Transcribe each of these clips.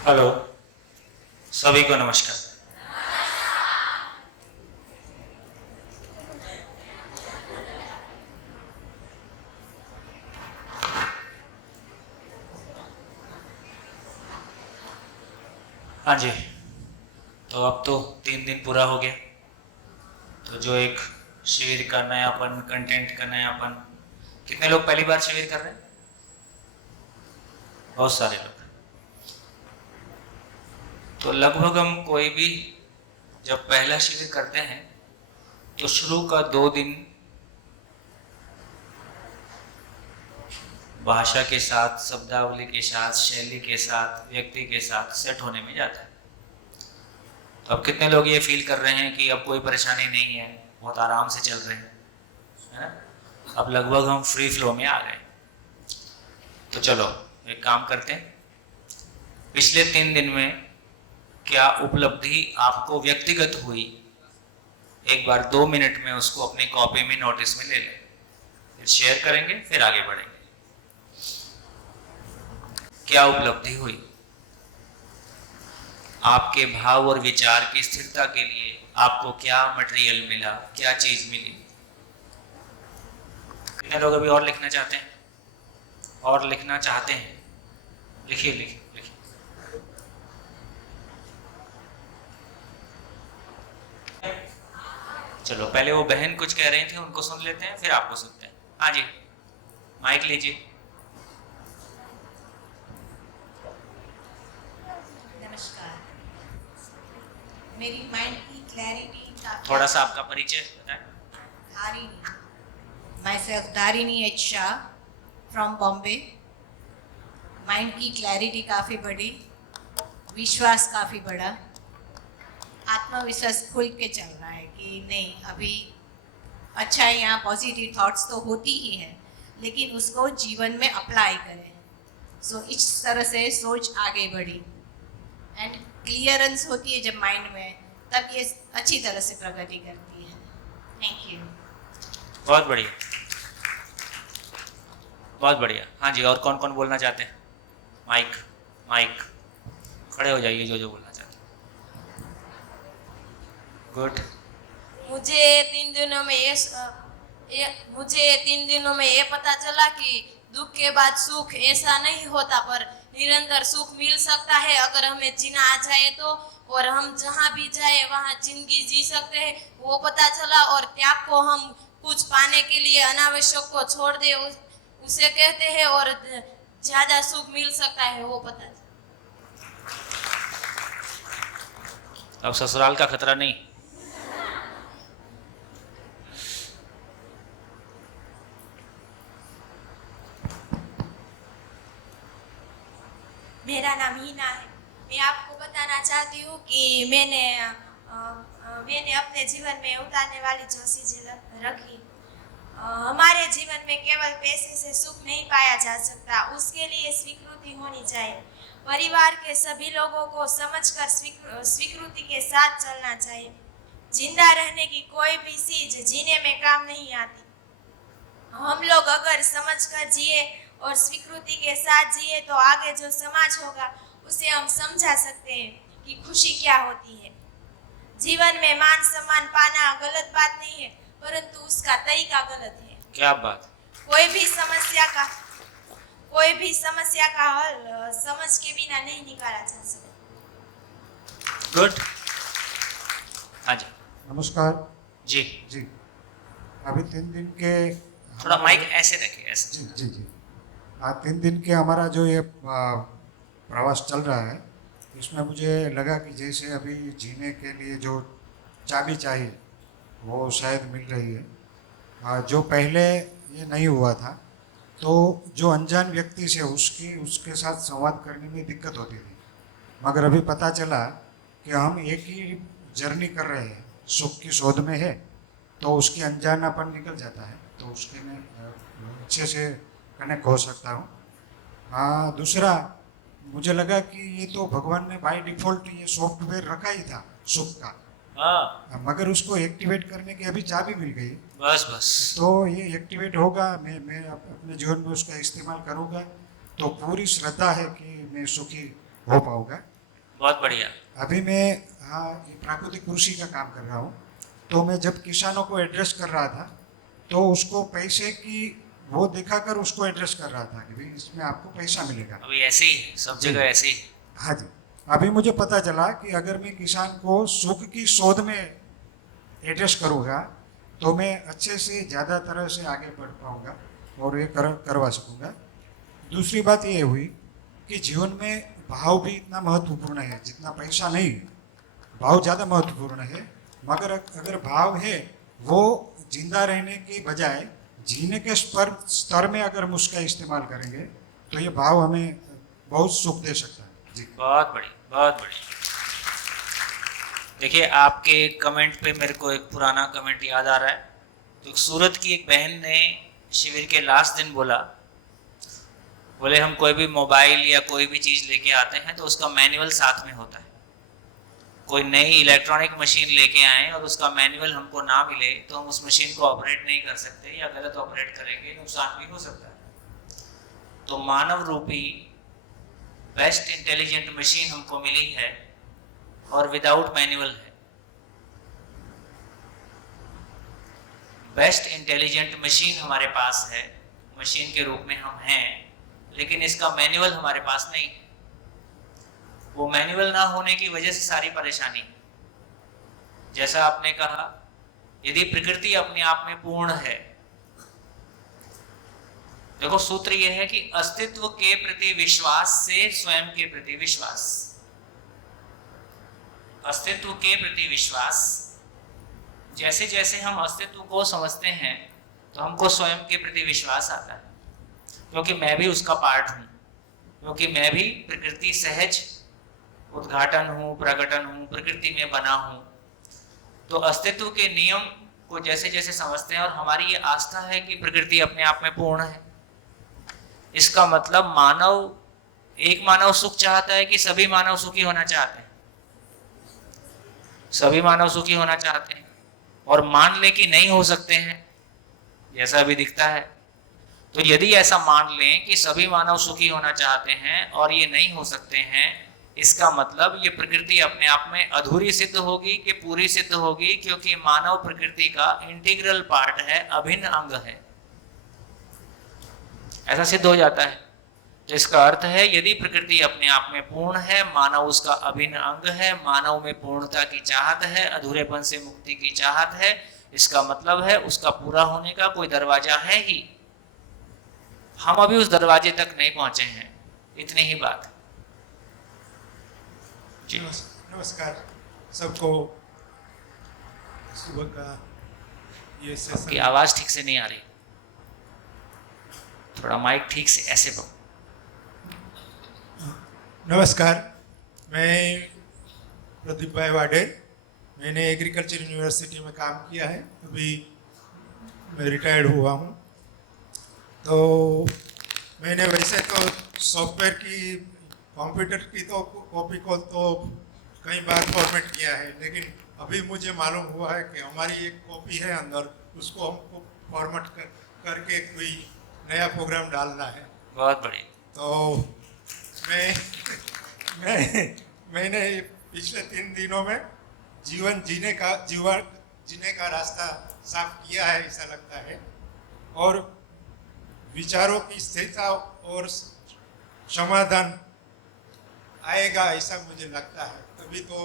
Hello, सभी को नमस्कार। हाँ जी, तो अब तो 3 दिन पूरा हो गया। तो जो एक शिविर का नयापन, कंटेंट का नयापन, कितने लोग पहली बार शिविर कर रहे हैं? बहुत सारे लोग। तो लगभग हम कोई भी जब पहला शिविर करते हैं तो शुरू का 2 दिन भाषा के साथ, शब्दावली के साथ, शैली के साथ, व्यक्ति के साथ सेट होने में जाता है। तो अब कितने लोग ये फील कर रहे हैं कि अब कोई परेशानी नहीं है, बहुत आराम से चल रहे हैं, है ना? अब लगभग हम फ्री फ्लो में आ गए। तो चलो एक काम करते हैं, पिछले 3 दिन में क्या उपलब्धि आपको व्यक्तिगत हुई, एक बार 2 मिनट में उसको अपनी कॉपी में, नोटिस में ले लें, फिर शेयर करेंगे, फिर आगे बढ़ेंगे। क्या उपलब्धि हुई? आपके भाव और विचार की स्थिरता के लिए आपको क्या मटेरियल मिला, क्या चीज मिली? कितने लोग अभी और लिखना चाहते हैं? और लिखना चाहते हैं? लिखिए लिखिए लिखिए। चलो पहले वो बहन कुछ कह रही थी, उनको सुन लेते हैं, फिर आपको सुनते हैं। हाँ जी, माइक लीजिए। नमस्कार। मेरी माइंड की क्लैरिटी थोड़ा सा आपका परिचय बताएं। Dharini, myself Dharini H Shah from Bombay. Mind की क्लैरिटी काफ़ी बढ़ी, विश्वास काफ़ी बढ़ा, आत्मविश्वास खुल के चल रहा है कि नहीं, अभी अच्छा है। यहाँ पॉजिटिव थॉट्स तो होती ही हैं, लेकिन उसको जीवन में अप्लाई करें। सो इस तरह से सोच आगे बढ़ी एंड क्लियरेंस होती है जब माइंड में, तब ये अच्छी तरह से प्रगति करती है। Thank you. बहुत बढ़िया, बहुत बढ़िया। हाँ जी, और कौन कौन बोलना चाहते हैं? माइक माइक खड़े हो जाइए जो जो बोलना चाहते हैं। गुड। मुझे 3 दिनों में मुझे 3 दिनों में ये पता चला कि दुख के बाद सुख ऐसा नहीं होता, पर निरंतर सुख मिल सकता है अगर हमें जीना आ जाए तो। और हम जहाँ भी जाए वहाँ जिंदगी जी सकते हैं, वो पता चला। और त्याग को हम कुछ पाने के लिए अनावश्यक को छोड़ दे, उसे कहते हैं, और ज्यादा सुख मिल सकता है, वो पता चला। अब ससुराल का खतरा नहीं। मेरा नाम हिना है। मैं आपको बताना चाहती हूँ कि मैंने अपने जीवन में उतारने वाली जो चीजें रखी। हमारे जीवन में केवल पैसे से सुख नहीं पाया जा सकता, उसके लिए स्वीकृति होनी चाहिए। परिवार के सभी लोगों को समझकर स्वीकृति के साथ चलना चाहिए। जिंदा रहने की कोई भी चीज जीने में काम नहीं आती। हम लोग अगर समझकर जिए और स्वीकृति के साथ जिए तो आगे जो समाज होगा उसे हम समझा सकते हैं कि खुशी क्या होती है। जीवन में मान सम्मान पाना गलत बात नहीं है, परंतु उसका तरीका गलत है। क्या बात। कोई भी समस्या का हल समझ के बिना नहीं निकाला जा सकता। गुड। हाँ जी, नमस्कार जी जी। अभी 3 दिन के थोड़ा माइक ऐसे रखिए, ऐसे। जी जी जी। 3 दिन के हमारा जो ये प्रवास चल रहा है, इसमें मुझे लगा कि जैसे अभी जीने के लिए जो चाबी चाहिए वो शायद मिल रही है। जो पहले ये नहीं हुआ था, तो जो अनजान व्यक्ति से उसके साथ संवाद करने में दिक्कत होती थी, मगर अभी पता चला कि हम एक ही जर्नी कर रहे हैं, सुख की शोध में है, तो उसकी अनजानापन निकल जाता है, तो उसके में अच्छे से कनेक्ट हो सकता हूँ। दूसरा, मुझे लगा कि ये तो भगवान ने बाय डिफ़ॉल्ट ये सॉफ्टवेयर रखा ही था सुख का, हाँ, मगर उसको एक्टिवेट करने की अभी चाबी मिल गई। बस बस। तो ये एक्टिवेट होगा, मैं अपने जीवन में उसका इस्तेमाल करूँगा, तो पूरी श्रद्धा है कि मैं सुखी हो पाऊँगा। बहुत बढ़िया। अभी मैं ये प्राकृतिक कृषि का काम कर रहा हूँ। तो मैं जब किसानों को एड्रेस कर रहा था तो उसको पैसे की वो दिखाकर उसको एड्रेस कर रहा था कि भाई इसमें आपको पैसा मिलेगा। अभी ऐसे ही सब जगह ऐसे ही। हाँ जी। अभी मुझे पता चला कि अगर मैं किसान को सुख की शोध में एड्रेस करूँगा तो मैं अच्छे से ज़्यादा तरह से आगे बढ़ पाऊँगा और ये करवा सकूँगा। दूसरी बात ये हुई कि जीवन में भाव भी इतना महत्वपूर्ण है जितना पैसा नहीं। भाव ज़्यादा महत्वपूर्ण है, मगर अगर भाव है वो जिंदा रहने की बजाय जीने के स्तर में अगर हम उसका इस्तेमाल करेंगे तो ये भाव हमें बहुत सुख दे सकता है। जी बहुत बढ़िया, बहुत बढ़िया। देखिए आपके कमेंट पे मेरे को एक पुराना कमेंट याद आ रहा है। तो सूरत की एक बहन ने शिविर के लास्ट दिन बोले हम कोई भी मोबाइल या कोई भी चीज़ लेके आते हैं तो उसका मैनुअल साथ में होता है। कोई नई इलेक्ट्रॉनिक मशीन लेके आए और उसका मैनुअल हमको ना मिले तो हम उस मशीन को ऑपरेट नहीं कर सकते या गलत ऑपरेट करेंगे, नुकसान भी हो सकता है। तो मानव रूपी बेस्ट इंटेलिजेंट मशीन हमको मिली है और विदाउट मैनुअल है। बेस्ट इंटेलिजेंट मशीन हमारे पास है, मशीन के रूप में हम हैं, लेकिन इसका मैनुअल हमारे पास नहीं है। वो मैनुअल ना होने की वजह से सारी परेशानी। जैसा आपने कहा, यदि प्रकृति अपने आप में पूर्ण है, देखो सूत्र यह है कि अस्तित्व के प्रति विश्वास से स्वयं के प्रति विश्वास। अस्तित्व के प्रति विश्वास, जैसे जैसे हम अस्तित्व को समझते हैं तो हमको स्वयं के प्रति विश्वास आता है, क्योंकि मैं भी उसका पार्ट हूं, क्योंकि मैं भी प्रकृति सहज उद्घाटन हूं, प्रकटन हूं, प्रकृति में बना हूं। तो अस्तित्व के नियम को जैसे जैसे समझते हैं और हमारी ये आस्था है कि प्रकृति अपने आप में पूर्ण है, इसका मतलब एक मानव सुख चाहता है कि सभी मानव सुखी होना चाहते हैं। सभी मानव सुखी होना चाहते हैं और मान ले कि नहीं हो सकते हैं, जैसा अभी दिखता है। तो यदि ऐसा मान लें कि सभी मानव सुखी होना चाहते हैं और ये नहीं हो सकते हैं, इसका मतलब ये प्रकृति अपने आप में अधूरी सिद्ध होगी कि पूरी सिद्ध होगी, क्योंकि मानव प्रकृति का इंटीग्रल पार्ट है, अभिन्न अंग है। ऐसा सिद्ध हो जाता है। तो इसका अर्थ है यदि प्रकृति अपने आप में पूर्ण है, मानव उसका अभिन्न अंग है, मानव में पूर्णता की चाहत है, अधूरेपन से मुक्ति की चाहत है, इसका मतलब है उसका पूरा होने का कोई दरवाजा है ही। हम अभी उस दरवाजे तक नहीं पहुंचे हैं, इतनी ही बात है। जी नमस्कार सबको। सुबह का ये आपकी सेशन आवाज ठीक से नहीं आ रही, थोड़ा माइक ठीक से ऐसे बोलो। नमस्कार, मैं प्रदीप भाई वाडे। मैंने एग्रीकल्चर यूनिवर्सिटी में काम किया है, अभी मैं रिटायर्ड हुआ हूँ। तो मैंने वैसे तो सॉफ्टवेयर की, कंप्यूटर की तो कॉपी को तो कई बार फॉर्मेट किया है, लेकिन अभी मुझे मालूम हुआ है कि हमारी एक कॉपी है अंदर, उसको हमको फॉर्मेट करके कोई नया प्रोग्राम डालना है। बहुत बढ़िया। तो मैंने पिछले 3 दिनों में जीवन जीने का रास्ता साफ किया है, ऐसा लगता है। और विचारों की स्थिरता और समाधान आएगा, ऐसा मुझे लगता है। तभी तो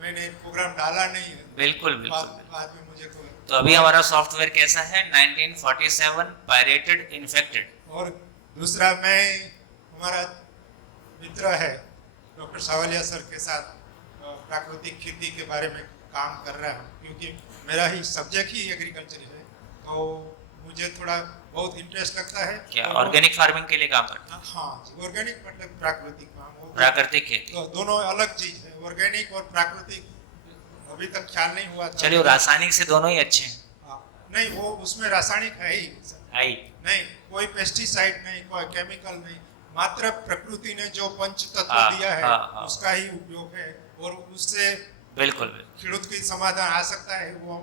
मैंने प्रोग्राम डाला नहीं है। बिल्कुल बिल्कुल। बाद में मुझे तो अभी हमारा सॉफ्टवेयर कैसा है? 1947 पायरेटेड इन्फेक्टेड। और दूसरा, हमारा मित्र है डॉक्टर सावलिया सर के साथ प्राकृतिक खेती के बारे में काम कर रहा हूँ, क्योंकि मेरा ही सब्जेक्ट ही एग्रीकल्चर है। तो मुझे थोड़ा बहुत इंटरेस्ट लगता है। क्या ऑर्गेनिक फार्मिंग के लिए काम करते हैं? हाँ, ऑर्गेनिक मतलब प्राकृतिक काम। प्राकृतिक खेती तो दोनों अलग चीज है, ऑर्गेनिक और प्राकृतिक अभी तक ख्याल नहीं हुआ था। चलिए, रासायनिक से दोनों ही अच्छे हैं। नहीं, वो उसमें रासायनिक है ही नहीं, कोई पेस्टिसाइड नहीं, कोई केमिकल नहीं, मात्र प्रकृति ने जो पंच तत्व दिया है उसका ही उपयोग है। और उससे बिल्कुल खेडूत की समाधान आ सकता है, वो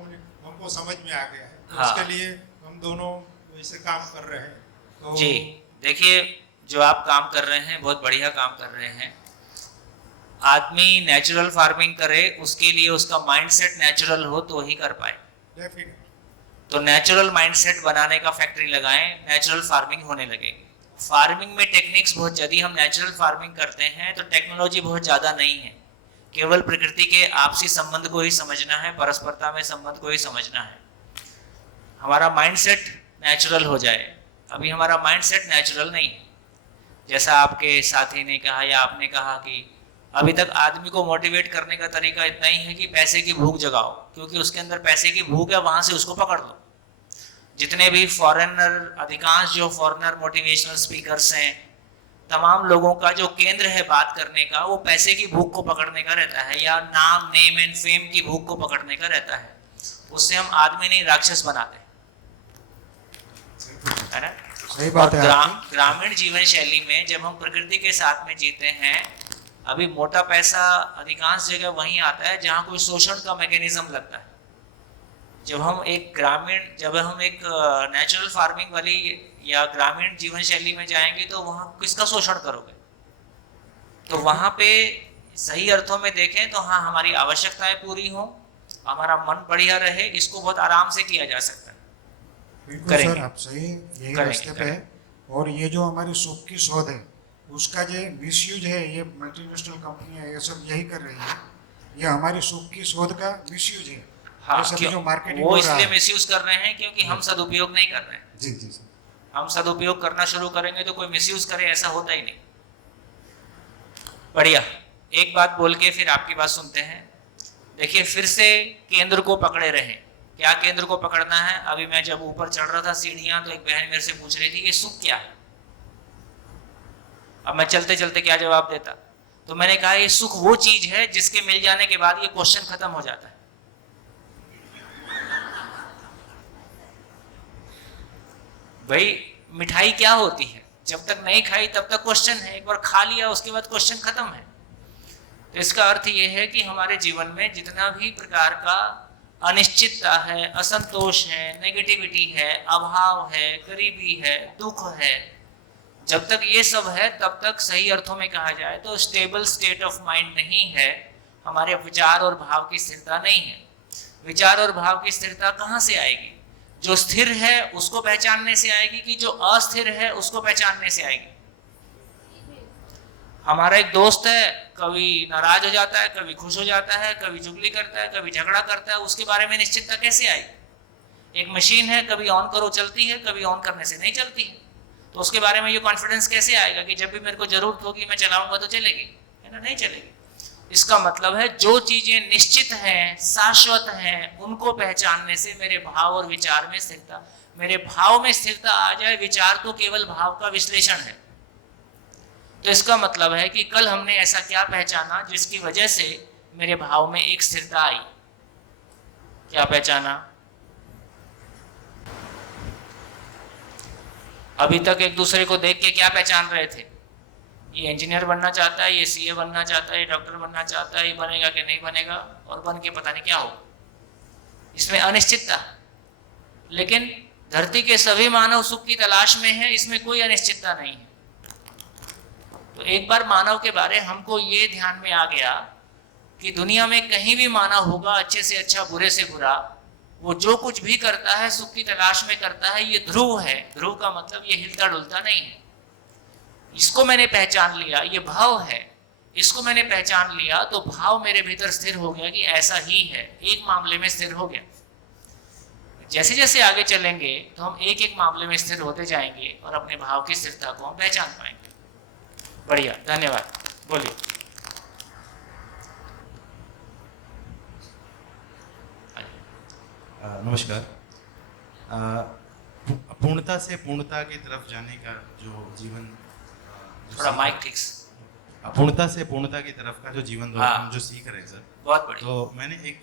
हमको समझ में आ गया है। हाँ। उसके लिए हम दोनों वैसे काम कर रहे हैं। तो जी देखिए, जो आप काम कर रहे हैं बहुत बढ़िया काम कर रहे हैं। आदमी नेचुरल फार्मिंग करे, उसके लिए उसका माइंडसेट नेचुरल हो तो ही कर पाए। डेफिनेट तो नेचुरल माइंडसेट बनाने का फैक्ट्री लगाएं, नेचुरल फार्मिंग होने लगेगी। फार्मिंग में टेक्निक्स बहुत, यदि हम नेचुरल फार्मिंग करते हैं तो टेक्नोलॉजी बहुत ज़्यादा नहीं है, केवल प्रकृति के आपसी संबंध को ही समझना है, परस्परता में संबंध को ही समझना है। हमारा माइंडसेट नेचुरल हो जाए। अभी हमारा माइंडसेट नेचुरल नहीं है। जैसा आपके साथी ने कहा या आपने कहा कि अभी तक आदमी को मोटिवेट करने का तरीका इतना ही है कि पैसे की भूख जगाओ, क्योंकि उसके अंदर पैसे की भूख है, वहां से उसको पकड़ लो। जितने भी फॉरेनर, अधिकांश जो फॉरेनर मोटिवेशनल स्पीकर्स हैं, तमाम लोगों का जो केंद्र है बात करने का, वो पैसे की भूख को पकड़ने का रहता है, या नाम, नेम एंड फेम की भूख को पकड़ने का रहता है। उससे हम आदमी नहीं राक्षस बनाते, है ना? सही बात है आपकी। ग्रामीण जीवन शैली में जब हम प्रकृति के साथ में जीते हैं, अभी मोटा पैसा अधिकांश जगह वहीं आता है जहां कोई शोषण का मैकेनिज्म लगता है। जब हम एक नेचुरल फार्मिंग वाली या ग्रामीण जीवन शैली में जाएंगे तो वहां किसका शोषण करोगे? तो वहां पे सही अर्थों में देखें तो हाँ, हमारी आवश्यकताएं पूरी हो, हमारा मन बढ़िया रहे, इसको बहुत आराम से किया जा सकता है। बिल्कुल करेंगे। सर, आप सही यही करेंगे, रास्ते पे है। और ये जो हमारी सुख की शोध है, उसका जो मिसयूज है, ये मल्टीनेशनल कंपनियां ये सब यही कर रही है। ये हमारी सुख की शोध का मिसयूज है। हाँ, ये सब जो मार्केटिंग वो हो रहा इसलिए है। मिसयूज कर रहे हैं क्योंकि हम सदुपयोग नहीं कर रहे हैं। जी जी सर। हम सदुपयोग करना शुरू करेंगे तो कोई मिसयूज करे, ऐसा होता ही नहीं। बढ़िया, एक बात बोल के फिर आपकी बात सुनते हैं। देखिए, फिर से केंद्र को पकड़े रहे। क्या केंद्र को पकड़ना है? अभी मैं जब ऊपर चढ़ रहा था सीढ़ियां, तो एक बहन मेरे से पूछ रही थी ये सुख क्या है। अब मैं चलते चलते क्या जवाब देता? तो मैंने कहा ये सुख वो चीज है जिसके मिल जाने के बाद ये क्वेश्चन खत्म हो जाता है। भाई, मिठाई क्या होती है? जब तक नहीं खाई तब तक क्वेश्चन है, एक बार खा लिया उसके बाद क्वेश्चन खत्म है। तो इसका अर्थ ये है कि हमारे जीवन में जितना भी प्रकार का अनिश्चितता है, असंतोष है, नेगेटिविटी है, अभाव है, गरीबी है, दुख है, जब तक ये सब है तब तक सही अर्थों में कहा जाए तो स्टेबल स्टेट ऑफ माइंड नहीं है। हमारे विचार और भाव की स्थिरता नहीं है। विचार और भाव की स्थिरता कहाँ से आएगी? जो स्थिर है उसको पहचानने से आएगी कि जो अस्थिर है उसको पहचानने से आएगी। हमारा एक दोस्त है, कभी नाराज हो जाता है, कभी खुश हो जाता है, कभी चुगली करता है, कभी झगड़ा करता है, उसके बारे में निश्चितता कैसे आई? एक मशीन है, कभी ऑन करो चलती है, कभी ऑन करने से नहीं चलती है, तो उसके बारे में ये कॉन्फिडेंस कैसे आएगा कि जब भी मेरे को जरूरत होगी मैं चलाऊंगा तो चलेगी? है ना? नहीं चलेगी। इसका मतलब है जो चीजें निश्चित हैं, शाश्वत हैं, उनको पहचानने से मेरे भाव और विचार में स्थिरता, मेरे भाव में स्थिरता आ जाए। विचार तो केवल भाव का विश्लेषण है। तो इसका मतलब है कि कल हमने ऐसा क्या पहचाना जिसकी वजह से मेरे भाव में एक स्थिरता आई? क्या पहचाना? अभी तक एक दूसरे को देख के क्या पहचान रहे थे? ये इंजीनियर बनना चाहता है, ये सीए बनना चाहता है, ये डॉक्टर बनना चाहता है, ये बनेगा कि नहीं बनेगा, और बन के पता नहीं क्या हो। इसमें अनिश्चितता। लेकिन धरती के सभी मानव सुख की तलाश में है, इसमें कोई अनिश्चितता नहीं है। तो एक बार मानव के बारे हमको ये ध्यान में आ गया कि दुनिया में कहीं भी मानव होगा, अच्छे से अच्छा, बुरे से बुरा, वो जो कुछ भी करता है सुख की तलाश में करता है। ये ध्रुव है। ध्रुव का मतलब ये हिलता डुलता नहीं है। इसको मैंने पहचान लिया, ये भाव है, इसको मैंने पहचान लिया तो भाव मेरे भीतर स्थिर हो गया कि ऐसा ही है। एक मामले में स्थिर हो गया। जैसे जैसे आगे चलेंगे तो हम एक एक मामले में स्थिर होते जाएंगे और अपने भाव की स्थिरता को हम पहचान पाएंगे। बढ़िया, धन्यवाद। बोलिए। नमस्कार। पूर्णता से पूर्णता की तरफ जाने का जो जीवन, थोड़ा माइक ठीक से। पूर्णता से पूर्णता की तरफ का जो जीवन दौर हाँ। हम जो सीख रहे हैं सर, बहुत बढ़िया। तो मैंने एक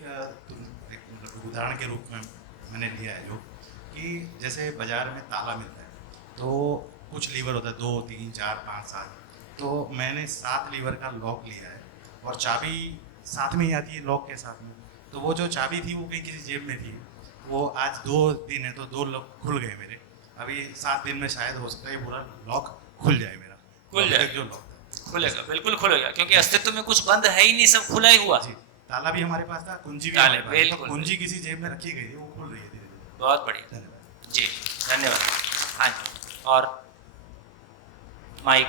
उदाहरण के रूप में मैंने लिया है जो कि जैसे बाजार में ताला मिलता है तो कुछ लीवर होता है, 2, 3, 4, 5, 7। तो मैंने 7 लीवर का लॉक लिया है और चाबी साथ में ही आती है लॉक के साथ में। तो वो जो चाबी थी वो कहीं किसी जेब में थी। वो आज 2 दिन है तो 2 लॉक खुल गए मेरे। अभी 7 दिन में शायद हो सकता है पूरा लॉक खुल जाए मेरा। खुल जाए। जो लॉक खुलेगा, बिल्कुल खुलेगा, क्योंकि अस्तित्व में कुछ बंद है ही नहीं, सब खुला ही हुआ। जी, ताला भी हमारे पास था, कुंजी भी ताले, हमारे पास थी। बिल्कुल। तो कुंजी किसी जेब में रखी गई थी, वो खुल रही है धीरे धीरे। बहुत बढ़िया धन्यवाद। जी, धन्यवाद। हाँ जी, और माइक।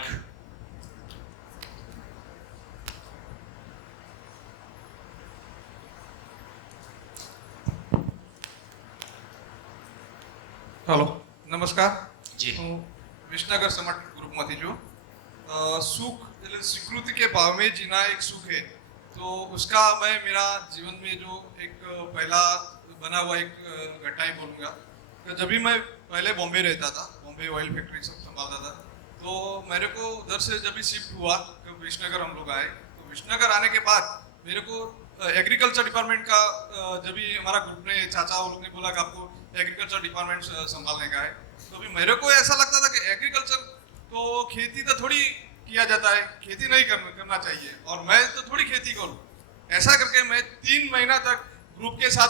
हेलो, नमस्कार। जी। હું વિસનગર સમાજ ગ્રુપમાંથી છું। सुख એટલે स्वीकृति के भाव में जीना एक सुख है, तो उसका मैं मेरा जीवन में जो एक पहला बना हुआ एक घटना ही बोलूँगा। तो जब भी मैं पहले बॉम्बे रहता था, बॉम्बे ऑयल फैक्ट्री सब संभालता था, तो मेरे को उधर से जब भी शिफ्ट हुआ तो विसनगर हम लोग आए, तो विसनगर आने के बाद मेरे को एग्रीकल्चर डिपार्टमेंट का जब भी हमारा ग्रुप ने चाचा लोग ने बोला कि आपको एग्रीकल्चर डिपार्टमेंट संभालने का है, तो भी मेरे को ऐसा लगता था कि एग्रीकल्चर तो खेती तो थोड़ी किया जाता है, खेती नहीं करना चाहिए, और मैं तो थोड़ी खेती करूँ। ऐसा करके मैं 3 महीना तक ग्रुप के साथ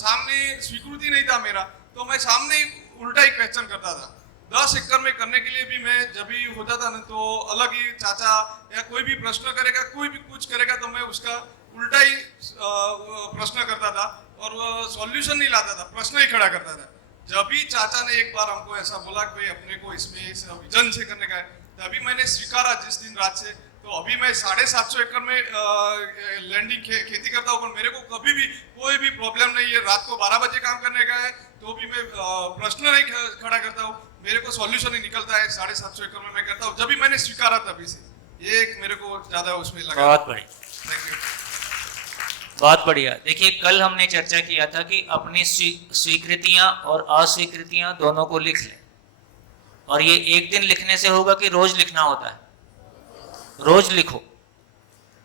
सामने स्वीकृति नहीं था मेरा, तो मैं सामने उल्टा ही क्वेश्चन करता था। 10 एकड़ में करने के लिए भी मैं जब भी होता था ना, तो अलग ही चाचा या कोई भी प्रश्न करेगा, कोई भी कुछ करेगा, तो मैं उसका उल्टा ही प्रश्न करता था और वो सॉल्यूशन नहीं लाता था, प्रश्न ही खड़ा करता था। जब भी चाचा ने एक बार हमको ऐसा बोला कि भाई अपने को इसमें इस विजन से करने का है, तभी मैंने स्वीकारा जिस दिन रात से। तो अभी मैं 750 एकड़ में लैंडिंग खेती करता हूँ, पर मेरे को कभी भी कोई भी प्रॉब्लम नहीं है। रात को 12 बजे काम करने का है तो भी मैं प्रश्न नहीं खड़ा करता हूँ, मेरे को सॉल्यूशन ही निकलता है। 750 एकड़ में मैं करता हूँ, जब भी मैंने स्वीकारा तभी से। ये एक मेरे को ज्यादा उसमें लगा। बहुत बढ़िया, थैंक यू। बहुत बढ़िया। देखिए, कल हमने चर्चा किया था कि अपनी स्वीकृतियां और अस्वीकृतियां दोनों को लिख लें, और ये एक दिन लिखने से होगा कि रोज लिखना होता है? रोज लिखो,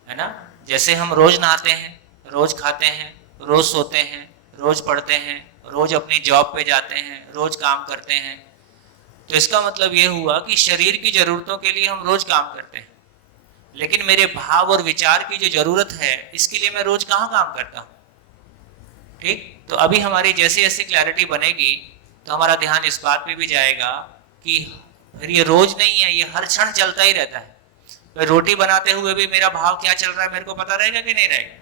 है ना। जैसे हम रोज नहाते हैं, रोज खाते हैं, रोज सोते हैं, रोज पढ़ते हैं, रोज अपनी जॉब पे जाते हैं, रोज काम करते हैं, तो इसका मतलब ये हुआ कि शरीर की जरूरतों के लिए हम रोज काम करते हैं, लेकिन मेरे भाव और विचार की जो जरूरत है इसके लिए मैं रोज कहाँ काम करता हूँ? ठीक। तो अभी हमारी जैसे जैसे क्लैरिटी बनेगी तो हमारा ध्यान इस बात पे भी जाएगा कि फिर ये रोज नहीं है, ये हर क्षण चलता ही रहता है। तो रोटी बनाते हुए भी मेरा भाव क्या चल रहा है मेरे को पता रहेगा कि नहीं रहेगा?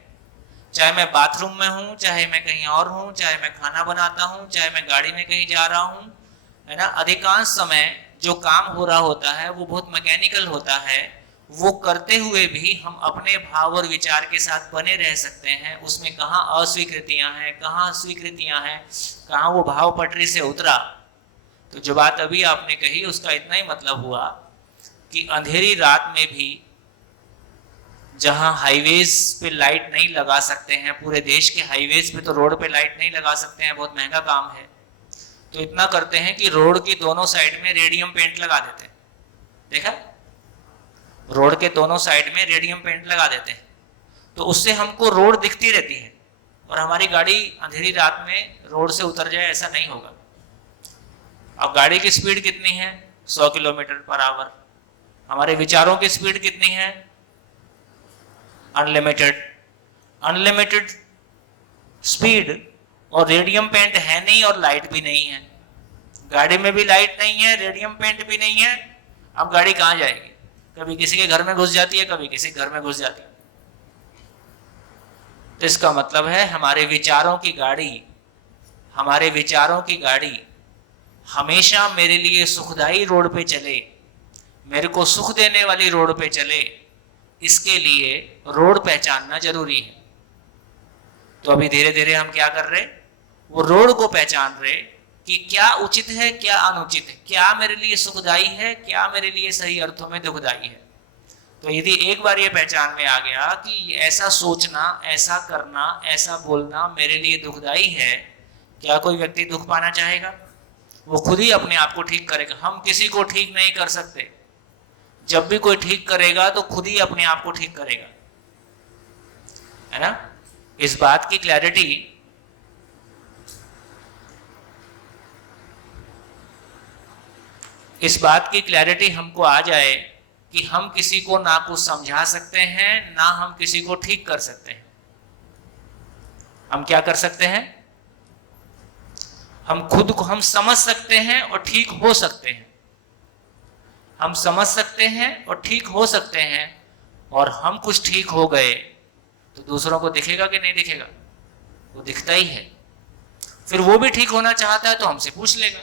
चाहे मैं बाथरूम में हूँ, चाहे मैं कहीं और हूँ, चाहे मैं खाना बनाता हूँ, चाहे मैं गाड़ी में कहीं जा रहा हूँ, है ना। अधिकांश समय जो काम हो रहा होता है वो बहुत मैकेनिकल होता है। वो करते हुए भी हम अपने भाव और विचार के साथ बने रह सकते हैं। उसमें कहाँ अस्वीकृतियां हैं, कहाँ स्वीकृतियां हैं, कहाँ वो भाव पटरी से उतरा। तो जो बात अभी आपने कही उसका इतना ही मतलब हुआ कि अंधेरी रात में भी जहां हाईवेज पे लाइट नहीं लगा सकते हैं, पूरे देश के हाईवेज पे तो रोड पे लाइट नहीं लगा सकते हैं, बहुत महंगा काम है, तो इतना करते हैं कि रोड की दोनों साइड में रेडियम पेंट लगा देते हैं। देखा, रोड के दोनों साइड में रेडियम पेंट लगा देते हैं, तो उससे हमको रोड दिखती रहती है और हमारी गाड़ी अंधेरी रात में रोड से उतर जाए ऐसा नहीं होगा। अब गाड़ी की स्पीड कितनी है? 100 किलोमीटर पर आवर। हमारे विचारों की स्पीड कितनी है? अनलिमिटेड। अनलिमिटेड स्पीड, और रेडियम पेंट है नहीं और लाइट भी नहीं है। गाड़ी में भी लाइट नहीं है, रेडियम पेंट भी नहीं है। अब गाड़ी कहाँ जाएगी? कभी किसी के घर में घुस जाती है, कभी किसी घर में घुस जाती है। तो इसका मतलब है हमारे विचारों की गाड़ी, हमारे विचारों की गाड़ी हमेशा मेरे लिए सुखदायी रोड पे चले, मेरे को सुख देने वाली रोड पे चले, इसके लिए रोड पहचानना जरूरी है। तो अभी धीरे धीरे हम क्या कर रहे, वो रोड को पहचान रहे कि क्या उचित है, क्या अनुचित है, क्या मेरे लिए सुखदायी है, क्या मेरे लिए सही अर्थों में दुखदायी है। तो यदि एक बार ये पहचान में आ गया कि ऐसा सोचना, ऐसा करना, ऐसा बोलना मेरे लिए दुखदायी है, क्या कोई व्यक्ति दुख पाना चाहेगा? वो खुद ही अपने आप को ठीक करेगा। हम किसी को ठीक नहीं कर सकते। जब भी कोई ठीक करेगा तो खुद ही अपने आप को ठीक करेगा, है ना। इस बात की क्लैरिटी हमको आ जाए कि हम किसी को ना कुछ समझा सकते हैं, ना हम किसी को ठीक कर सकते हैं। हम क्या कर सकते हैं? हम खुद को हम समझ सकते हैं और ठीक हो सकते हैं। हम समझ सकते हैं और ठीक हो सकते हैं, और हम कुछ ठीक हो गए तो दूसरों को दिखेगा कि नहीं दिखेगा? वो दिखता ही है। फिर वो भी ठीक होना चाहता है तो हमसे पूछ लेगा।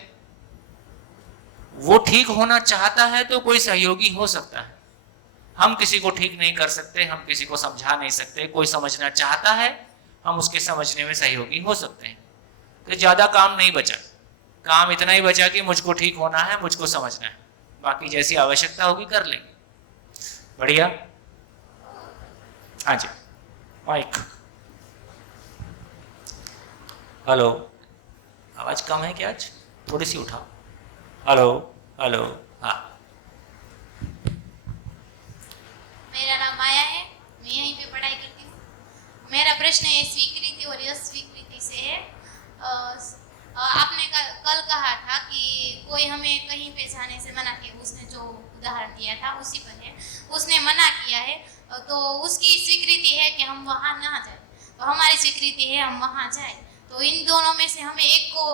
वो ठीक होना चाहता है तो कोई सहयोगी हो सकता है। हम किसी को ठीक नहीं कर सकते, हम किसी को समझा नहीं सकते। कोई समझना चाहता है, हम उसके समझने में सहयोगी हो सकते हैं। तो ज्यादा काम नहीं बचा, काम इतना ही बचा कि मुझको ठीक होना है, मुझको समझना है, बाकी जैसी आवश्यकता होगी कर लेंगे। बढ़िया। हाँ जी, माइक। हेलो, आवाज कम है क्या आज? थोड़ी सी उठाओ। Hello hello. हाँ, मेरा नाम माया है, मैं यहीं पे पढ़ाई करती हूँ। मेरा प्रश्न है स्वीकृति और अस्वीकृति से है। आपने कल कहा था कि कोई हमें कहीं पे जाने से मना किया, उसने जो उदाहरण दिया था उसी पर है। उसने मना किया है तो उसकी स्वीकृति है कि हम वहाँ ना जाए, तो हमारी स्वीकृति है हम वहाँ जाए। तो इन दोनों में से हमें एक को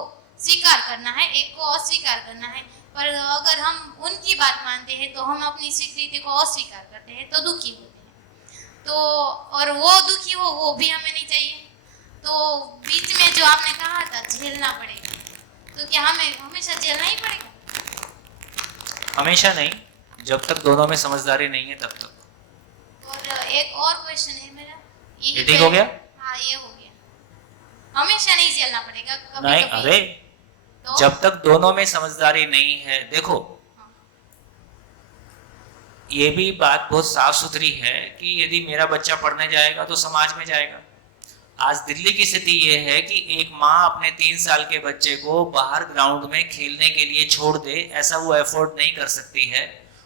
स्वीकार करना है, एक को अस्वीकार करना है। पर अगर हम उनकी बात मानते हैं तो हम अपनी स्वीकृति को अस्वीकार करते हैं तो दुखी होते हैं। तो और वो दुखी हो वो भी हमें नहीं चाहिए। तो बीच में जो आपने कहा था झेलना पड़ेगा, तो क्या हमें हमेशा झेलना ही पड़ेगा? हमेशा नहीं, जब तक दोनों में समझदारी नहीं है तब तक। और एक और क्वेश्चन है मेरा, ये ठीक हो गया? हाँ, ये हो गया। हमेशा नहीं झेलना पड़ेगा, कभी नहीं, कभी। अरे तो जब तक दोनों में समझदारी नहीं है, देखो ये भी बात बहुत साफ सुथरी है कि यदि मेरा बच्चा पढ़ने जाएगा तो समाज में जाएगा। आज दिल्ली की स्थिति ये है कि एक माँ अपने 3 साल के बच्चे को बाहर ग्राउंड में खेलने के लिए छोड़ दे, ऐसा वो एफोर्ड नहीं कर सकती है।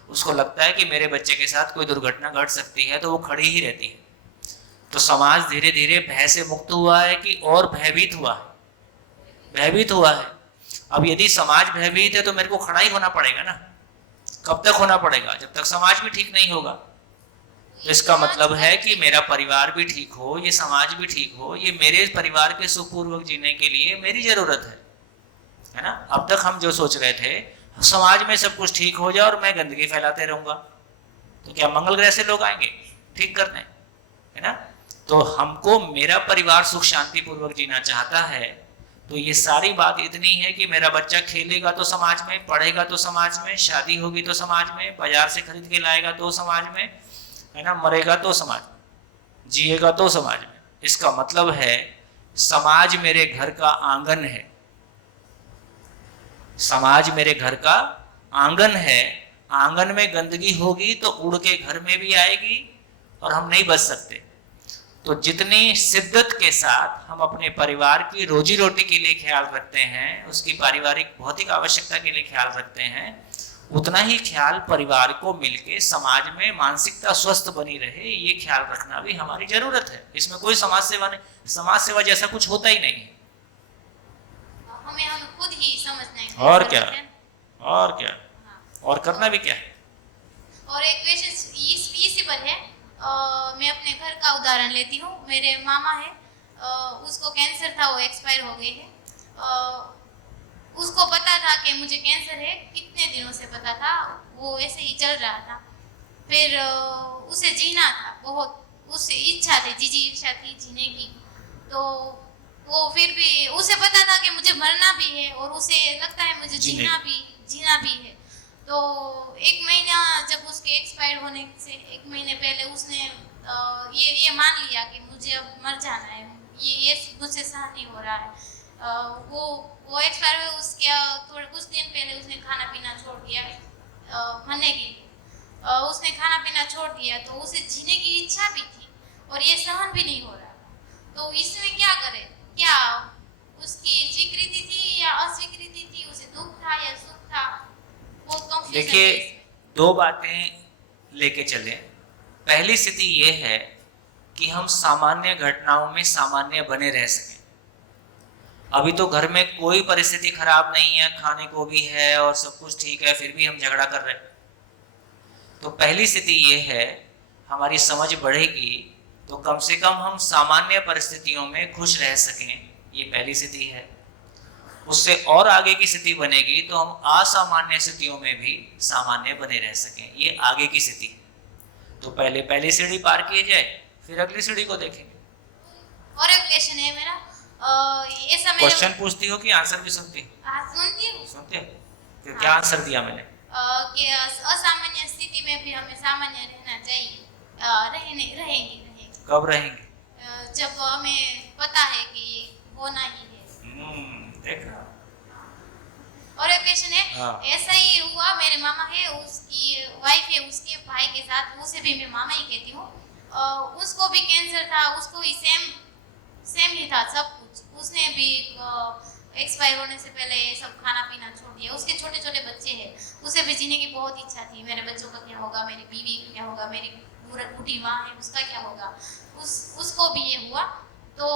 उसको लगता है कि मेरे बच्चे के साथ कोई दुर्घटना घट सकती है, तो वो खड़ी ही रहती है। तो समाज धीरे धीरे भय से मुक्त हुआ है कि और भयभीत हुआ है, भयभीत हुआ है। अब यदि समाज भयभीत है तो मेरे को खड़ा ही होना पड़ेगा ना। कब तक होना पड़ेगा? जब तक समाज भी ठीक नहीं होगा। तो इसका मतलब है कि मेरा परिवार भी ठीक हो, ये समाज भी ठीक हो, ये मेरे परिवार के सुखपूर्वक जीने के लिए मेरी जरूरत है ना। अब तक हम जो सोच रहे थे समाज में सब कुछ ठीक हो जाए और मैं गंदगी फैलाते रहूंगा, तो क्या मंगल ग्रह से लोग आएंगे ठीक करने, है ना। तो हमको मेरा परिवार सुख शांति पूर्वक जीना चाहता है, तो ये सारी बात इतनी है कि मेरा बच्चा खेलेगा तो समाज में, पढ़ेगा तो समाज में, शादी होगी तो समाज में, बाजार से खरीद के लाएगा तो समाज में, है ना, मरेगा तो समाज में, जिएगा तो समाज में। इसका मतलब है समाज मेरे घर का आंगन है, समाज मेरे घर का आंगन है। आंगन में गंदगी होगी तो उड़ के घर में भी आएगी और हम नहीं बच सकते। तो जितनी शिद्दत के साथ हम अपने परिवार की रोजी रोटी के लिए ख्याल रखते हैं, उसकी पारिवारिक भौतिक आवश्यकता के लिए ख्याल रखते हैं, उतना ही ख्याल परिवार को मिलके समाज में मानसिकता स्वस्थ बनी रहे, ये ख्याल रखना भी हमारी जरूरत है। इसमें कोई समाज सेवा नहीं, समाज सेवा जैसा कुछ होता ही नहीं है। हमें हम खुद ही समझना है। और क्या, और क्या, और करना भी क्या है। और एक क्वेश्चन इसी पर है। मैं अपने घर का उदाहरण लेती हूँ। मेरे मामा है, उसको कैंसर था, वो एक्सपायर हो गए हैं। उसको पता था कि मुझे कैंसर है, कितने दिनों से पता था, वो ऐसे ही चल रहा था। फिर उसे जीना था, बहुत उसे इच्छा थी, जिज्ञासा थी जीने की। तो वो फिर भी उसे पता था कि मुझे मरना भी है और उसे लगता है मुझे जीना भी है। तो 1 महीना जब उसके एक्सपायर होने से 1 महीने पहले उसने ये मान लिया कि मुझे अब मर जाना है, ये मुझसे सहन नहीं हो रहा है। वो एक्सपायर हुए, उसके थोड़े कुछ दिन पहले उसने खाना पीना छोड़ दिया मरने के लिए। उसने खाना पीना छोड़ दिया तो उसे जीने की इच्छा भी थी और ये सहन भी नहीं हो रहा था। तो इसमें क्या करे? क्या उसकी स्वीकृति थी या अस्वीकृति थी? उसे दुख था या सुख था? देखिए, 2 बातें लेके चले। पहली स्थिति ये है कि हम सामान्य घटनाओं में सामान्य बने रह सकें। अभी तो घर में कोई परिस्थिति खराब नहीं है, खाने को भी है और सब कुछ ठीक है, फिर भी हम झगड़ा कर रहे हैं। तो पहली स्थिति ये है, हमारी समझ बढ़ेगी तो कम से कम हम सामान्य परिस्थितियों में खुश रह सकें, ये पहली स्थिति है। उससे और आगे की स्थिति बनेगी तो हम असामान्य स्थितियों में भी सामान्य बने रह सकें। ये आगे की स्थिति। तो पहले पहली सीढ़ी पार किए जाए, फिर अगली सीढ़ी को देखेंगे। और एक क्वेश्चन है मेरा, ऐसा मेरे क्वेश्चन पूछती हो कि आंसर भी सुनती हो? हाँ, सुनती हूँ। सुनते हो? फिर क्या आंसर दिया मैंने? कि असामान्य स्थिति में भी हमें सामान्य रहना चाहिए। रहेंगे। कब रहेंगे? जब हमें पता है कि ये होना ही है। देखा। और एक क्वेश्चन है, हाँ। ऐसा ही हुआ, मेरे मामा है, उसकी वाइफ है, उसके भाई के साथ, उसे भी मैं मामा ही कहती हूँ, उसको भी कैंसर था, उसको ही सेम ही था सब कुछ। उसने भी एक्सपायर होने से पहले सब खाना पीना छोड़ दिया। उसके छोटे छोटे बच्चे हैं, उसे भी जीने की बहुत इच्छा थी। मेरे बच्चों का क्या होगा, मेरी बीवी का क्या होगा, मेरी बूढ़ी माँ है उसका क्या होगा। उसको भी ये हुआ, तो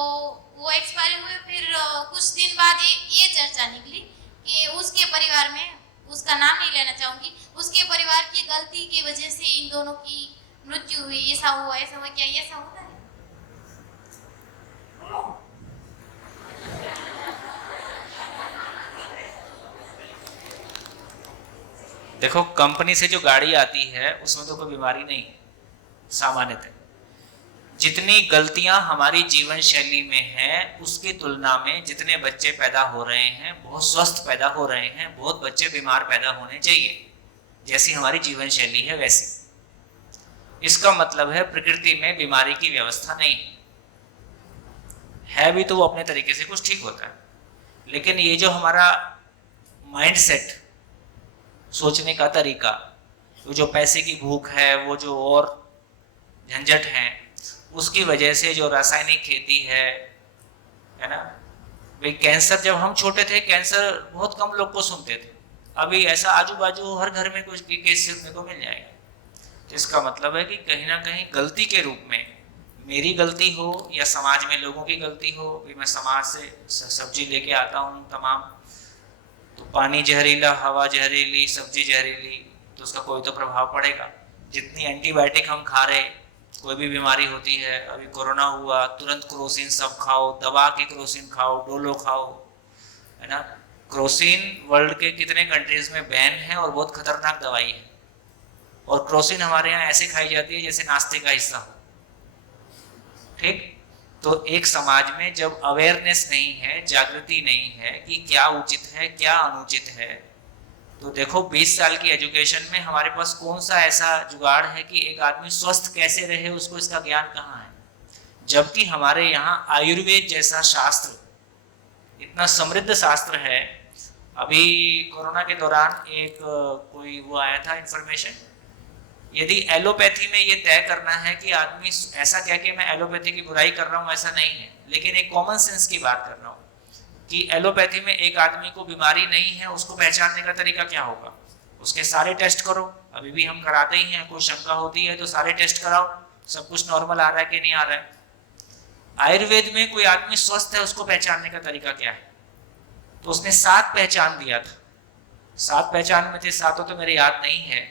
वो एक्सपायर हुए। फिर कुछ दिन बाद ये चर्चा निकली कि उसके परिवार में, उसका नाम नहीं लेना चाहूँगी, उसके परिवार की गलती की वजह से इन दोनों की मृत्यु हुई। ऐसा हुआ। क्या ये ऐसा होता है? देखो, कंपनी से जो गाड़ी आती है उसमें तो कोई बीमारी नहीं है सामान्यतः। जितनी गलतियां हमारी जीवन शैली में हैं उसकी तुलना में जितने बच्चे पैदा हो रहे हैं बहुत स्वस्थ पैदा हो रहे हैं, बहुत बच्चे बीमार पैदा होने चाहिए। जैसी हमारी जीवन शैली है वैसी। इसका मतलब है प्रकृति में बीमारी की व्यवस्था नहीं है भी तो वो अपने तरीके से कुछ ठीक होता है। लेकिन ये जो हमारा माइंड सेट, सोचने का तरीका, वो जो पैसे की भूख है, वो जो और झंझट है, उसकी वजह से जो रासायनिक खेती है ना। भाई कैंसर, जब हम छोटे थे कैंसर बहुत कम लोग को सुनते थे। अभी ऐसा आजू बाजू हर घर में कुछ केस सुनने को मिल जाएगा। तो इसका मतलब है कि कहीं ना कहीं गलती के रूप में, मेरी गलती हो या समाज में लोगों की गलती हो, भी मैं समाज से सब्जी लेके आता हूँ तमाम, तो पानी जहरीला, हवा जहरीली, सब्जी जहरीली, तो उसका कोई तो प्रभाव पड़ेगा। जितनी एंटीबायोटिक हम खा रहे, कोई भी बीमारी होती है, अभी कोरोना हुआ, तुरंत क्रोसिन सब खाओ, दबा के क्रोसिन खाओ, डोलो खाओ, है ना। क्रोसिन वर्ल्ड के कितने कंट्रीज में बैन है और बहुत खतरनाक दवाई है। और क्रोसिन हमारे यहाँ ऐसे खाई जाती है जैसे नाश्ते का हिस्सा हो। ठीक। तो एक समाज में जब अवेयरनेस नहीं है, जागृति नहीं है कि क्या उचित है क्या अनुचित है, तो देखो 20 साल की एजुकेशन में हमारे पास कौन सा ऐसा जुगाड़ है कि एक आदमी स्वस्थ कैसे रहे, उसको इसका ज्ञान कहाँ है। जबकि हमारे यहाँ आयुर्वेद जैसा शास्त्र, इतना समृद्ध शास्त्र है। अभी कोरोना के दौरान एक कोई वो आया था इंफॉर्मेशन, यदि एलोपैथी में ये तय करना है कि आदमी ऐसा क्या कि मैं एलोपैथी की बुराई कर रहा हूँ, ऐसा नहीं है, लेकिन एक कॉमन सेंस की बात कर रहा हूँ कि एलोपैथी में एक आदमी को बीमारी नहीं है, उसको पहचानने का तरीका क्या होगा? उसके सारे टेस्ट करो। अभी भी हम कराते ही हैं, कोई शंका होती है तो सारे टेस्ट कराओ, सब कुछ नॉर्मल आ रहा है कि नहीं आ रहा है। आयुर्वेद में कोई आदमी स्वस्थ है, उसको पहचानने का तरीका क्या है? तो उसने 7 पहचान दिया था। 7 पहचान में थे, 7 तो मेरे याद नहीं है।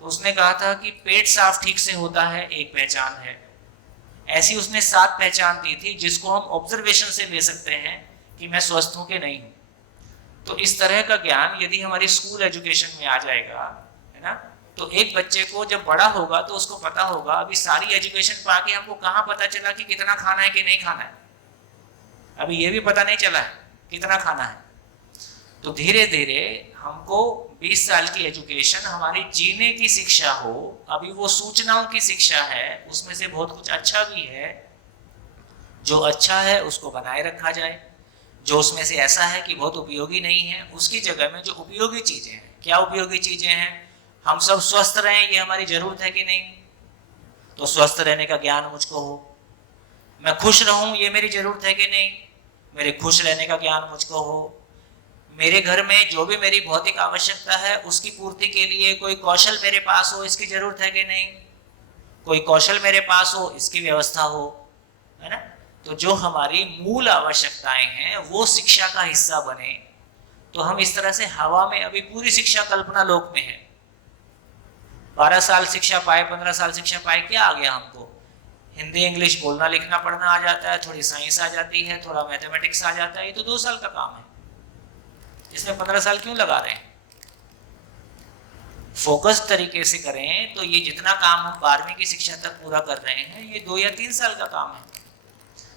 तो उसने कहा था कि पेट साफ ठीक से होता है, एक पहचान है। ऐसी उसने 7 पहचान दी थी जिसको हम ऑब्जर्वेशन से ले सकते हैं कि मैं स्वस्थ हूं कि नहीं हूं। तो इस तरह का ज्ञान यदि हमारी स्कूल एजुकेशन में आ जाएगा, है ना, तो एक बच्चे को जब बड़ा होगा तो उसको पता होगा। अभी सारी एजुकेशन पाके हमको कहाँ पता चला कि कितना खाना है कि नहीं खाना है? अभी ये भी पता नहीं चला है कितना खाना है। तो धीरे धीरे हमको 20 साल की एजुकेशन हमारी जीने की शिक्षा हो। अभी वो सूचनाओं की शिक्षा है, उसमें से बहुत कुछ अच्छा भी है। जो अच्छा है उसको बनाए रखा जाए, जो उसमें से ऐसा है कि बहुत उपयोगी नहीं है उसकी जगह में जो उपयोगी चीजें हैं। क्या उपयोगी चीजें हैं? हम सब स्वस्थ रहें, ये हमारी जरूरत है कि नहीं? तो स्वस्थ रहने का ज्ञान मुझको हो। मैं खुश रहूं, ये मेरी जरूरत है कि नहीं? मेरे खुश रहने का ज्ञान मुझको हो। मेरे घर में जो भी मेरी भौतिक आवश्यकता है उसकी पूर्ति के लिए कोई कौशल मेरे पास हो, इसकी जरूरत है कि नहीं? कोई कौशल मेरे पास हो, इसकी व्यवस्था हो, है ना। तो जो हमारी मूल आवश्यकताएं हैं वो शिक्षा का हिस्सा बने। तो हम इस तरह से हवा में, अभी पूरी शिक्षा कल्पना लोक में है। 12 साल शिक्षा पाए, 15 साल शिक्षा पाए, क्या आ गया हमको? हिंदी इंग्लिश बोलना लिखना पढ़ना आ जाता है, थोड़ी साइंस आ जाती है, थोड़ा मैथमेटिक्स आ जाता है। ये तो 2 साल का काम है। इसमें 15 साल क्यों लगा रहे हैं? फोकस तरीके से करें तो ये जितना काम हम 12वीं की शिक्षा तक पूरा कर रहे हैं ये 2 या 3 साल का काम है।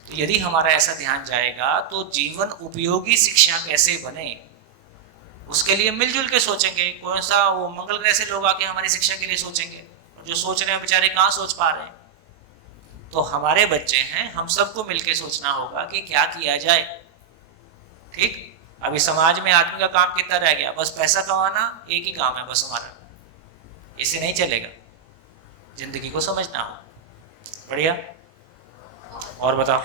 तो यदि हमारा ऐसा ध्यान जाएगा तो जीवन उपयोगी शिक्षा कैसे बने उसके लिए मिलजुल के सोचेंगे। कौन सा वो मंगल ग्रह से लोग आके हमारी शिक्षा के लिए सोचेंगे, और जो सोच रहे हैं बेचारे कहाँ सोच पा रहे हैं। तो हमारे बच्चे हैं, हम सबको मिलके सोचना होगा कि क्या किया जाए। ठीक, अभी समाज में आदमी का काम कितना रह गया? बस पैसा कमाना, एक ही काम है बस हमारा। इससे नहीं चलेगा, जिंदगी को समझना हो। बढ़िया, और बताओ।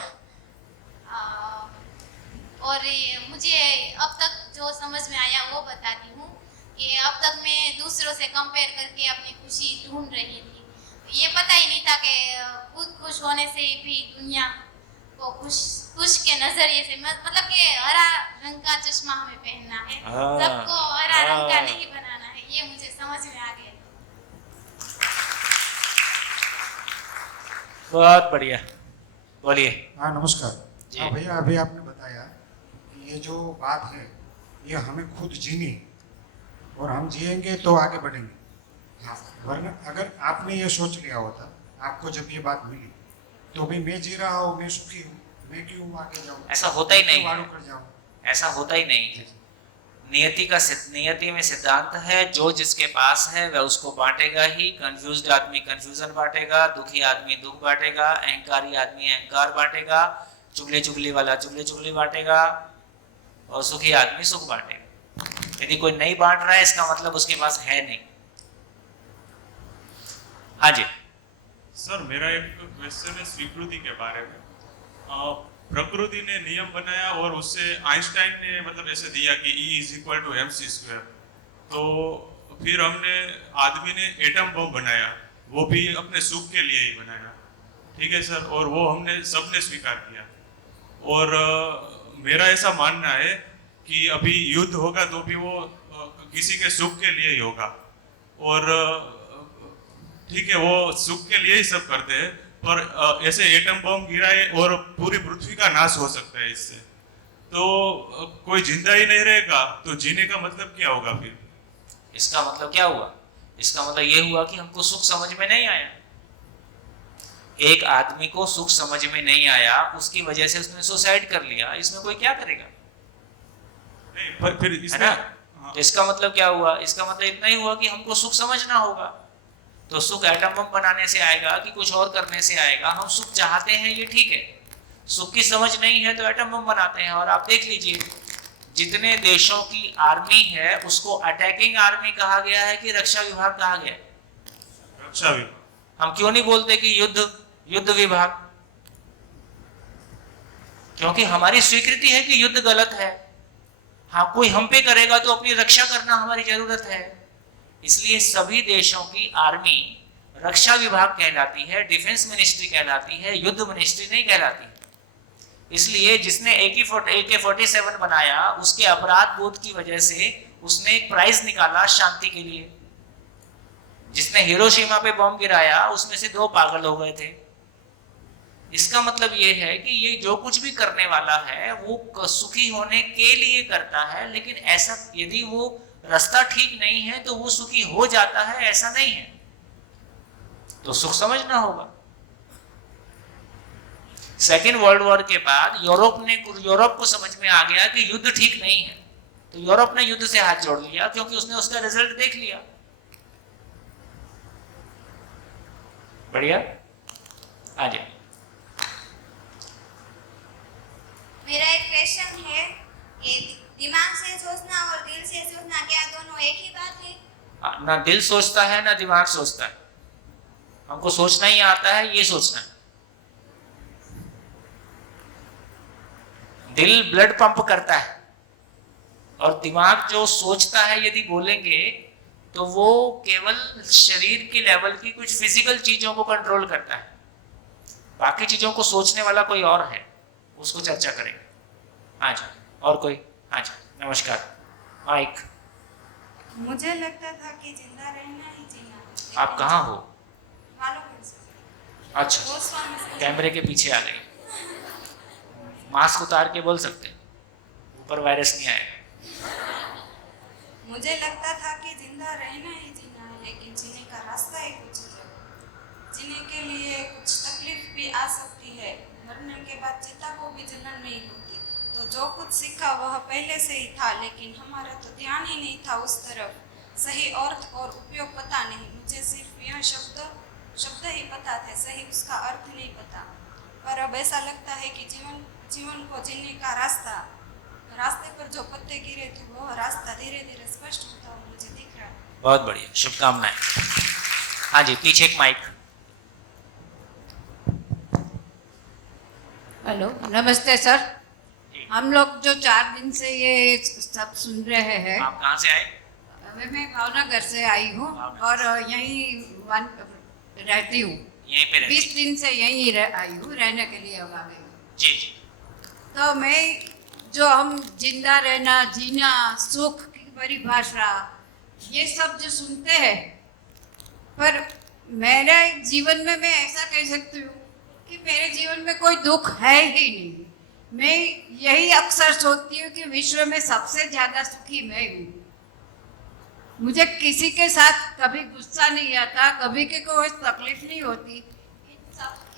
और मुझे अब तक जो समझ में आया वो बताती हूँ कि अब तक मैं दूसरों से कंपेयर करके अपनी खुशी ढूंढ रही थी। ये पता ही नहीं था कि खुद खुश होने से भी दुनिया को खुश के नजरिए से, मतलब कि हरा रंग का चश्मा हमें पहनना है, सबको हरा रंग का नहीं बनाना है। ये मुझे समझ में आ गया। बहुत बढ़िया, बोलिए। हाँ नमस्कार। हाँ भैया, अभी आपने बताया कि ये जो बात है ये हमें खुद जीनी है, और हम जिएंगे तो आगे बढ़ेंगे। हाँ, वरना अगर आपने ये सोच लिया होता, आपको जब ये बात मिली तो भाई मैं जी रहा हूँ, मैं सुखी हूँ, मैं क्यों आगे जाऊँ, ऐसा होता ही नहीं वाड़ू है। कर जाऊँ। ऐसा होता ही नहीं है। नियति में सिद्धांत है, जो जिसके पास है वह उसको बांटेगा ही। कंफ्यूज्ड आदमी कंफ्यूजन बांटेगा, दुखी आदमी दुख बांटेगा, अहंकारी आदमी अहंकार बांटेगा, चुगली वाला चुगली बांटेगा, और सुखी आदमी सुख बांटेगा। यदि कोई नहीं बांट रहा है इसका मतलब उसके पास है नहीं। हाँ जी सर, मेरा एक क्वेश्चन है स्वीकृति के बारे में। प्रकृति ने नियम बनाया और उससे आइंस्टाइन ने मतलब ऐसे दिया कि E=mc²। तो फिर हमने आदमी ने एटम बम बनाया, वो भी अपने सुख के लिए ही बनाया, ठीक है सर, और वो हमने सबने स्वीकार किया। और मेरा ऐसा मानना है कि अभी युद्ध होगा तो भी वो किसी के सुख के लिए ही होगा, और ठीक है वो सुख के लिए ही सब करते हैं, पर ऐसे एटम बम गिराए और पूरी पृथ्वी का नाश हो सकता है इससे, तो कोई जिंदा ही नहीं रहेगा, तो जीने का मतलब क्या होगा फिर? इसका मतलब क्या हुआ? इसका मतलब ये हुआ कि हमको सुख समझ में नहीं आया। एक आदमी को सुख समझ में नहीं आया, उसकी वजह से उसने सुसाइड कर लिया। इसमें कोई क्या करेगा? नहीं, पर फिर है ना? हाँ। इसका मतलब क्या हुआ? इसका मतलब इतना ही हुआ कि हमको सुख समझना होगा। तो सुख एटम बम बनाने से आएगा कि कुछ और करने से आएगा? हम सुख चाहते हैं, ये ठीक है। सुख की समझ नहीं है तो एटम बम बनाते हैं। और आप देख लीजिए, जितने देशों की आर्मी है उसको अटैकिंग आर्मी कहा गया है कि रक्षा विभाग कहा गया है? रक्षा विभाग। हम क्यों नहीं बोलते कि युद्ध विभाग? क्योंकि हमारी स्वीकृति है कि युद्ध गलत है। हाँ, कोई हम पे करेगा तो अपनी रक्षा करना हमारी जरूरत है। इसलिए सभी देशों की आर्मी रक्षा विभाग कहलाती है, डिफेंस मिनिस्ट्री कहलाती है, युद्ध मिनिस्ट्री नहीं कहलाती। इसलिए जिसने AK-47 बनाया उसके अपराध बोध की वजह से उसने एक प्राइज निकाला शांति के लिए। जिसने हिरोशिमा पे बम गिराया उसमें से 2 पागल हो गए थे। इसका मतलब ये है कि ये जो कुछ भी करने वाला है वो सुखी होने के लिए करता है, लेकिन ऐसा यदि वो रास्ता ठीक नहीं है तो वो सुखी हो जाता है, ऐसा नहीं है। तो सुख समझना होगा। सेकेंड वर्ल्ड वॉर के बाद यूरोप को समझ में आ गया कि युद्ध ठीक नहीं है, तो यूरोप ने युद्ध से हाथ जोड़ लिया, क्योंकि उसने उसका रिजल्ट देख लिया। बढ़िया, आ जाए। मेरा एक क्वेश्चन है कि दिमाग से सोचना और दिल से सोचना क्या दोनों एक ही बात है? ना दिल सोचता है ना दिमाग सोचता है। हमको सोचना ही आता है, ये सोचना है। दिल ब्लड पंप करता है और दिमाग जो सोचता है, यदि बोलेंगे तो वो केवल शरीर के लेवल की कुछ फिजिकल चीजों को कंट्रोल करता है। बाकी चीजों को सोचने वाला कोई और है, उसको चर्चा करेंगे। हाँ जी, और कोई? हाँ जी, नमस्कार। माइक। मुझे लगता था कि जिंदा रहना ही जीना। आप कहाँ हो? मालूम है। अच्छा, कैमरे के पीछे आ गई। मास्क उतार के बोल सकते हैं, ऊपर वायरस नहीं आएगा। मुझे लगता था कि जिंदा रहना ही जीना है, लेकिन जीने का रास्ता ही कुछ है। जीने के लिए कुछ तकलीफ भी आ सकती है। मरने के बाद चिता को भी जलन नहीं होती। तो जो कुछ सीखा वह पहले से ही था, लेकिन हमारा तो ध्यान ही नहीं था उस तरफ। सही अर्थ और उपयोग पता नहीं, मुझे सिर्फ यह शब्द ही पता थे, सही उसका अर्थ नहीं पता। पर अब ऐसा लगता है कि जीवन को जीने का रास्ते पर जो पत्ते गिरे थे वह रास्ता धीरे धीरे स्पष्ट होता हुआ मुझे दिख रहा है। बहुत बढ़िया, शुभकामनाएं। हाँ जी, पीछे एक माइक। हेलो, नमस्ते सर। हम लोग जो 4 दिन से ये सब सुन रहे हैं, आप कहाँ से आए? मैं भावनगर से आई हूँ और यहीं रहती हूँ। यहीं पे रहती 20 दिन से यहीं आई हूँ, रहने के लिए अब आ गई हूँ। जी जी। तो मैं जो हम जिंदा रहना, जीना, सुख की परिभाषा, ये सब जो सुनते हैं, पर मेरे जीवन में मैं ऐसा कह सकती हूँ कि मेरे जीवन में कोई दुख है ही नहीं। मैं यही अक्सर सोचती हूँ कि विश्व में सबसे ज्यादा सुखी मैं हूँ। मुझे किसी के साथ कभी गुस्सा नहीं आता, कभी के कोई तकलीफ नहीं होती।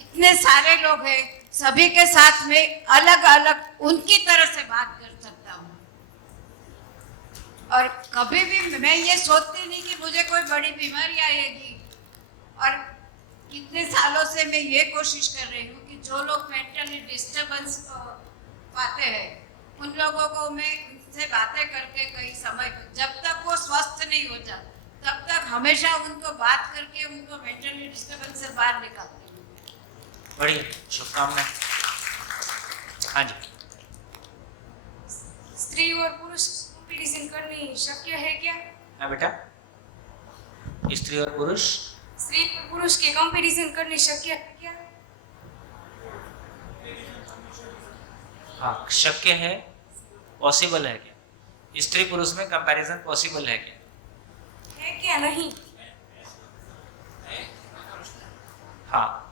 इतने सारे लोग हैं, सभी के साथ में अलग अलग उनकी तरह से बात कर सकता हूँ। और कभी भी मैं ये सोचती नहीं कि मुझे कोई बड़ी बीमारी आएगी। और कितने सालों से मैं ये कोशिश कर रही हूँ कि जो लोग मेंटली डिस्टर्बेंस पाते हैं, उन लोगों को मैं उनसे बातें करके कई समय, जब तक वो स्वस्थ नहीं हो जाते तब तक हमेशा उनको बात करके उनको मेंटली डिस्टर्बेंस से बाहर निकालती हूँ। बढ़िया, शुभकामनाएं। हाँ जी। स्त्री और पुरुष कंपैरिजन करनी शक्य है क्या? हाँ बेटा, स्त्री और पुरुष, स्त्री और पुरुष के कंपैरिजन करनी शक्य है क्या? हाँ शक्य है, पॉसिबल है क्या? स्त्री पुरुष में कंपैरिजन पॉसिबल है क्या? है क्या? नहीं। हाँ,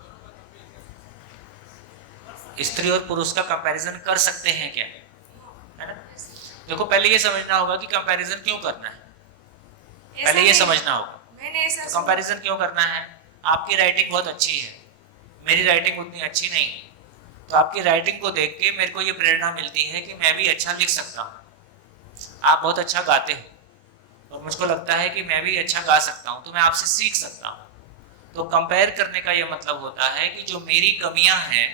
स्त्री और पुरुष का कंपैरिजन कर सकते हैं क्या, है ना? देखो, पहले ये समझना होगा कि कंपैरिजन क्यों करना है। पहले ये समझना होगा तो कंपैरिजन क्यों करना है। आपकी राइटिंग बहुत अच्छी है, मेरी राइटिंग उतनी अच्छी नहीं है, तो आपकी राइटिंग को देख के मेरे को ये प्रेरणा मिलती है कि मैं भी अच्छा लिख सकता हूँ। आप बहुत अच्छा गाते हो और मुझको लगता है कि मैं भी अच्छा गा सकता हूँ, तो मैं आपसे सीख सकता हूँ। तो कंपेयर करने का ये मतलब होता है कि जो मेरी कमियां हैं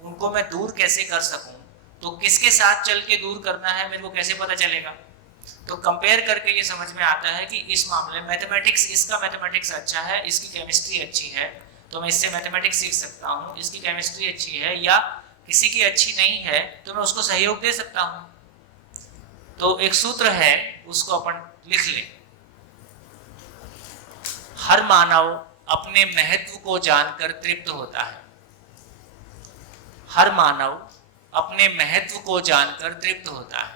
उनको मैं दूर कैसे कर सकूं, तो किसके साथ चल के दूर करना है मेरे को कैसे पता चलेगा। तो कंपेयर करके ये समझ में आता है कि इस मामले में मैथमेटिक्स, इसका मैथमेटिक्स अच्छा है, इसकी केमिस्ट्री अच्छी है, तो मैं इससे मैथमेटिक्स सीख सकता हूँ। इसकी केमिस्ट्री अच्छी है या किसी की अच्छी नहीं है तो मैं उसको सहयोग दे सकता हूँ। तो एक सूत्र है, उसको अपन लिख लें। हर मानव अपने महत्व को जानकर तृप्त होता है। हर मानव अपने महत्व को जानकर तृप्त होता है।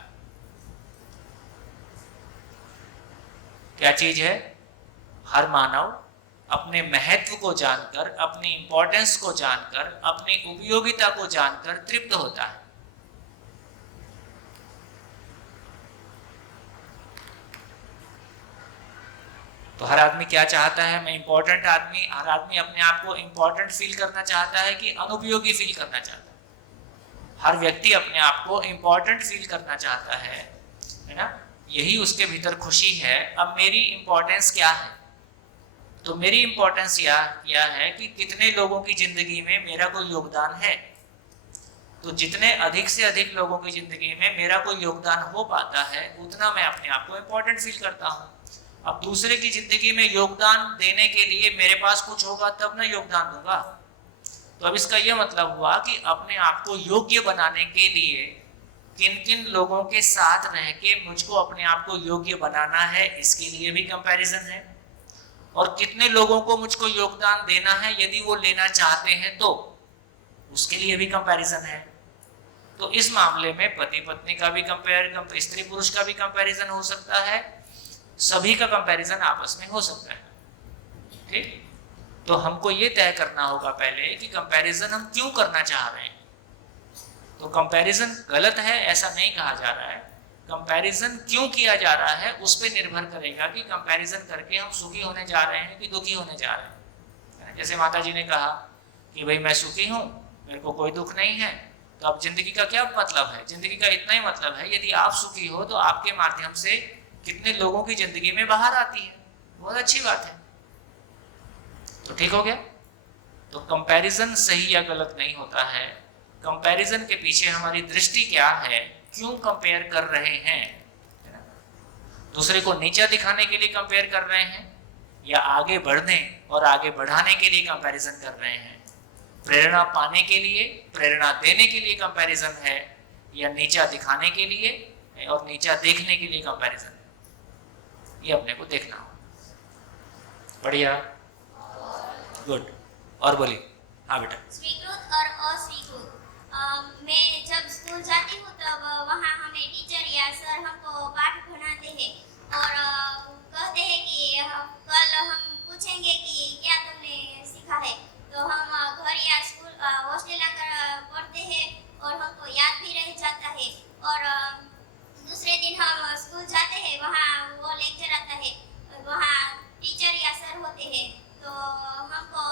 क्या चीज है? हर मानव अपने महत्व को जानकर, अपनी इंपॉर्टेंस को जानकर, अपनी उपयोगिता को जानकर तृप्त होता है। तो हर आदमी क्या चाहता है? मैं इंपॉर्टेंट आदमी, हर आदमी अपने आप को इंपॉर्टेंट फील करना चाहता है कि अनुपयोगी फील करना चाहता है? हर व्यक्ति अपने आप को इंपॉर्टेंट फील करना चाहता है ना? यही उसके भीतर खुशी है। अब मेरी इंपॉर्टेंस क्या है? तो मेरी इंपॉर्टेंस क्या है कि कितने लोगों की जिंदगी में मेरा कोई योगदान है। तो जितने अधिक से अधिक लोगों की जिंदगी में मेरा कोई योगदान हो पाता है, उतना मैं अपने आप को इंपॉर्टेंट फील करता हूँ। अब दूसरे की जिंदगी में योगदान देने के लिए मेरे पास कुछ होगा तब ना योगदान दूंगा। तो अब इसका यह मतलब हुआ कि अपने आप को योग्य बनाने के लिए किन किन लोगों के साथ रह के मुझको अपने आप को योग्य बनाना है, इसके लिए भी कंपैरिजन है। और कितने लोगों को मुझको योगदान देना है यदि वो लेना चाहते हैं तो उसके लिए भी कंपैरिजन है। तो इस मामले में पति पत्नी का भी स्त्री पुरुष का भी कंपैरिजन हो सकता है, सभी का कंपैरिजन आपस में हो सकता है। ठीक, तो हमको ये तय करना होगा पहले कि कंपैरिजन हम क्यों करना चाह रहे हैं। तो कंपैरिजन गलत है ऐसा नहीं कहा जा रहा है, कंपैरिजन क्यों किया जा रहा है उस पर निर्भर करेगा कि कंपैरिजन करके हम सुखी होने जा रहे हैं कि दुखी होने जा रहे हैं। जैसे माता जी ने कहा कि भाई मैं सुखी हूँ, मेरे को कोई दुख नहीं है, तो अब जिंदगी का क्या मतलब है? जिंदगी का इतना ही मतलब है, यदि आप सुखी हो तो आपके माध्यम से कितने लोगों की जिंदगी में बाहर आती है, बहुत अच्छी बात है। तो ठीक हो गया। तो कंपैरिजन सही या गलत नहीं होता है। कंपैरिजन के पीछे हमारी दृष्टि क्या है, क्यों कंपेयर कर रहे हैं? दूसरे को नीचा दिखाने के लिए कंपेयर कर रहे हैं, या आगे बढ़ने और आगे बढ़ाने के लिए कंपैरिजन कर रहे हैं? प्रेरणा पाने के लिए, प्रेरणा देने के लिए कंपैरिजन है, या नीचा दिखाने के लिए और नीचा देखने के लिए कंपैरिजन है? ये अपने को देखना हो। बढ़िया, गुड। और बोलिए। हाँ बेटा। स्वीकृत और अस्वीकृत। मैं जब स्कूल जाती हूँ तब वहाँ हमें टीचर या सर हमको पाठ पढ़ाते हैं और कहते हैं कि कल हम पूछेंगे कि क्या तुमने सीखा है, तो हम घर या स्कूल हॉस्टल आकर पढ़ते हैं और हमको याद भी रह जाता है। और दूसरे दिन हम स्कूल जाते हैं, वहाँ वो लेक्चर आता है, वहाँ टीचर या सर होते हैं, तो हमको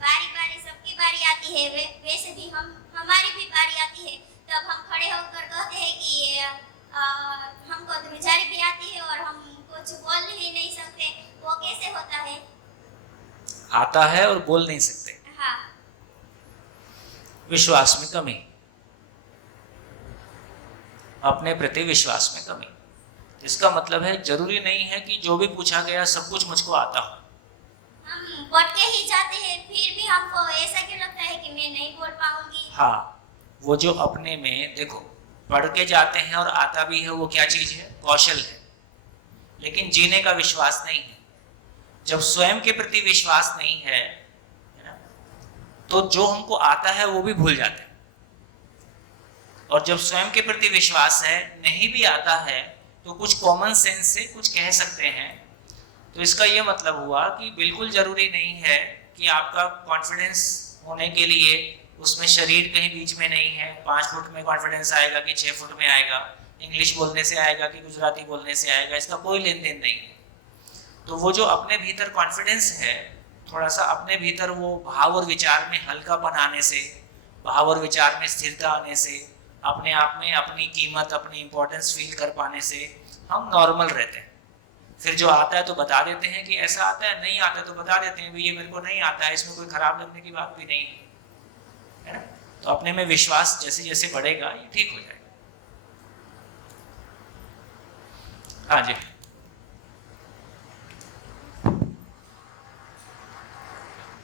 बारी बारी सबकी बारी आती है, वैसे भी हमारी भी बारी आती है, तब हम खड़े होकर कहते हैं कि हमको द्विचारी भी आती है और हम कुछ बोल ही नहीं सकते। वो कैसे होता है? आता है और बोल नहीं सकते। हाँ। विश्वास में कमी, अपने प्रति विश्वास में कमी। इसका मतलब है जरूरी नहीं है कि जो भी पूछा गया सब कुछ मुझको आता हो। हम पढ़ के ही जाते हैं, फिर भी हमको ऐसा क्यों लगता है कि मैं नहीं बोल पाऊंगी? हाँ, वो जो अपने में देखो, पढ़ के जाते हैं और आता भी है, वो क्या चीज है? कौशल है। लेकिन जीने का विश्वास नहीं है। जब स्वयं के प्रति विश्वास नहीं है ना, तो जो हमको आता है वो भी भूल जाते हैं। और जब स्वयं के प्रति विश्वास है, नहीं भी आता है, तो कुछ कॉमन सेंस से कुछ कह सकते हैं। तो इसका ये मतलब हुआ कि बिल्कुल जरूरी नहीं है कि आपका कॉन्फिडेंस होने के लिए उसमें शरीर कहीं बीच में नहीं है। 5 फुट में कॉन्फिडेंस आएगा कि 6 फुट में आएगा, इंग्लिश बोलने से आएगा कि गुजराती बोलने से आएगा, इसका कोई लेन देन नहीं है। तो वो जो अपने भीतर कॉन्फिडेंस है, थोड़ा सा अपने भीतर वो भाव और विचार में हल्कापन आने से, भाव और विचार में स्थिरता आने से, अपने आप में अपनी कीमत, अपनी इंपॉर्टेंस फील कर पाने से हम नॉर्मल रहते हैं। फिर जो आता है तो बता देते हैं कि ऐसा आता है, नहीं आता तो बता देते हैं भी ये मेरे को नहीं आता है, इसमें कोई खराब लगने की बात भी नहीं है ना। तो अपने में विश्वास जैसे जैसे बढ़ेगा ये ठीक हो जाएगा। हाँ जी।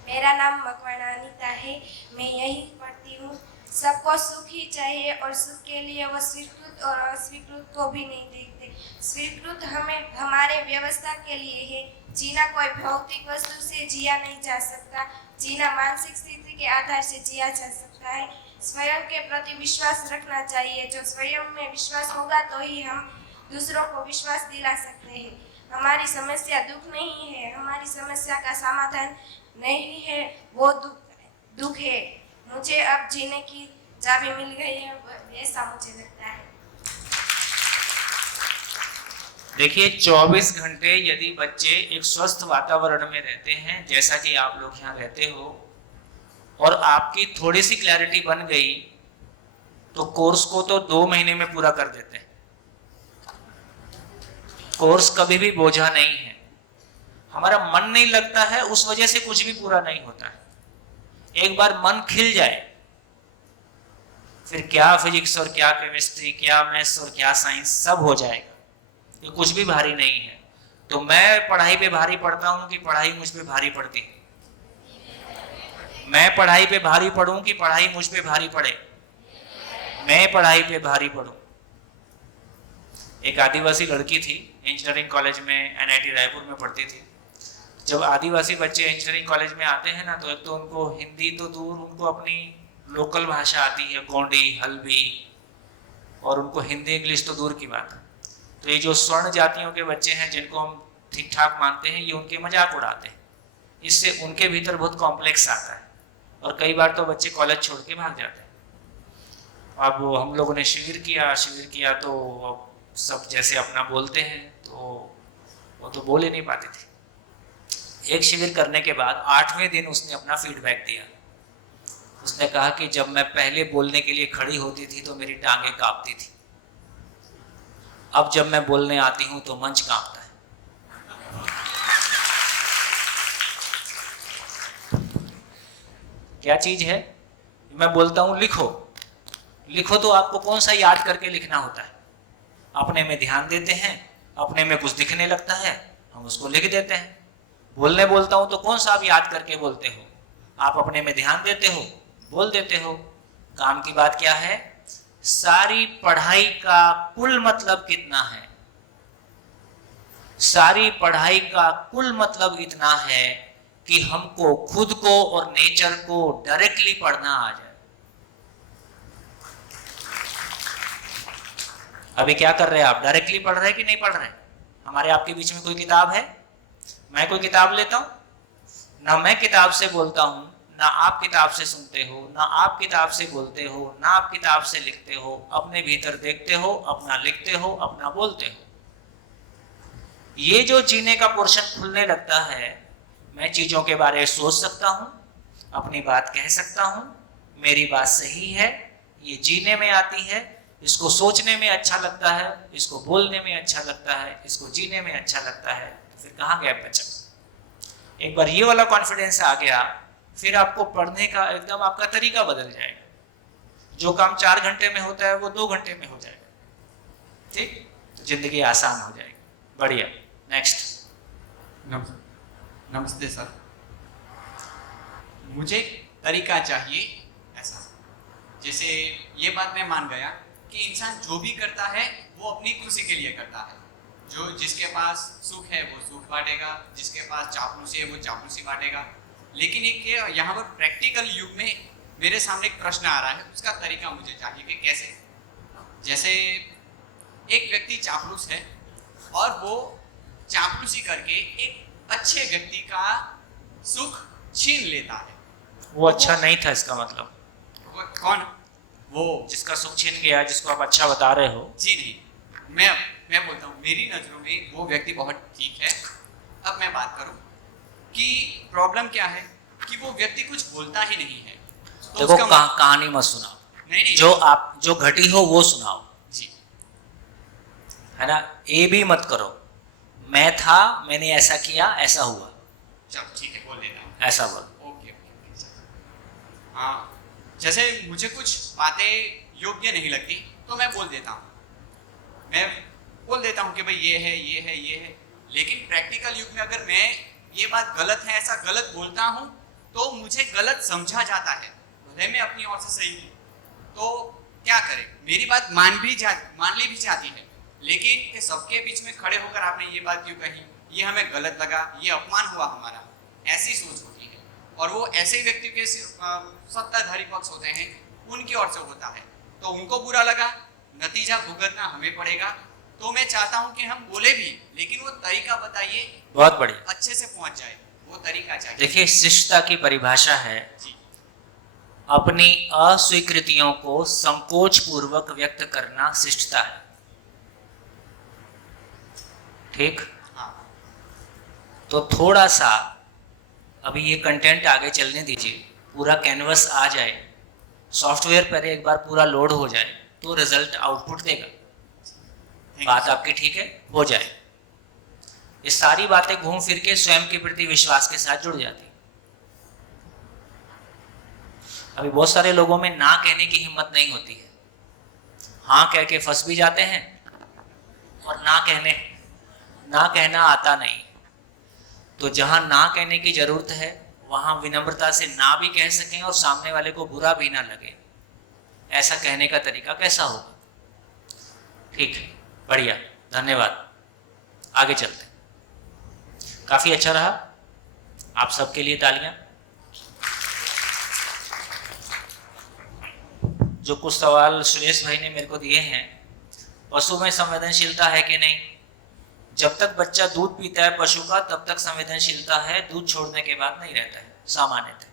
मेरा नाम मकवाना अनीता है, मैं यही पढ़ती हूँ। सबको सुख ही चाहिए और सुख के लिए वो स्वीकृत और अस्वीकृत को भी नहीं देखते। स्वीकृत हमें हमारे व्यवस्था के लिए है। जीना कोई भौतिक वस्तु से जिया नहीं जा सकता, जीना मानसिक स्थिति के आधार से जिया जा सकता है। स्वयं के प्रति विश्वास रखना चाहिए। जो स्वयं में विश्वास होगा तो ही हम दूसरों को विश्वास दिला सकते हैं। हमारी समस्या दुख नहीं है, हमारी समस्या का समाधान नहीं है, वो दुख है। मुझे अब जीने की चाबी मिल गई है, ऐसा मुझे लगता है। देखिए 24 घंटे यदि बच्चे एक स्वस्थ वातावरण में रहते हैं, जैसा कि आप लोग यहाँ रहते हो, और आपकी थोड़ी सी क्लैरिटी बन गई, तो कोर्स को तो 2 महीने में पूरा कर देते हैं। कोर्स कभी भी बोझा नहीं है। हमारा मन नहीं लगता है, उस वजह से कुछ भी पूरा नहीं होता है। एक बार मन खिल जाए, फिर क्या फिजिक्स और क्या केमिस्ट्री, क्या मैथ्स और क्या साइंस, सब हो जाएगा। ये कुछ भी भारी नहीं है। तो मैं पढ़ाई पे भारी पड़ता हूं कि पढ़ाई मुझ पे भारी पड़ती है? मैं पढ़ाई पे भारी पढ़ूं कि पढ़ाई मुझ पे भारी पड़े? मैं पढ़ाई पे भारी पढ़ूं। एक आदिवासी लड़की थी, इंजीनियरिंग कॉलेज में, NIT रायपुर में पढ़ती थी। जब आदिवासी बच्चे इंजीनियरिंग कॉलेज में आते हैं ना, तो एक तो उनको हिंदी तो दूर, उनको अपनी लोकल भाषा आती है, गोंडी, हल्बी, और उनको हिंदी इंग्लिश तो दूर की बात है। तो ये जो स्वर्ण जातियों के बच्चे हैं, जिनको हम ठीक ठाक मानते हैं, ये उनके मजाक उड़ाते हैं। इससे उनके भीतर बहुत कॉम्प्लेक्स आता है, और कई बार तो बच्चे कॉलेज छोड़ के भाग जाते हैं। अब हम लोगों ने शिविर किया तो अब सब जैसे अपना बोलते हैं, तो वो तो बोल ही नहीं पाते थे। एक शिविर करने के बाद 8वें दिन उसने अपना फीडबैक दिया। उसने कहा कि जब मैं पहले बोलने के लिए खड़ी होती थी तो मेरी टांगें कांपती थी, अब जब मैं बोलने आती हूं तो मंच कांपता है। क्या चीज है? मैं बोलता हूं लिखो तो आपको कौन सा याद करके लिखना होता है? अपने में ध्यान देते हैं, अपने में कुछ दिखने लगता है, हम उसको लिख देते हैं। बोलता हूं तो कौन सा आप याद करके बोलते हो? आप अपने में ध्यान देते हो, बोल देते हो। काम की बात क्या है? सारी पढ़ाई का कुल मतलब कितना है? सारी पढ़ाई का कुल मतलब इतना है कि हमको खुद को और नेचर को डायरेक्टली पढ़ना आ जाए। अभी क्या कर रहे हैं आप? डायरेक्टली पढ़ रहे हैं कि नहीं पढ़ रहे? हमारे आपके बीच में कोई किताब है? मैं कोई किताब लेता हूं ना, मैं किताब से बोलता हूं ना, आप किताब से सुनते हो ना, आप किताब से बोलते हो ना, आप किताब से लिखते हो। अपने भीतर देखते हो, अपना लिखते हो, अपना बोलते हो। ये जो जीने का पोर्शन खुलने लगता है, मैं चीजों के बारे में सोच सकता हूं, अपनी बात कह सकता हूं, मेरी बात सही है, ये जीने में आती है। इसको सोचने में अच्छा लगता है, इसको बोलने में अच्छा लगता है, इसको जीने में अच्छा लगता है, तो फिर कहाँ गैप बचा? एक बार ये वाला कॉन्फिडेंस आ गया, फिर आपको पढ़ने का एकदम आपका तरीका बदल जाएगा। जो काम 4 घंटे में होता है वो 2 घंटे में हो जाएगा। ठीक, तो जिंदगी आसान हो जाएगी। बढ़िया, नेक्स्ट। नमस्ते सर, मुझे तरीका चाहिए ऐसा, जैसे ये बात मैं मान गया कि इंसान जो भी करता है वो अपनी खुशी के लिए करता है। जो जिसके पास सुख है वो सुख बांटेगा, जिसके पास चापलूसी है वो चापलूसी बांटेगा। लेकिन एक यहाँ पर प्रैक्टिकल युग में मेरे सामने एक प्रश्न आ रहा है, उसका तरीका मुझे चाहिए कि कैसे। जैसे एक व्यक्ति चापलूस है और वो चापलूसी करके एक अच्छे व्यक्ति का सुख छीन लेता है। वो अच्छा नहीं था, इसका मतलब? वो कौन? वो जिसका सुख छीन गया, जिसको आप अच्छा बता रहे हो? जी नहीं, मैं बोलता हूँ मेरी नज़रों में वो व्यक्ति बहुत ठीक है। अब मैं बात करूँ कि प्रॉब्लम क्या है कि वो व्यक्ति कुछ बोलता ही नहीं है। तो देखो, कहानी मत सुनाओ, नहीं, जो घटी हो वो सुनाओ जी, है ना। ये भी मत करो, मैं था, मैंने ऐसा किया, ऐसा हुआ। चलो ठीक है, बोल देता हूँ, ऐसा बोल। ओके। हाँ, जैसे मुझे कुछ बातें योग्य नहीं लगती तो मैं बोल देता हूँ कि भाई ये है। लेकिन प्रैक्टिकल युग में अगर मैं ये बात गलत है ऐसा गलत बोलता हूँ तो मुझे गलत समझा जाता है, भले मैं अपनी ओर से सही हूँ। तो क्या करें? मेरी बात मान ली भी जाती है, लेकिन कि सबके बीच में खड़े होकर आपने ये बात क्यों कही, ये हमें गलत लगा, ये अपमान हुआ हमारा, ऐसी सोच होती है। और वो ऐसे व्यक्ति के सत्ताधारी पक्ष होते हैं, उनकी ओर से होता है, तो उनको बुरा लगा, नतीजा भुगतना हमें पड़ेगा। तो मैं चाहता हूं कि हम बोले भी, लेकिन वो तरीका बताइए, बहुत बढ़िया, अच्छे से पहुंच जाए, वो तरीका चाहिए। देखिए, शिष्टता की परिभाषा है अपनी अस्वीकृतियों को संकोच पूर्वक व्यक्त करना शिष्टता है। ठीक, तो थोड़ा सा अभी ये कंटेंट आगे चलने दीजिए, पूरा कैनवस आ जाए, सॉफ्टवेयर पर एक बार पूरा लोड हो जाए तो रिजल्ट आउटपुट देगा। बात आपकी ठीक है, हो जाए। ये सारी बातें घूम फिर के स्वयं के प्रति विश्वास के साथ जुड़ जाती। अभी बहुत सारे लोगों में ना कहने की हिम्मत नहीं होती है, हाँ कह के फंस भी जाते हैं, और ना कहना आता नहीं। तो जहां ना कहने की जरूरत है वहां विनम्रता से ना भी कह सकें और सामने वाले को बुरा भी ना लगे, ऐसा कहने का तरीका कैसा होगा? ठीक है, बढ़िया, धन्यवाद। आगे चलते हैं। काफी अच्छा रहा, आप सबके लिए तालियां। जो कुछ सवाल सुरेश भाई ने मेरे को दिए हैं, पशु में संवेदनशीलता है कि नहीं? जब तक बच्चा दूध पीता है पशु का, तब तक संवेदनशीलता है, दूध छोड़ने के बाद नहीं रहता है, सामान्यतः।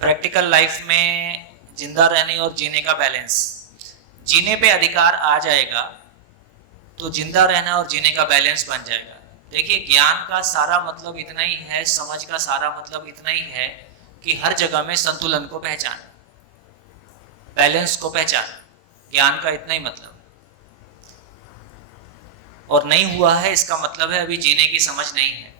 प्रैक्टिकल लाइफ में जिंदा रहने और जीने का बैलेंस। जीने पे अधिकार आ जाएगा तो जिंदा रहना और जीने का बैलेंस बन जाएगा। देखिए, ज्ञान का सारा मतलब इतना ही है, समझ का सारा मतलब इतना ही है कि हर जगह में संतुलन को पहचान, बैलेंस को पहचान। ज्ञान का इतना ही मतलब। और नहीं हुआ है इसका मतलब है अभी जीने की समझ नहीं है।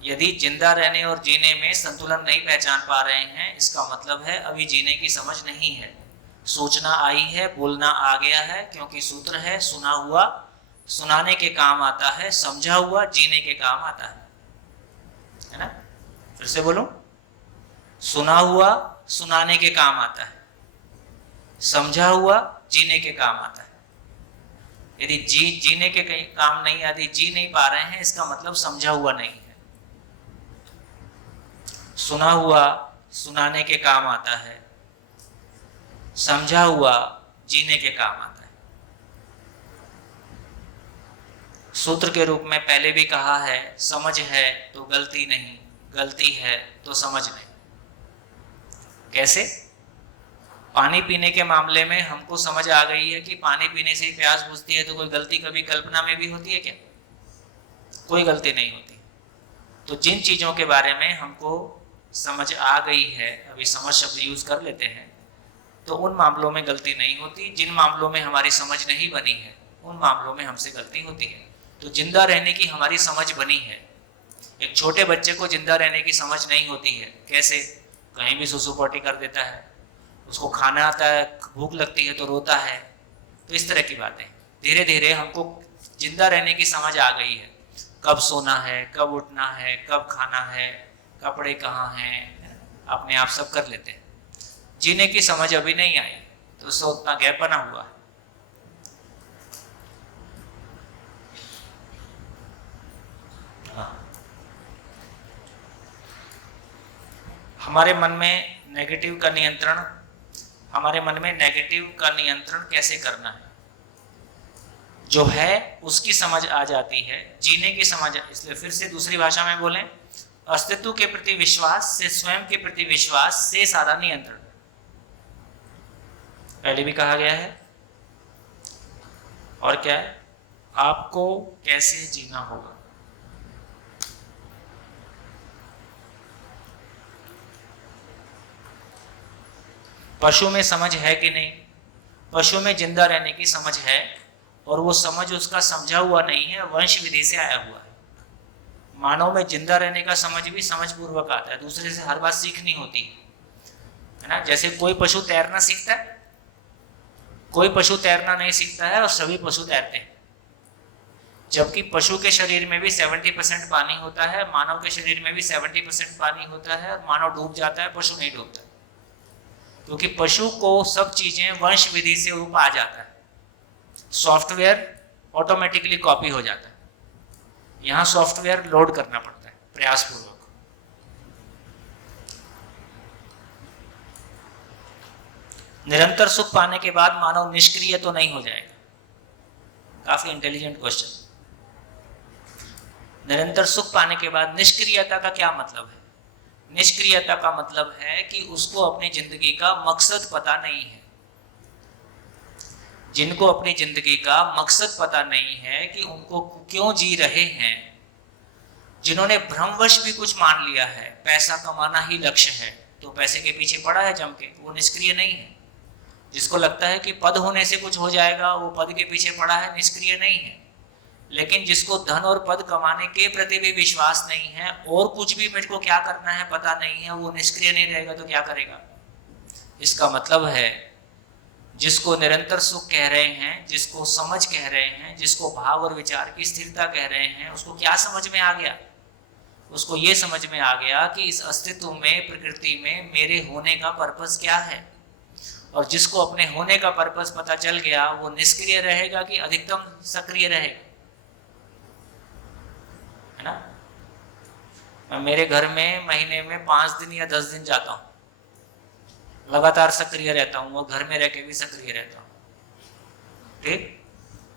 यदि जिंदा रहने और जीने में संतुलन नहीं पहचान पा रहे हैं, इसका मतलब है अभी जीने की समझ नहीं है। सोचना आई है, बोलना आ गया है, क्योंकि सूत्र है सुना हुआ सुनाने के काम आता है, समझा हुआ जीने के काम आता है ना। फिर से बोलूं, सुना हुआ सुनाने के काम आता है, समझा हुआ जीने के काम आता है। यदि जीने के कहीं काम नहीं, यदि जी नहीं पा रहे हैं, इसका मतलब समझा हुआ नहीं है। सुना हुआ सुनाने के काम आता है, समझा हुआ जीने के काम आता है। सूत्र के रूप में पहले भी कहा है, समझ है तो गलती नहीं, गलती है तो समझ नहीं। कैसे? पानी पीने के मामले में हमको समझ आ गई है कि पानी पीने से प्यास बुझती है, तो कोई गलती कभी कल्पना में भी होती है क्या? कोई गलती नहीं होती। तो जिन चीज़ों के बारे में हमको समझ आ गई है, अभी समझ शब्द यूज कर लेते हैं, तो उन मामलों में गलती नहीं होती। जिन मामलों में हमारी समझ नहीं बनी है, उन मामलों में हमसे गलती होती है। तो जिंदा रहने की हमारी समझ बनी है। एक छोटे बच्चे को जिंदा रहने की समझ नहीं होती है। कैसे? कहीं भी सुसु पोटी कर देता है, उसको खाना आता है, भूख लगती है तो रोता है। तो इस तरह की बातें धीरे धीरे हमको जिंदा रहने की समझ आ गई है। कब सोना है, कब उठना है, कब खाना है, कपड़े कहाँ हैं, अपने आप सब कर लेते हैं। जीने की समझ अभी नहीं आई, तो उससे उतना गैप बना हुआ है। हमारे मन में नेगेटिव का नियंत्रण, हमारे मन में नेगेटिव का नियंत्रण कैसे करना है? जो है उसकी समझ आ जाती है, जीने की समझ। इसलिए फिर से दूसरी भाषा में बोलें, अस्तित्व के प्रति विश्वास से स्वयं के प्रति विश्वास से सारा नियंत्रण। पहले भी कहा गया है। और क्या है? आपको कैसे जीना होगा। पशु में समझ है कि नहीं? पशु में जिंदा रहने की समझ है, और वो समझ उसका समझा हुआ नहीं है, वंश विधि से आया हुआ है। मानव में जिंदा रहने का समझ भी समझ पूर्वक आता है, दूसरे से हर बात सीखनी होती है ना। जैसे कोई पशु तैरना सीखता है, कोई पशु तैरना नहीं सीखता है, और सभी पशु तैरते हैं। जबकि पशु के शरीर में भी 70% पानी होता है, मानव के शरीर में भी 70% पानी होता है, और मानव डूब जाता है, पशु नहीं डूबता। क्योंकि पशु को सब चीजें वंश विधि से रूप आ जाता है, सॉफ्टवेयर ऑटोमेटिकली कॉपी हो जाता है। यहाँ सॉफ्टवेयर लोड करना पड़ता है प्रयासपूर्वक। निरंतर सुख पाने के बाद मानव निष्क्रिय तो नहीं हो जाएगा? काफी इंटेलिजेंट क्वेश्चन। निरंतर सुख पाने के बाद निष्क्रियता का क्या मतलब है? निष्क्रियता का मतलब है कि उसको अपनी जिंदगी का मकसद पता नहीं है। जिनको अपनी जिंदगी का मकसद पता नहीं है कि उनको क्यों जी रहे हैं, जिन्होंने भ्रमवश भी कुछ मान लिया है, पैसा कमाना ही लक्ष्य है, तो पैसे के पीछे पड़ा है जम के, वो निष्क्रिय नहीं है। जिसको लगता है कि पद होने से कुछ हो जाएगा, वो पद के पीछे पड़ा है, निष्क्रिय नहीं है। लेकिन जिसको धन और पद कमाने के प्रति भी विश्वास नहीं है, और कुछ भी मेरे को क्या करना है पता नहीं है, वो निष्क्रिय नहीं रहेगा तो क्या करेगा? इसका मतलब है जिसको निरंतर सुख कह रहे हैं, जिसको समझ कह रहे हैं, जिसको भाव और विचार की स्थिरता कह रहे हैं, उसको क्या समझ में आ गया? उसको ये समझ में आ गया कि इस अस्तित्व में, प्रकृति में मेरे होने का पर्पस क्या है। और जिसको अपने होने का पर्पस पता चल गया, वो निष्क्रिय रहेगा कि अधिकतम सक्रिय रहेगा, है ना। मैं मेरे घर में महीने में 5 दिन या 10 दिन जाता हूँ, लगातार सक्रिय रहता हूँ, और घर में रह के भी सक्रिय रहता हूँ। ठीक?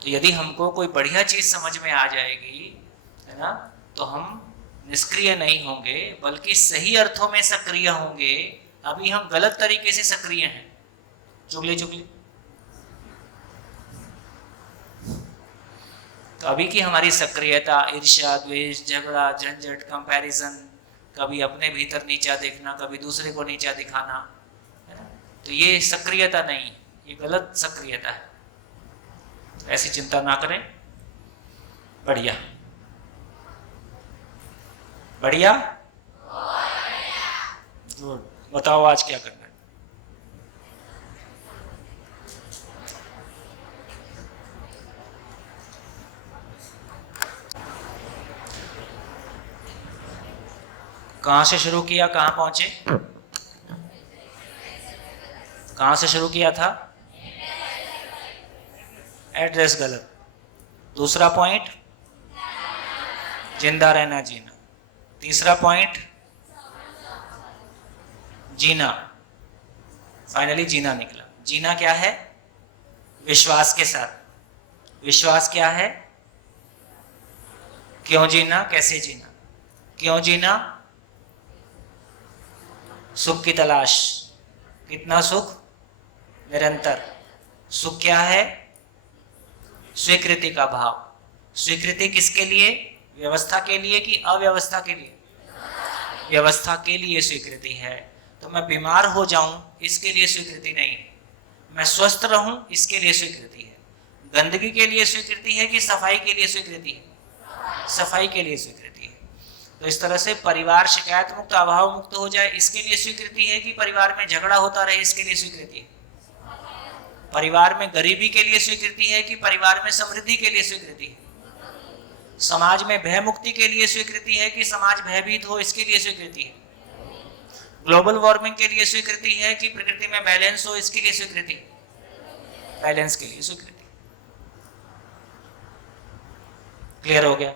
तो यदि हमको कोई बढ़िया चीज समझ में आ जाएगी, है ना, तो हम निष्क्रिय नहीं होंगे, बल्कि सही अर्थों में सक्रिय होंगे। अभी हम गलत तरीके से सक्रिय हैं, चुगले चुगले। तो अभी की हमारी सक्रियता ईर्ष्या, द्वेष, झगड़ा, झंझट, कंपैरिजन, कभी अपने भीतर नीचा देखना, कभी दूसरे को नीचा दिखाना, है ना, तो ये सक्रियता नहीं, ये गलत सक्रियता है। ऐसी चिंता ना करें। बढ़िया बढ़िया, गुड। बताओ आज क्या करना है? कहां से शुरू किया, कहां पहुंचे? कहां से शुरू किया था? एड्रेस गलत। दूसरा पॉइंट जिंदा रहना, जीना। तीसरा पॉइंट जीना। फाइनली जीना निकला। जीना क्या है? विश्वास के साथ। विश्वास क्या है? क्यों जीना, कैसे जीना? क्यों जीना? सुख की तलाश। कितना सुख? निरंतर। सुख क्या है? स्वीकृति का भाव। स्वीकृति किसके लिए? व्यवस्था के लिए कि अव्यवस्था के लिए? व्यवस्था के लिए स्वीकृति है। तो मैं बीमार हो जाऊं इसके लिए स्वीकृति नहीं है, मैं स्वस्थ रहूं इसके लिए स्वीकृति है। गंदगी के लिए स्वीकृति है कि सफाई के लिए स्वीकृति है? सफाई के लिए स्वीकृति है। तो इस तरह से परिवार शिकायत मुक्त, अभाव मुक्त हो जाए इसके लिए स्वीकृति है कि परिवार में झगड़ा होता रहे इसके लिए स्वीकृति है? परिवार में गरीबी के लिए स्वीकृति है कि परिवार में समृद्धि के लिए स्वीकृति है? समाज में भय मुक्ति के लिए स्वीकृति है कि समाज भयभीत हो इसके लिए स्वीकृति है? ग्लोबल वार्मिंग के लिए स्वीकृति है कि प्रकृति में बैलेंस हो इसके लिए स्वीकृति है? बैलेंस के लिए स्वीकृति। क्लियर हो गया?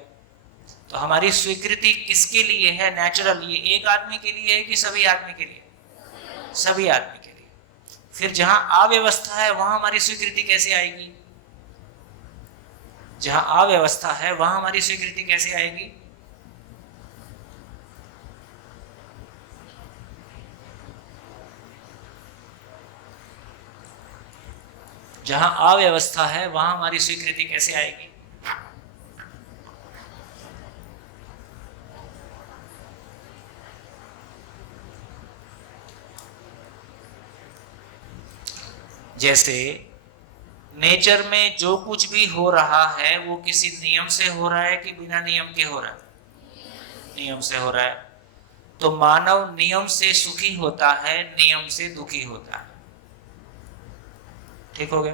तो हमारी स्वीकृति किसके लिए है? नेचुरल। ये एक आदमी के लिए है कि सभी आदमी के लिए? सभी आदमी के लिए। फिर जहां अव्यवस्था है वहां हमारी स्वीकृति कैसे आएगी? जहां अव्यवस्था है वहां हमारी स्वीकृति कैसे आएगी? जहां अव्यवस्था है वहां हमारी स्वीकृति कैसे आएगी? जैसे नेचर में जो कुछ भी हो रहा है वो किसी नियम से हो रहा है कि बिना नियम के हो रहा है? नियम से हो रहा है। तो मानव नियम से सुखी होता है, नियम से दुखी होता है। ठीक हो गया?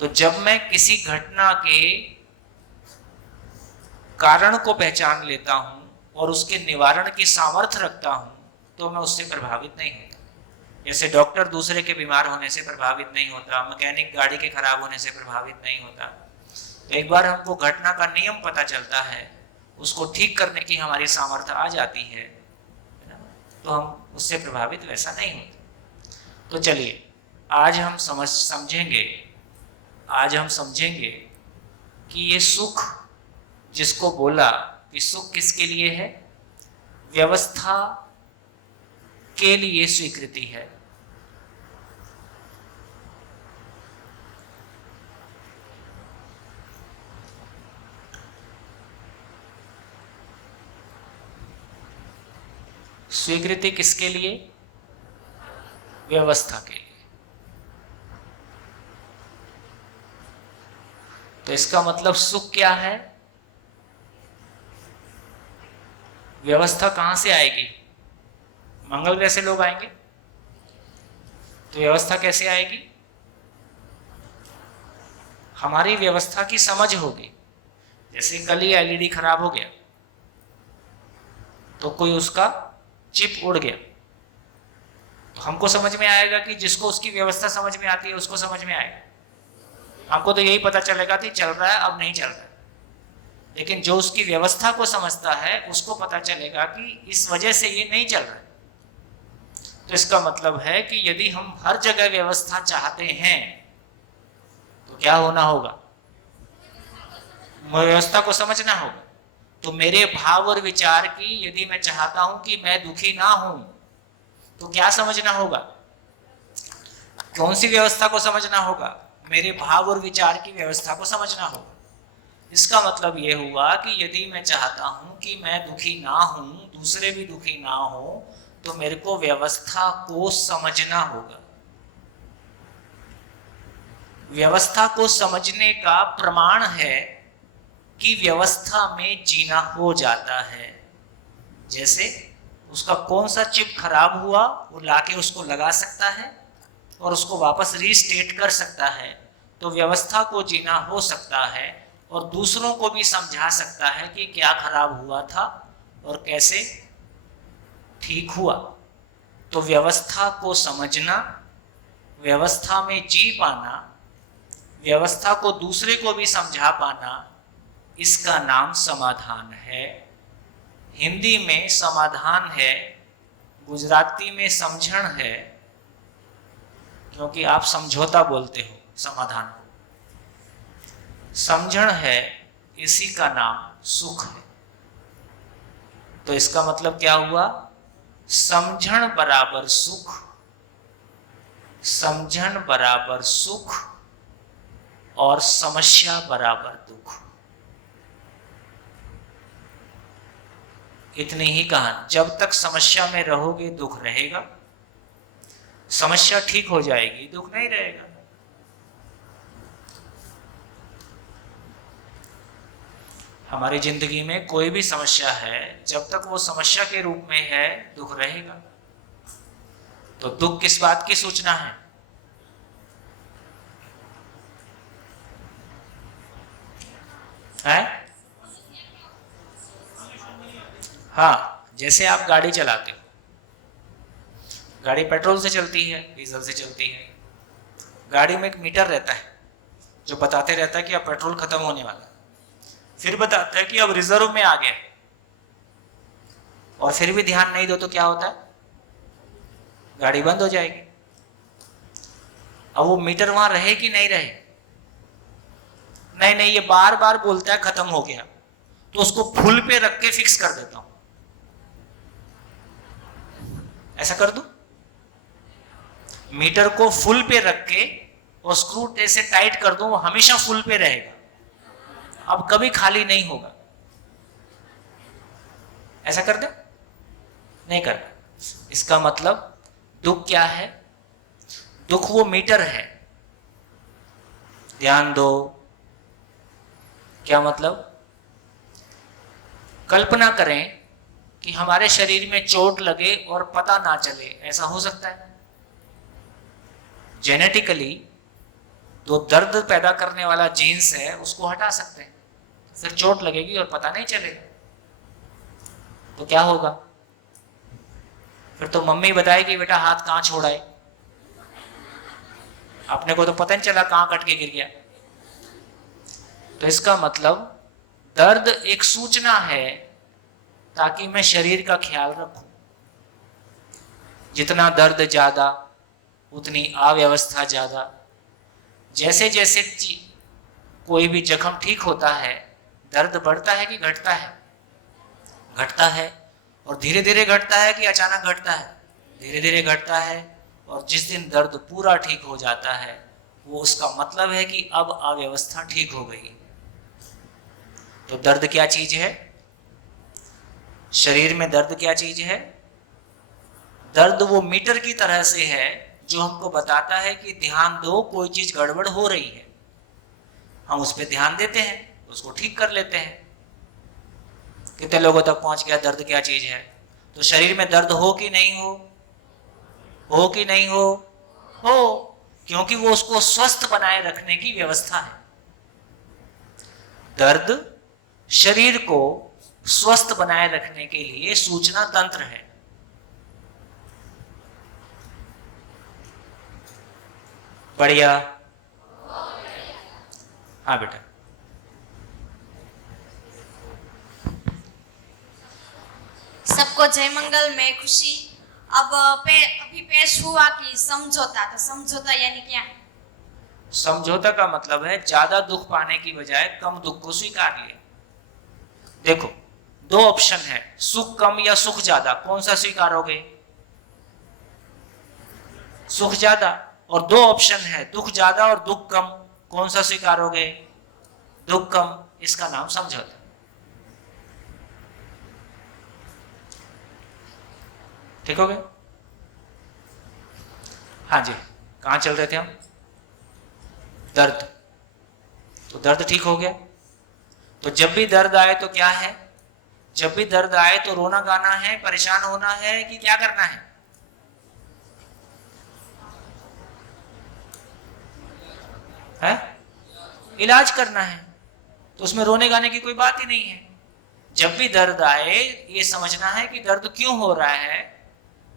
तो जब मैं किसी घटना के कारण को पहचान लेता हूं और उसके निवारण की सामर्थ्य रखता हूं तो मैं उससे प्रभावित नहीं होता। जैसे डॉक्टर दूसरे के बीमार होने से प्रभावित नहीं होता, मैकेनिक गाड़ी के खराब होने से प्रभावित नहीं होता। तो एक बार हमको घटना का नियम पता चलता है, उसको ठीक करने की हमारी सामर्थ्य आ जाती है, तो हम उससे प्रभावित वैसा नहीं होते। तो चलिए आज हम समझेंगे कि ये सुख जिसको बोला कि सुख किसके लिए है? व्यवस्था के लिए स्वीकृति है। स्वीकृति किसके लिए? व्यवस्था के लिए। तो इसका मतलब सुख क्या है? व्यवस्था कहां से आएगी? मंगल ग्रह से लोग आएंगे तो व्यवस्था कैसे आएगी? हमारी व्यवस्था की समझ होगी। जैसे कल ही एलईडी खराब हो गया तो कोई उसका चिप उड़ गया, तो हमको समझ में आएगा कि जिसको उसकी व्यवस्था समझ में आती है उसको समझ में आएगा। हमको तो यही पता चलेगा कि चल रहा है, अब नहीं चल रहा है। लेकिन जो उसकी व्यवस्था को समझता है उसको पता चलेगा कि इस वजह से ये नहीं चल रहा है। तो इसका मतलब है कि यदि हम हर जगह व्यवस्था चाहते हैं तो क्या होना होगा? व्यवस्था को समझना होगा। तो मेरे भाव और विचार की यदि मैं चाहता हूं कि मैं दुखी ना हूं तो क्या समझना होगा? कौन सी व्यवस्था को समझना होगा? मेरे भाव और विचार की व्यवस्था को समझना होगा। इसका मतलब ये हुआ कि यदि मैं चाहता हूं कि मैं दुखी ना हूं, दूसरे भी दुखी ना हो, तो मेरे को व्यवस्था को समझना होगा। व्यवस्था को समझने का प्रमाण है कि व्यवस्था में जीना हो जाता है। जैसे उसका कौन सा चिप खराब हुआ, वो लाके उसको लगा सकता है और उसको वापस रीस्टेट कर सकता है। तो व्यवस्था को जीना हो सकता है और दूसरों को भी समझा सकता है कि क्या खराब हुआ था और कैसे ठीक हुआ। तो व्यवस्था को समझना, व्यवस्था में जी पाना, व्यवस्था को दूसरे को भी समझा पाना, इसका नाम समाधान है। हिंदी में समाधान है, गुजराती में समझण है, क्योंकि आप समझौता बोलते हो समाधान को। समझण है, इसी का नाम सुख है। तो इसका मतलब क्या हुआ? समझण बराबर सुख, समझण बराबर सुख और समस्या बराबर दुख। इतनी ही कहानी। जब तक समस्या में रहोगे दुख रहेगा, समस्या ठीक हो जाएगी दुख नहीं रहेगा। हमारी जिंदगी में कोई भी समस्या है, जब तक वो समस्या के रूप में है दुख रहेगा। तो दुख किस बात की सूचना है? हाँ, जैसे आप गाड़ी चलाते हो, गाड़ी पेट्रोल से चलती है, डीजल से चलती है। गाड़ी में एक मीटर रहता है जो बताते रहता है कि अब पेट्रोल खत्म होने वाला है, फिर बताता है कि अब रिजर्व में आ गया, और फिर भी ध्यान नहीं दो तो क्या होता है? गाड़ी बंद हो जाएगी। अब वो मीटर वहां रहे कि नहीं रहे? नहीं, ये बार बार बोलता है खत्म हो गया, तो उसको फुल पे रख के फिक्स कर देता हूं। ऐसा कर दूं? मीटर को फुल पे रख के और स्क्रू से टाइट कर दूं, वो हमेशा फुल पे रहेगा, अब कभी खाली नहीं होगा। ऐसा कर दे? नहीं करना। इसका मतलब दुख क्या है? दुख वो मीटर है। ध्यान दो, क्या मतलब? कल्पना करें कि हमारे शरीर में चोट लगे और पता ना चले, ऐसा हो सकता है? जेनेटिकली जो दर्द पैदा करने वाला जीन्स है उसको हटा सकते हैं, फिर चोट लगेगी और पता नहीं चलेगा। तो क्या होगा? फिर तो मम्मी बताएगी बेटा हाथ कहां छोड़ा है, अपने को तो पता नहीं चला कहां कट के गिर गया। तो इसका मतलब दर्द एक सूचना है ताकि मैं शरीर का ख्याल रखूं। जितना दर्द ज्यादा उतनी अव्यवस्था ज्यादा। जैसे जैसे कोई भी जख्म ठीक होता है, दर्द बढ़ता है कि घटता है? घटता है। और धीरे धीरे घटता है कि अचानक घटता है? धीरे धीरे घटता है। और जिस दिन दर्द पूरा ठीक हो जाता है, वो उसका मतलब है कि अब अव्यवस्था ठीक हो गई। तो दर्द क्या चीज है? शरीर में दर्द क्या चीज है? दर्द वो मीटर की तरह से है जो हमको बताता है कि ध्यान दो, कोई चीज गड़बड़ हो रही है। हम उस पर ध्यान देते हैं, उसको ठीक कर लेते हैं। कितने लोगों तक पहुंच गया दर्द क्या चीज है? तो शरीर में दर्द हो कि नहीं हो? हो कि नहीं हो? हो, क्योंकि वो उसको स्वस्थ बनाए रखने की व्यवस्था है। दर्द शरीर को स्वस्थ बनाए रखने के लिए सूचना तंत्र है। बढ़िया? हाँ बेटा। सबको जय मंगल, मैं खुशी। अब अभी पेश हुआ कि समझौता, तो समझौता यानी क्या है? समझौता का मतलब है ज्यादा दुख पाने की बजाय कम दुख को स्वीकार लिया। देखो, दो ऑप्शन है, सुख कम या सुख ज्यादा, कौन सा स्वीकारोगे? सुख ज्यादा, और दो ऑप्शन है, दुख ज्यादा और दुख कम, कौन सा स्वीकारोगे? दुख कम। इसका नाम समझौता। ठीक हो गया? हाँ जी, कहां चल रहे थे हम? दर्द। तो दर्द ठीक हो गया। तो जब भी दर्द आए तो क्या है? जब भी दर्द आए तो रोना गाना है, परेशान होना है, कि क्या करना है? इलाज करना है। तो उसमें रोने गाने की कोई बात ही नहीं है। जब भी दर्द आए ये समझना है कि दर्द क्यों हो रहा है,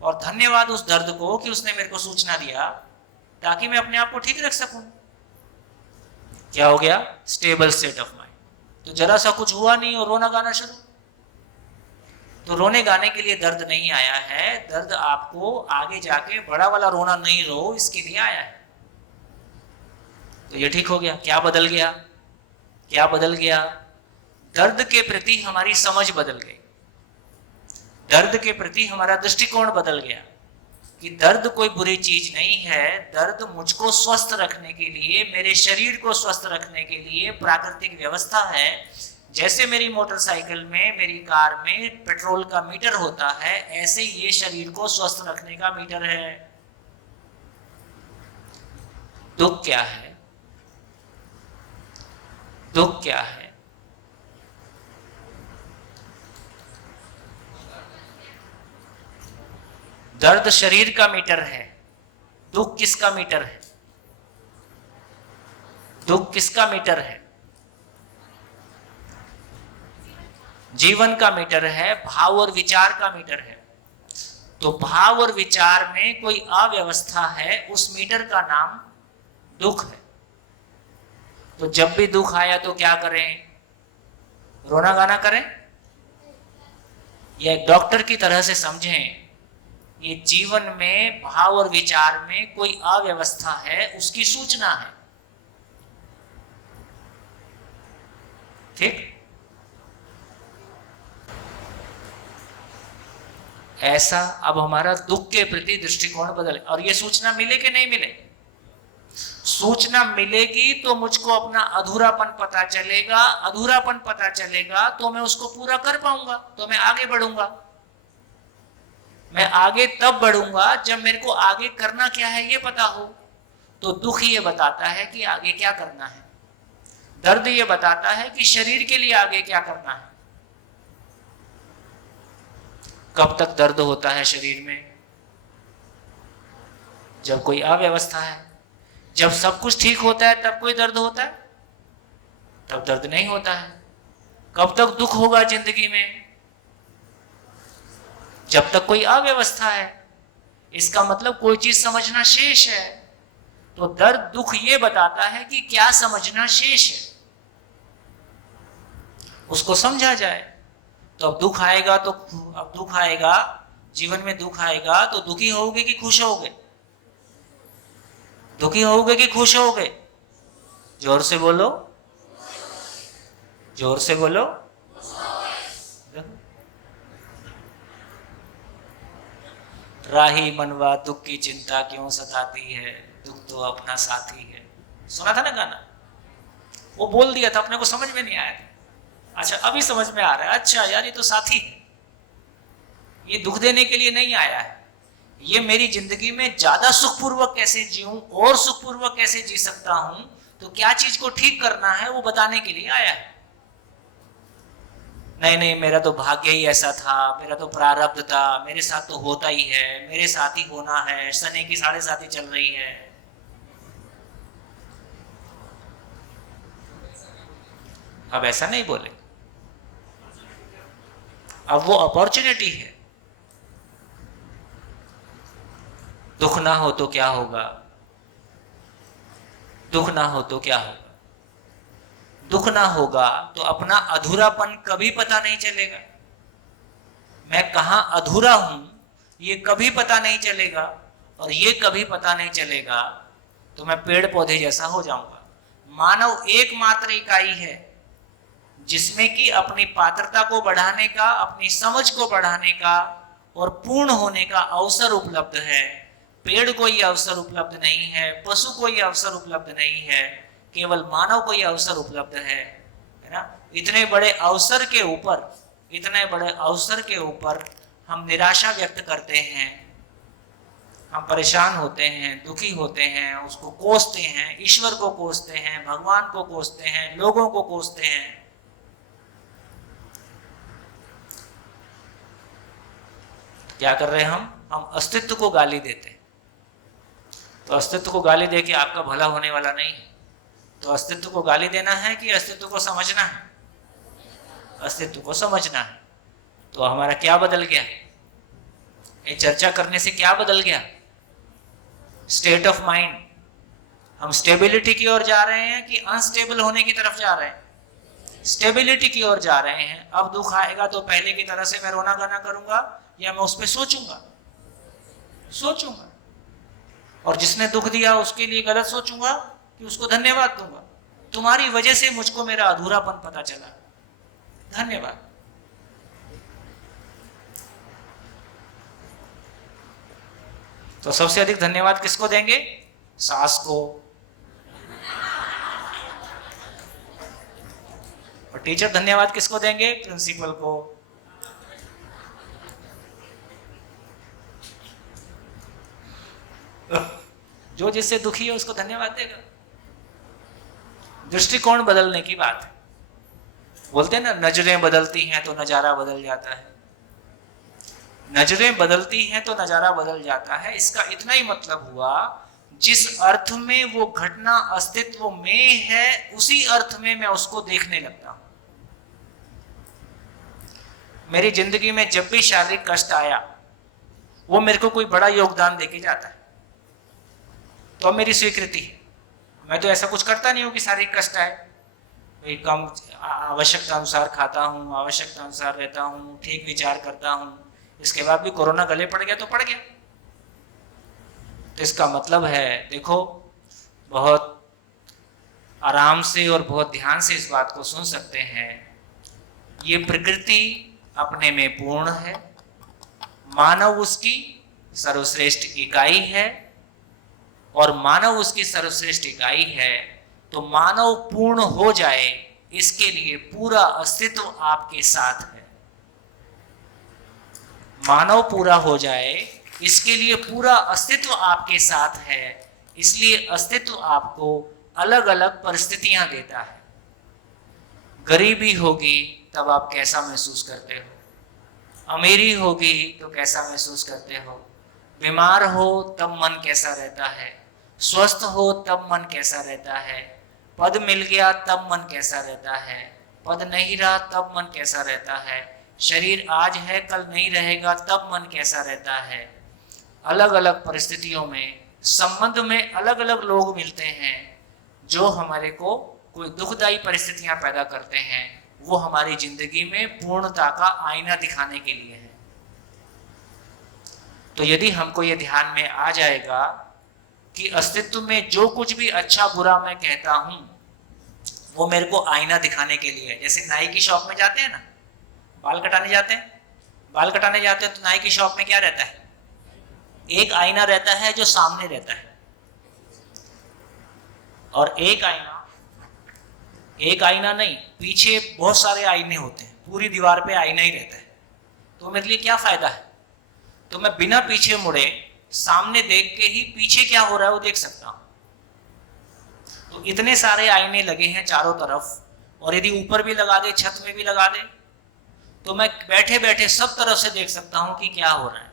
और धन्यवाद उस दर्द को कि उसने मेरे को सूचना दिया ताकि मैं अपने आप को ठीक रख सकूं। क्या हो गया? Stable state of mind. तो जरा सा कुछ हुआ नहीं और रोना गाना शुरू। तो रोने गाने के लिए दर्द नहीं आया है, दर्द आपको आगे जाके बड़ा वाला रोना नहीं रो, इसके लिए आया है। तो ये ठीक हो गया। क्या बदल गया? क्या बदल गया? दर्द के प्रति हमारी समझ बदल गई, दर्द के प्रति हमारा दृष्टिकोण बदल गया कि दर्द कोई बुरी चीज नहीं है। दर्द मुझको स्वस्थ रखने के लिए, मेरे शरीर को स्वस्थ रखने के लिए प्राकृतिक व्यवस्था है। जैसे मेरी मोटरसाइकिल में, मेरी कार में पेट्रोल का मीटर होता है, ऐसे ये शरीर को स्वस्थ रखने का मीटर है। दुख क्या है? दुख क्या है? दर्द शरीर का मीटर है, दुख किसका मीटर है? दुख किसका मीटर है? जीवन का मीटर है, भाव और विचार का मीटर है। तो भाव और विचार में कोई अव्यवस्था है, उस मीटर का नाम दुख है। तो जब भी दुख आया तो क्या करें? रोना गाना करें? या एक डॉक्टर की तरह से समझें ये जीवन में भाव और विचार में कोई अव्यवस्था है, उसकी सूचना है। ठीक? ऐसा अब हमारा दुख के प्रति दृष्टिकोण बदले। और ये सूचना मिले कि नहीं मिले? सूचना मिलेगी तो मुझको अपना अधूरापन पता चलेगा, अधूरापन पता चलेगा तो मैं उसको पूरा कर पाऊंगा, तो मैं आगे बढ़ूंगा। मैं आगे तब बढ़ूंगा जब मेरे को आगे करना क्या है ये पता हो। तो दुख ये बताता है कि आगे क्या करना है, दर्द ये बताता है कि शरीर के लिए आगे क्या करना है। कब तक दर्द होता है शरीर में? जब कोई अव्यवस्था है। जब सब कुछ ठीक होता है तब कोई दर्द होता है? तब दर्द नहीं होता है। कब तक दुख होगा जिंदगी में? जब तक कोई अव्यवस्था है। इसका मतलब कोई चीज समझना शेष है। तो दर्द दुख ये बताता है कि क्या समझना शेष है, उसको समझा जाए। तो अब दुख आएगा तो अब दुख आएगा, जीवन में दुख आएगा तो दुखी होगे कि खुश होगे? दुखी होगे कि खुश होगे? जोर से बोलो, जोर से बोलो। राही मनवा दुख की चिंता क्यों सताती है, दुख तो अपना साथी है। सुना था ना गाना? वो बोल दिया था, अपने को समझ में नहीं आया था। अच्छा अभी समझ में आ रहा है, अच्छा यार ये तो साथी है, ये दुख देने के लिए नहीं आया है, ये मेरी जिंदगी में ज्यादा सुखपूर्वक कैसे जीऊं और सुखपूर्वक कैसे जी सकता हूं, तो क्या चीज को ठीक करना है वो बताने के लिए आया है। नहीं नहीं मेरा तो भाग्य ही ऐसा था, मेरा तो प्रारब्ध था, मेरे साथ तो होता ही है, मेरे साथ ही होना है, शनि की 7.5 चल रही है। अब ऐसा नहीं बोले, अब वो अपॉर्चुनिटी है। दुख ना हो तो क्या होगा? दुख ना हो तो क्या होगा? दुख ना होगा तो अपना अधूरापन कभी पता नहीं चलेगा। मैं कहां अधूरा हूं ये कभी पता नहीं चलेगा, और ये कभी पता नहीं चलेगा तो मैं पेड़ पौधे जैसा हो जाऊंगा। मानव एकमात्र इकाई है जिसमें कि अपनी पात्रता को बढ़ाने का, अपनी समझ को बढ़ाने का और पूर्ण होने का अवसर उपलब्ध है। पेड़ को ये अवसर उपलब्ध नहीं है, पशु को ये अवसर उपलब्ध नहीं है, केवल मानव को ये अवसर उपलब्ध है ना। इतने बड़े अवसर के ऊपर हम निराशा व्यक्त करते हैं, हम परेशान होते हैं, दुखी होते हैं, उसको कोसते हैं, ईश्वर को कोसते हैं, भगवान को कोसते हैं, लोगों को कोसते हैं। क्या कर रहे हैं हम अस्तित्व को गाली देते हैं। तो अस्तित्व को गाली दे के आपका भला होने वाला नहीं है। तो अस्तित्व को गाली देना है कि अस्तित्व को समझना है? अस्तित्व को समझना है। तो हमारा क्या बदल गया? ये चर्चा करने से क्या बदल गया? State of mind. हम स्टेबिलिटी की ओर जा रहे हैं कि अनस्टेबल होने की तरफ जा रहे हैं? स्टेबिलिटी की ओर जा रहे हैं। अब दुख आएगा तो पहले की तरह से मैं रोना गाना करूंगा या मैं उस पर सोचूंगा? और जिसने दुख दिया उसके लिए गलत सोचूंगा कि उसको धन्यवाद दूंगा, तुम्हारी वजह से मुझको मेरा अधूरापन पता चला, धन्यवाद। तो सबसे अधिक धन्यवाद किसको देंगे? सास को। और टीचर धन्यवाद किसको देंगे? प्रिंसिपल को। जो जिससे दुखी है उसको धन्यवाद देगा। दृष्टिकोण बदलने की बात है। बोलते हैं ना, नजरें बदलती हैं तो नजारा बदल जाता है। नजरें बदलती हैं तो नजारा बदल जाता है। इसका इतना ही मतलब हुआ, जिस अर्थ में वो घटना अस्तित्व में है उसी अर्थ में मैं उसको देखने लगता हूं। मेरी जिंदगी में जब भी शारीरिक कष्ट आया, वो मेरे को कोई बड़ा योगदान देके जाता है, तो मेरी स्वीकृति है। मैं तो ऐसा कुछ करता नहीं हूं कि शारीरिक कष्ट आए, भाई कम आवश्यकता अनुसार खाता हूं, आवश्यकता अनुसार रहता हूं, ठीक विचार करता हूं, इसके बाद भी कोरोना गले पड़ गया तो पड़ गया। तो इसका मतलब है, देखो, बहुत आराम से और बहुत ध्यान से इस बात को सुन सकते हैं, ये प्रकृति अपने में पूर्ण है, मानव उसकी सर्वश्रेष्ठ इकाई है, और मानव उसकी सर्वश्रेष्ठ इकाई है। तो मानव पूर्ण हो जाए, इसके लिए पूरा अस्तित्व आपके साथ है। मानव पूरा हो जाए, इसके लिए पूरा अस्तित्व आपके साथ है। इसलिए अस्तित्व आपको अलग अलग परिस्थितियां देता है। गरीबी होगी तब आप कैसा महसूस करते हो, अमीरी होगी तो कैसा महसूस करते हो, बीमार हो तब मन कैसा रहता है, स्वस्थ हो तब मन कैसा रहता है, पद मिल गया तब मन कैसा रहता है, पद नहीं रहा तब मन कैसा रहता है, शरीर आज है कल नहीं रहेगा तब मन कैसा रहता है। अलग अलग परिस्थितियों में, संबंध में अलग अलग लोग मिलते हैं जो हमारे को कोई दुखदायी परिस्थितियां पैदा करते हैं। वो हमारी जिंदगी में पूर्णता का आईना दिखाने के लिए है। तो यदि हमको ये ध्यान में आ जाएगा कि अस्तित्व में जो कुछ भी अच्छा बुरा मैं कहता हूं, वो मेरे को आईना दिखाने के लिए है। जैसे नाई की शॉप में जाते हैं ना, बाल कटाने जाते हैं, तो नाई की शॉप में क्या रहता है? एक आईना रहता है जो सामने रहता है, और एक आईना नहीं, पीछे बहुत सारे आईने होते हैं, पूरी दीवार पे आईना ही रहता है। तो मेरे लिए क्या फायदा है? तो मैं बिना पीछे मुड़े सामने देख के ही पीछे क्या हो रहा है वो देख सकता हूं। तो इतने सारे आईने लगे हैं चारों तरफ, और यदि ऊपर भी लगा दे, छत में भी लगा दे, तो मैं बैठे बैठे सब तरफ से देख सकता हूं कि क्या हो रहा है।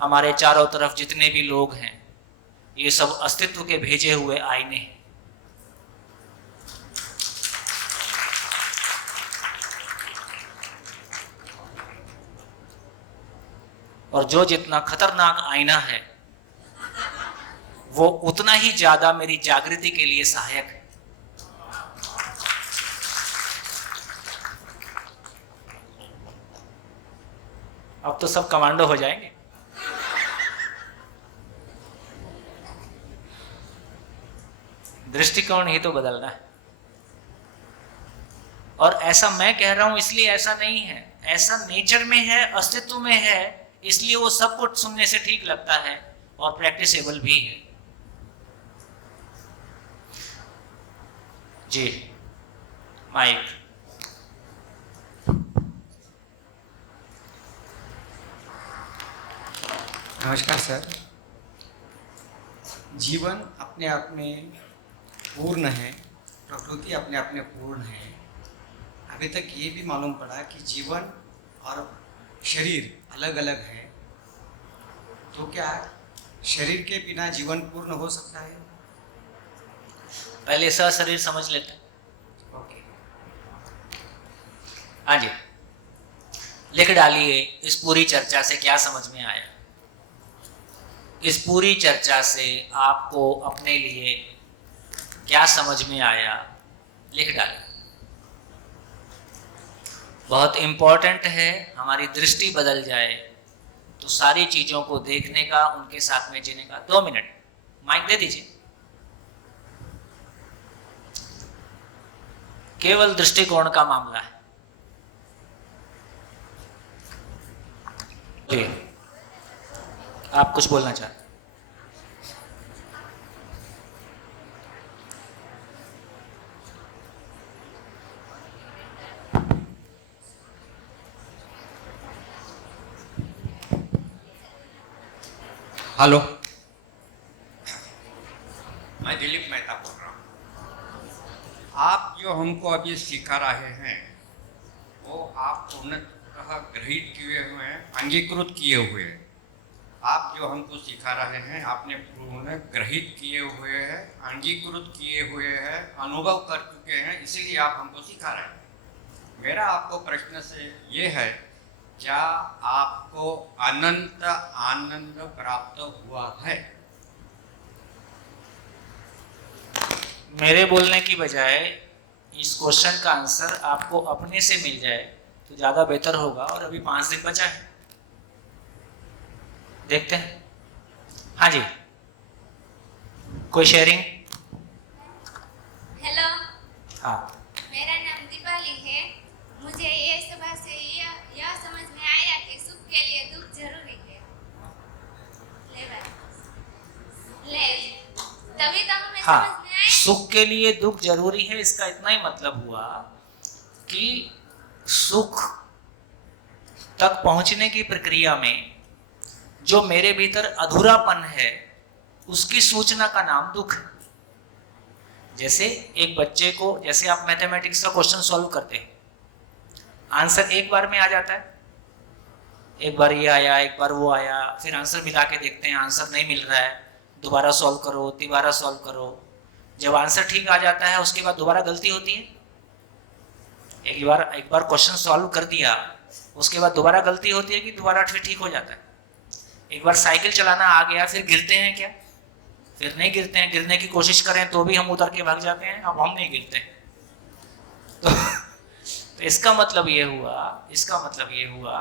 हमारे चारों तरफ जितने भी लोग हैं, ये सब अस्तित्व के भेजे हुए आईने हैं। और जो जितना खतरनाक आईना है, वो उतना ही ज्यादा मेरी जागृति के लिए सहायक है। अब तो सब कमांडो हो जाएंगे। दृष्टिकोण ही तो बदलना है। और ऐसा मैं कह रहा हूं इसलिए ऐसा नहीं है, ऐसा नेचर में है, अस्तित्व में है, इसलिए वो सब कुछ सुनने से ठीक लगता है। और प्रैक्टिसेबल भी है। जी माइक। नमस्कार सर। जीवन अपने आप में पूर्ण है, प्रकृति अपने आप में पूर्ण है। अभी तक ये भी मालूम पड़ा कि जीवन और शरीर अलग अलग है, तो क्या शरीर के बिना जीवन पूर्ण हो सकता है? पहले सा शरीर समझ लेते हैं। ओके। हाँ जी, लिख डालिए इस पूरी चर्चा से क्या समझ में आया। इस पूरी चर्चा से आपको अपने लिए क्या समझ में आया, लिख डालिए। बहुत इम्पोर्टेंट है, हमारी दृष्टि बदल जाए तो सारी चीज़ों को देखने का, उनके साथ में जीने का। 2 मिनट माइक दे दीजिए। केवल दृष्टिकोण का मामला है। जी, आप कुछ बोलना चाहते? हेलो, मैं दिलीप मेहता बोल रहा हूँ। आप जो हमको अभी सिखा रहे हैं वो आप पूर्णतः ग्रहित किए हुए हैं, अंगीकृत किए हुए हैं। आप जो हमको सिखा रहे हैं आपने पूर्ण ग्रहित किए हुए हैं, अंगीकृत किए हुए हैं, अनुभव कर चुके हैं, इसलिए आप हमको सिखा रहे हैं। मेरा आपको प्रश्न से ये है, क्या आपको अनंत आनंद प्राप्त हुआ है? मेरे बोलने की बजाय इस क्वेश्चन का आंसर आपको अपने से मिल जाए तो ज़्यादा बेहतर होगा। और अभी 5 दिन बचा है, देखते हैं। हाँ जी, कोई शेयरिंग? हेलो, हाँ, मेरा नाम दीपाली है। मुझे ये सभा से यह समझ में आया कि सुख के लिए दुख जरूरी है। तभी तो हमें हाँ, समझ में आया। सुख के लिए दुख जरूरी है, इसका इतना ही मतलब हुआ कि सुख तक पहुंचने की प्रक्रिया में जो मेरे भीतर अधूरापन है उसकी सूचना का नाम दुख है। जैसे एक बच्चे को, जैसे आप मैथमेटिक्स का क्वेश्चन सॉल्व करते हैं, आंसर एक बार में आ जाता है। एक बार ये आया, एक बार वो आया, फिर आंसर मिला के देखते हैं, आंसर नहीं मिल रहा है, दोबारा सॉल्व करो, तिबारा सॉल्व करो। जब आंसर ठीक आ जाता है उसके बाद दोबारा गलती होती है। एक बार क्वेश्चन सॉल्व कर दिया उसके बाद दोबारा गलती होती है कि दोबारा फिर ठीक हो जाता है। एक बार साइकिल चलाना आ गया, फिर गिरते हैं क्या? फिर नहीं गिरते हैं। गिरने की कोशिश करें तो भी हम उतर के भाग जाते हैं, अब हम नहीं गिरते हैं। तो इसका मतलब ये हुआ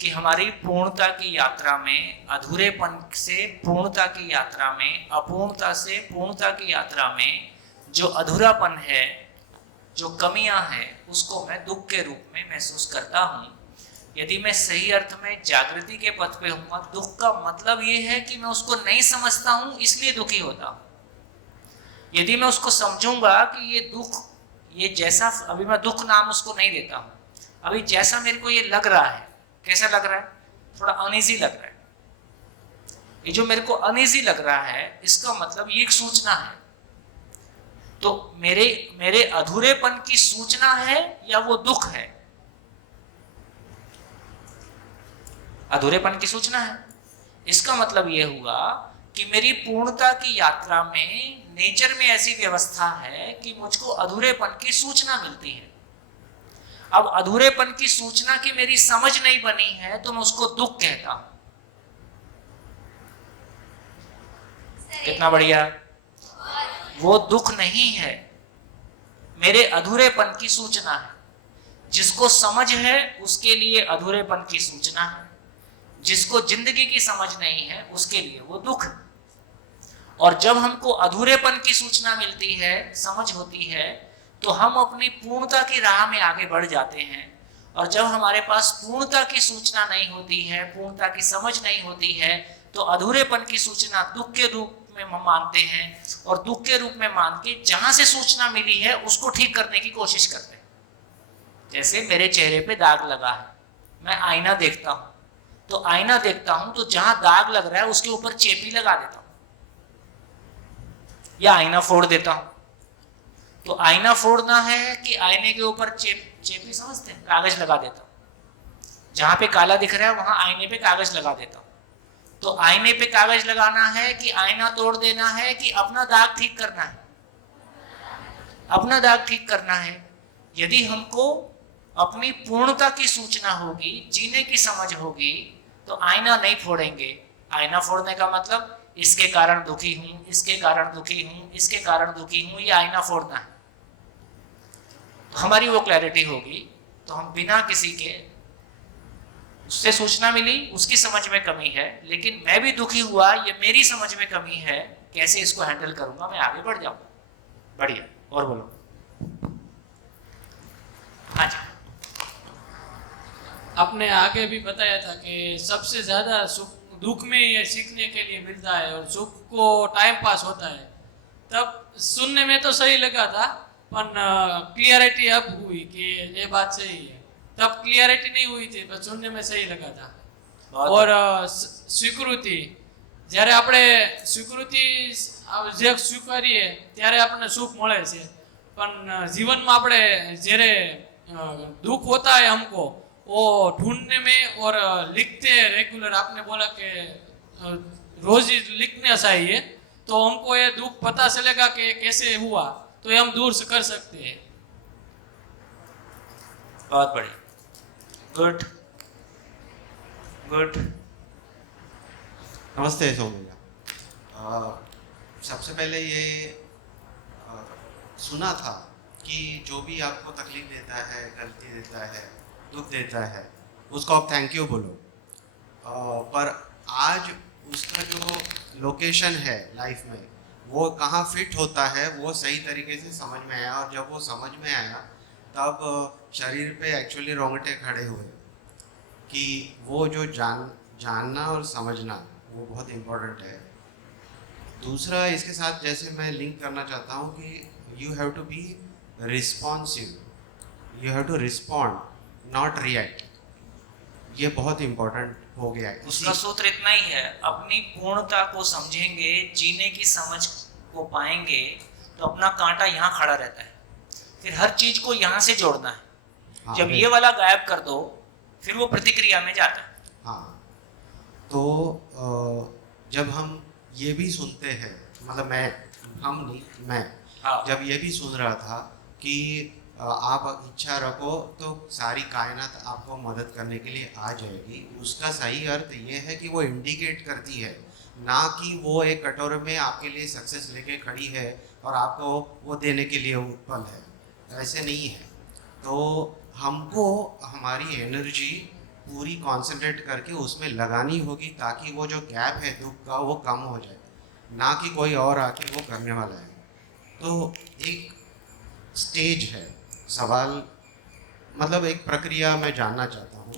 कि हमारी पूर्णता की यात्रा में, अधूरेपन से पूर्णता की यात्रा में, अपूर्णता से पूर्णता की यात्रा में जो अधूरापन है, जो कमियां हैं, उसको मैं दुख के रूप में महसूस करता हूँ। यदि मैं सही अर्थ में जागृति के पथ पे हूँ, दुख का मतलब ये है कि मैं उसको नहीं समझता हूँ इसलिए दुखी होता हूँ। यदि मैं उसको समझूंगा कि ये दुख, ये जैसा, अभी मैं दुख नाम उसको नहीं देता हूँ, अभी जैसा मेरे को ये लग रहा है, कैसा लग रहा है? थोड़ा अनईजी लग रहा है। ये जो मेरे को अनईजी लग रहा है इसका मतलब ये एक सूचना है। तो मेरे अधूरेपन की सूचना है या वो दुख है? अधूरेपन की सूचना है। इसका मतलब ये हुआ कि मेरी पूर्णता की यात्रा में नेचर में ऐसी व्यवस्था है कि मुझको अधूरेपन की सूचना मिलती है। अब अधूरेपन की सूचना की मेरी समझ नहीं बनी है तो मैं उसको दुख कहता हूं। कितना बढ़िया। वो दुख नहीं है, मेरे अधूरेपन की सूचना है। जिसको समझ है उसके लिए अधूरेपन की सूचना है, जिसको जिंदगी की समझ नहीं है उसके लिए वो दुख। और जब हमको अधूरेपन की सूचना मिलती है, समझ होती है, तो हम अपनी पूर्णता की राह में आगे बढ़ जाते हैं। और जब हमारे पास पूर्णता की सूचना नहीं होती है, पूर्णता की समझ नहीं होती है, तो अधूरेपन की सूचना दुख के रूप में हम मानते हैं और दुख के रूप में मान के जहां से सूचना मिली है उसको ठीक करने की कोशिश करते हैं। जैसे मेरे चेहरे पे दाग लगा है, मैं आईना देखता हूं, तो आईना देखता हूं तो जहां दाग लग रहा है उसके ऊपर चेपी लगा देता हूं या आईना फोड़ देता हूं। तो आईना फोड़ना है कि आईने के ऊपर चेपी समझते हैं, कागज लगा देता हूं। जहां पे काला दिख रहा है वहां आईने पे कागज लगा देता हूं। तो आईने पे कागज लगाना है कि आईना तोड़ देना है कि अपना दाग ठीक करना है? अपना दाग ठीक करना है। यदि हमको अपनी पूर्णता की सूचना होगी, जीने की समझ होगी, तो आईना नहीं फोड़ेंगे। आईना फोड़ने का मतलब इसके कारण दुखी हूं, इसके कारण दुखी हूं, इसके कारण दुखी हूं, ये आईना फोड़ना है। तो हमारी वो क्लैरिटी होगी तो हम बिना किसी के, उससे सूचना मिली, उसकी समझ में कमी है, लेकिन मैं भी दुखी हुआ, ये मेरी समझ में कमी है, कैसे इसको हैंडल करूंगा, मैं आगे बढ़ जाऊंगा। बढ़िया, और बोलो। हाँ जी। आपने आगे भी बताया था कि सबसे ज्यादा सुख दुख में ये सीखने के लिए मिलता है और सुख को टाइम पास होता है। तब सुनने में तो सही लगा था, पर क्लियरिटी अब हुई कि ये बात सही है। तब क्लियरिटी नहीं हुई थी, पर सुनने में सही लगा था। और स्वीकृति, જ્યારે આપણે સ્વીકૃતિ જે સ્વીકારીએ ત્યારે આપણને સુખ મળે છે, પણ જીવનમાં આપણે જ્યારે दुख होता है हमको, वो ढूंढने में और लिखते हैं रेगुलर, आपने बोला कि रोज लिखना चाहिए, तो हमको ये दुख पता चलेगा कि कैसे हुआ, तो ये हम दूर से कर सकते हैं। बहुत बढ़िया, गुड गुड। नमस्ते सौम्या। सबसे पहले ये सुना था कि जो भी आपको तकलीफ देता है, गलती देता है, दुख देता है, उसको आप थैंक यू बोलो। पर आज उसका जो लोकेशन है लाइफ में, वो कहाँ फिट होता है, वो सही तरीके से समझ में आया। और जब वो समझ में आया तब शरीर पे एक्चुअली रोंगटे खड़े हुए कि वो जो जानना और समझना वो बहुत इम्पोर्टेंट है। दूसरा इसके साथ जैसे मैं लिंक करना चाहता हूँ कि you have to be responsive, you have to respond, not react. ये बहुत इम्पोर्टेंट हो गया है। उसका सूत्र इतना ही है, अपनी पूर्णता को समझेंगे, जीने की समझ को पाएंगे, तो अपना कांटा यहाँ खड़ा रहता है। फिर हर चीज को यहाँ से जोड़ना है। हाँ, जब ये वाला गायब कर दो, फिर वो प्रतिक्रिया में जाता है। हाँ, तो जब हम ये भी सुनते हैं, मतलब हम नहीं, मैं जब ये भी सुन रहा था कि आप इच्छा रखो तो सारी कायनात आपको मदद करने के लिए आ जाएगी, उसका सही अर्थ ये है कि वो इंडिकेट करती है, ना कि वो एक कटोरे में आपके लिए सक्सेस लेके खड़ी है और आपको वो देने के लिए उत्पन्न है। ऐसे नहीं है। तो हमको हमारी एनर्जी पूरी कंसंट्रेट करके उसमें लगानी होगी, ताकि वो जो गैप है दुख का वो कम हो जाए, ना कि कोई और आके वो करने वाला है। तो एक स्टेज है, सवाल मतलब एक प्रक्रिया मैं जानना चाहता हूँ।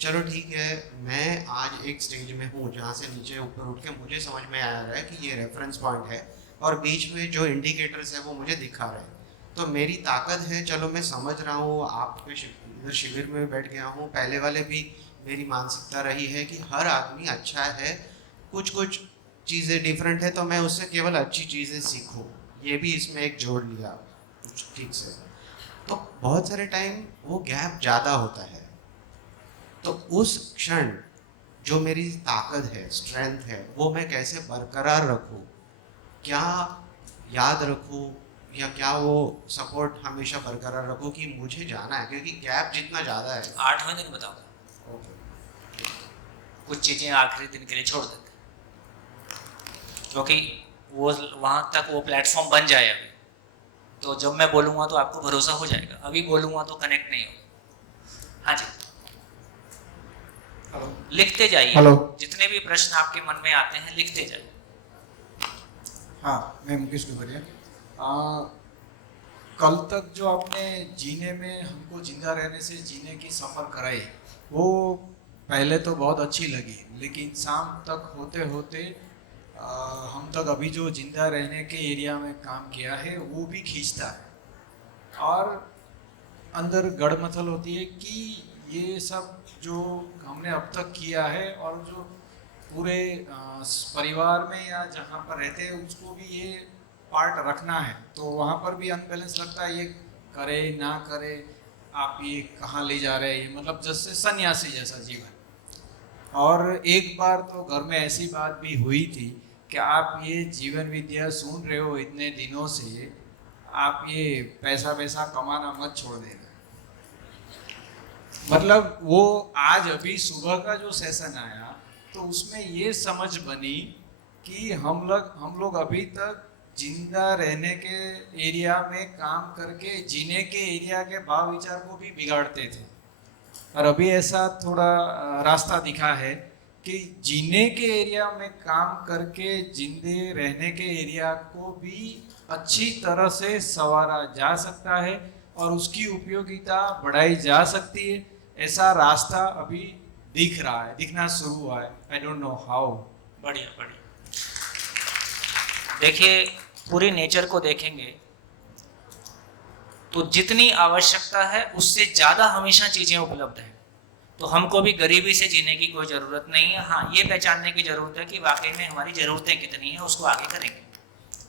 चलो ठीक है, मैं आज एक स्टेज में हूँ जहाँ से नीचे ऊपर उठ के मुझे समझ में आ रहा है कि ये रेफरेंस पॉइंट है और बीच में जो इंडिकेटर्स है वो मुझे दिखा रहे हैं। तो मेरी ताकत है, चलो मैं समझ रहा हूँ, आपके शिविर में बैठ गया हूँ, पहले वाले भी मेरी मानसिकता रही है कि हर आदमी अच्छा है, कुछ चीज़ें डिफरेंट है, तो मैं उससे केवल अच्छी चीज़ें सीखूँ। ये भी इसमें एक जोड़ लिया कुछ ठीक से। तो बहुत सारे टाइम वो गैप ज़्यादा होता है, तो उस क्षण जो मेरी ताकत है, स्ट्रेंथ है, वो मैं कैसे बरकरार रखूँ, क्या याद रखूँ, या क्या वो सपोर्ट हमेशा बरकरार रखूँ कि मुझे जाना है, क्योंकि गैप जितना ज़्यादा है। 8वें दिन बताऊंगा, कुछ चीज़ें आखिरी दिन के लिए छोड़ देते हैं, क्योंकि वो वहाँ तक वो प्लेटफॉर्म बन जाए अभी। तो जब मैं बोलूँगा तो आपको भरोसा हो जाएगा, अभी बोलूँगा तो कनेक्ट नहीं होगा। हाँ जी, लिखते जाइए। जितने भी प्रश्न आपके मन में आते हैं लिखते जाइए। हाँ, मैं मुकेश डुगरिया। कल तक जो आपने जीने में हमको जिंदा रहने से जीने की सफ़र कराई, वो पहले तो बहुत अच्छी लगी, लेकिन शाम तक होते होते हम तक अभी जो जिंदा रहने के एरिया में काम किया है वो भी खींचता है और अंदर गड़मथल होती है कि ये सब जो हमने अब तक किया है और जो पूरे परिवार में या जहाँ पर रहते हैं उसको भी ये पार्ट रखना है, तो वहाँ पर भी अनबैलेंस लगता है, ये करे ना करे, आप ये कहाँ ले जा रहे हैं, ये मतलब जैसे सन्यासी जैसा जीवन। और एक बार तो घर में ऐसी बात भी हुई थी कि आप ये जीवन विद्या सुन रहे हो इतने दिनों से, आप ये पैसा कमाना मत छोड़ देना। मतलब वो आज अभी सुबह का जो सेशन आया तो उसमें ये समझ बनी कि हम लोग अभी तक जिंदा रहने के एरिया में काम करके जीने के एरिया के भाव विचार को भी बिगाड़ते थे, और अभी ऐसा थोड़ा रास्ता दिखा है कि जीने के एरिया में काम करके जिंदे रहने के एरिया को भी अच्छी तरह से संवारा जा सकता है और उसकी उपयोगिता बढ़ाई जा सकती है। ऐसा रास्ता अभी दिख रहा है, दिखना शुरू हुआ है। I don't know how. बढ़िया बढ़िया। देखिए, पूरी नेचर को देखेंगे तो जितनी आवश्यकता है उससे ज़्यादा हमेशा चीज़ें उपलब्ध हैं, तो हमको भी गरीबी से जीने की कोई ज़रूरत नहीं है। हाँ, ये पहचानने की ज़रूरत है कि वाकई में हमारी ज़रूरतें कितनी हैं, उसको आगे करेंगे।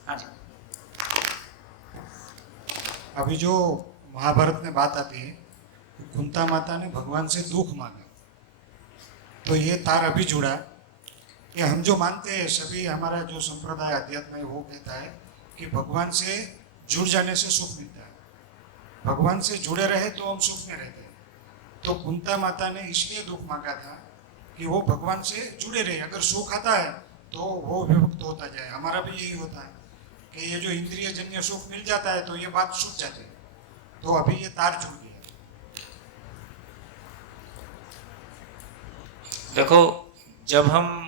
हाँ जी। अभी जो महाभारत में बात आती है, कुंता माता ने भगवान से दुख मांगा, तो ये तार अभी जुड़ा कि हम जो मानते हैं सभी, हमारा जो संप्रदाय अध्यात्म है वो कहता है कि भगवान से जुड़ जाने से सुख मिलता है, भगवान से जुड़े रहे तो हम सुख में रहते हैं। तो कुंता माता ने इसलिए दुख मांगा था कि वो भगवान से जुड़े रहे, अगर सुख आता है तो वो विभक्त होता जाए। हमारा भी यही होता है कि ये जो इंद्रिय जन्य सुख मिल जाता है तो ये बात छूट जाती है, तो अभी ये तार जुड़ गया। देखो, जब हम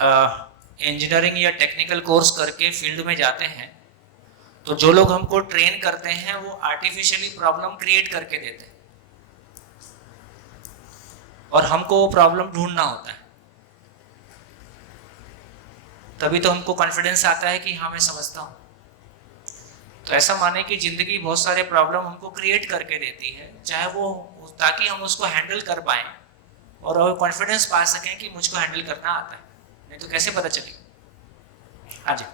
इंजीनियरिंग या टेक्निकल कोर्स करके फील्ड में जाते हैं तो जो लोग हमको ट्रेन करते हैं वो आर्टिफिशियली प्रॉब्लम क्रिएट करके देते हैं और हमको वो प्रॉब्लम ढूंढना होता है। तभी तो हमको कॉन्फिडेंस आता है कि हाँ मैं समझता हूँ। तो ऐसा माने कि जिंदगी बहुत सारे प्रॉब्लम हमको क्रिएट करके देती है, चाहे वो ताकि हम उसको हैंडल कर पाएं और कॉन्फिडेंस पा सकें कि मुझको हैंडल करना आता है, नहीं तो कैसे पता चलेगा। हाँ जी।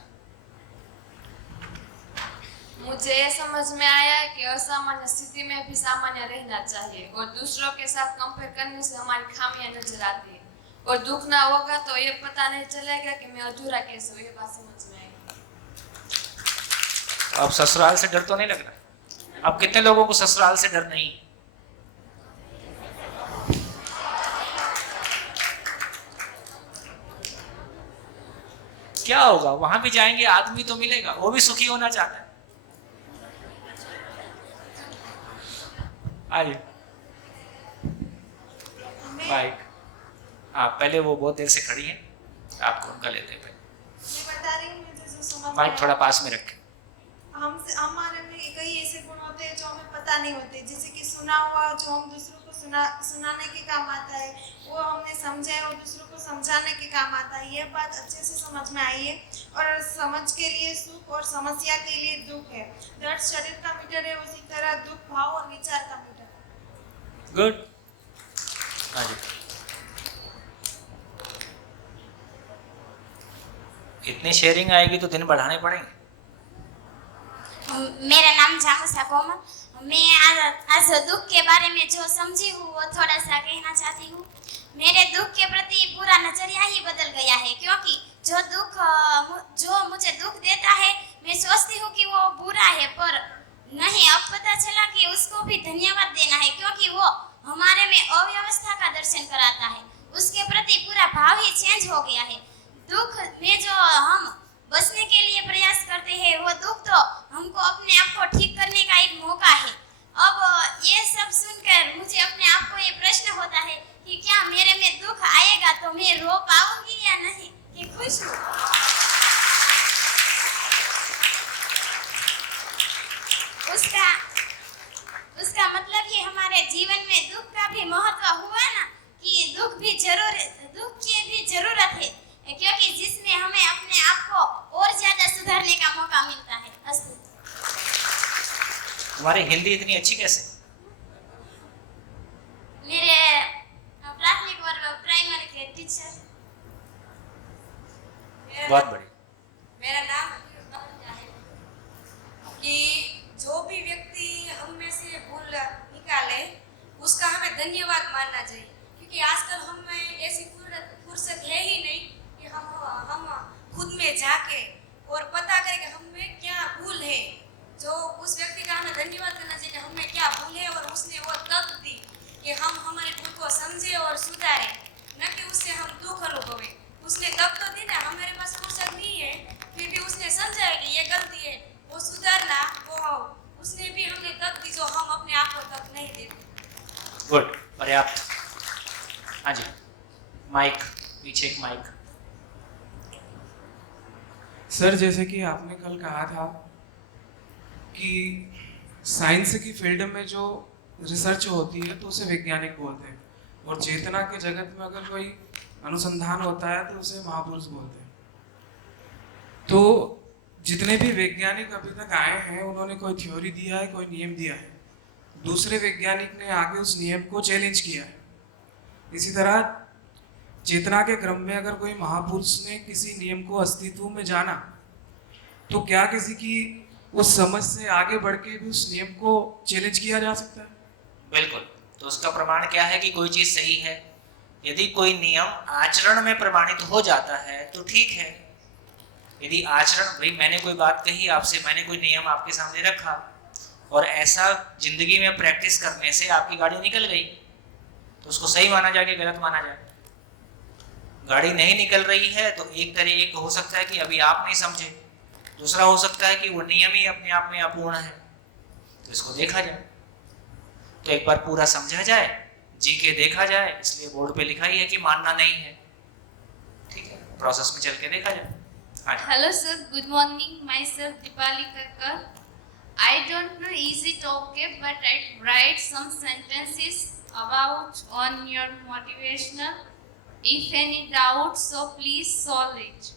मुझे ये समझ में आया है कि असामान्य स्थिति में भी सामान्य रहना चाहिए और दूसरों के साथ कंपेयर करने से हमारी खामियां नजर आती है, और दुख ना होगा तो ये पता नहीं चलेगा कि मैं अधूरा कैसे हूँ। ये बात समझ में आएगी। अब ससुराल से डर तो नहीं लग रहा? अब कितने लोगों को ससुराल से डर नहीं? क्या होगा, वहां भी जाएंगे, आदमी तो मिलेगा, वो भी सुखी होना चाहता है। आइए बाइक। हाँ, पहले वो बहुत देर से खड़ी है, आपको उनका लेते हैं पहले। मैं बता रही हूँ, मुझे जो समझ बाइक थोड़ा पास में रखें। हमारे में कई ऐसे गुण होते हैं जो हमें पता नहीं होते, जैसे कि सुना हुआ जो हम दूसरों को सुनाने के काम आता है, वो हमने समझा है और दूसरों को समझाने के काम आता है। ये बात अच्छे से समझ में आई है। और समझ के लिए सुख और समस्या के लिए दुख है। दर्द शरीर का मीटर है, उसी तरह दुख भाव और विचार का मीटर है। गुड। हाँ जी। इतनी शेयरिंग आएगी तो दिन बढ़ाने पड़ेंगे। मेरा नाम जामुसा कोमल। मैं आज दुख के बारे में जो समझी हूँ वो थोड़ा सा कहना चाहती हूँ। मेरे दुख के प्रति पूरा नजरिया ही बदल गया है, क्योंकि जो मुझे दुख देता है मैं सोचती हूँ कि वो बुरा है, पर नहीं, अब पता चला कि उसको भी धन्यवाद देना है, क्योंकि वो हमारे में अव्यवस्था का दर्शन कराता है। उसके प्रति पूरा भाव ही चेंज हो गया है। दुख में जो हम बचने के लिए प्रयास करते हैं, वो दुख तो हमको अपने आप को ठीक करने का एक मौका है। अब ये सब सुनकर मुझे अपने आप को ये प्रश्न होता है कि क्या मेरे में दुख आएगा तो मैं रो पाऊंगी या नहीं, कि खुश हूँ। उसका मतलब कि हमारे जीवन में दुख का भी महत्व हुआ ना, कि दुख की भी जरूरत है, क्योंकि जिसमें हमें अपने आप को और ज्यादा सुधारने का मौका मिलता है। अस्तु। तुम्हारी हिंदी इतनी अच्छी कैसे? मेरे प्राथमिक और प्राइमरी के टीचर। बहुत बढ़िया। मेरा नाम है कि जो भी व्यक्ति हम में से भूल निकाले उसका हमें धन्यवाद मानना चाहिए, क्योंकि आजकल हमें ऐसी फुर्सत है ही नहीं कि हम खुद में जाके और पता करें कि हम में क्या भूल है। जो उस व्यक्ति का हमें धन्यवाद करना चाहिए कि हम में क्या भूल है और उसने वो तक दी कि हम हमारी भूल को समझे और सुधारे, न कि उससे हम दुख अनुभवे। उसने तब तो दी ना, हमारे पास फुर्सत नहीं है, फिर भी उसने समझा है कि ये गलती है, वो सुधारना, वो उसने भी हमें तक दी जो हम अपने आप को तक नहीं देते। गुड, पर्याप्त। हाँ जी, माइक, पीछे एक माइक। सर, जैसे कि आपने कल कहा था कि साइंस की फील्ड में जो रिसर्च होती है तो उसे वैज्ञानिक बोलते हैं, और चेतना के जगत में अगर कोई अनुसंधान होता है तो उसे महापुरुष बोलते हैं। तो जितने भी वैज्ञानिक अभी तक आए हैं उन्होंने कोई थ्योरी दिया है, कोई नियम दिया है, दूसरे वैज्ञानिक ने आगे उस नियम को चैलेंज किया है। इसी तरह चेतना के क्रम में अगर कोई महापुरुष ने किसी नियम को अस्तित्व में जाना तो क्या किसी की उस समझ से आगे बढ़ के भी उस नियम को चैलेंज किया जा सकता है? बिल्कुल। तो उसका प्रमाण क्या है कि कोई चीज सही है? यदि कोई नियम आचरण में प्रमाणित हो जाता है तो ठीक है। यदि आचरण, भाई मैंने कोई बात कही आपसे, मैंने कोई नियम आपके सामने रखा और ऐसा जिंदगी में प्रैक्टिस करने से आपकी गाड़ी निकल गई तो उसको सही माना जाए कि गलत माना जाए? गाड़ी नहीं निकल रही है तो एक हो सकता है कि अभी आप नहीं समझे, दूसरा हो सकता है कि वो नियम ही अपने आप में अपूर्ण है, तो इसको देखा जाए। तो एक बार पूरा समझा जाए, जी के देखा जाए, इसलिए बोर्ड पे लिखा ही है कि मानना नहीं है। ठीक है, प्रोसेस में चल के देखा जाए। Hello sir, good morning. Myself Dipali Kakkar. I don't know is it okay, but I write some sentences about on your motivational. If any doubt, so please solve it.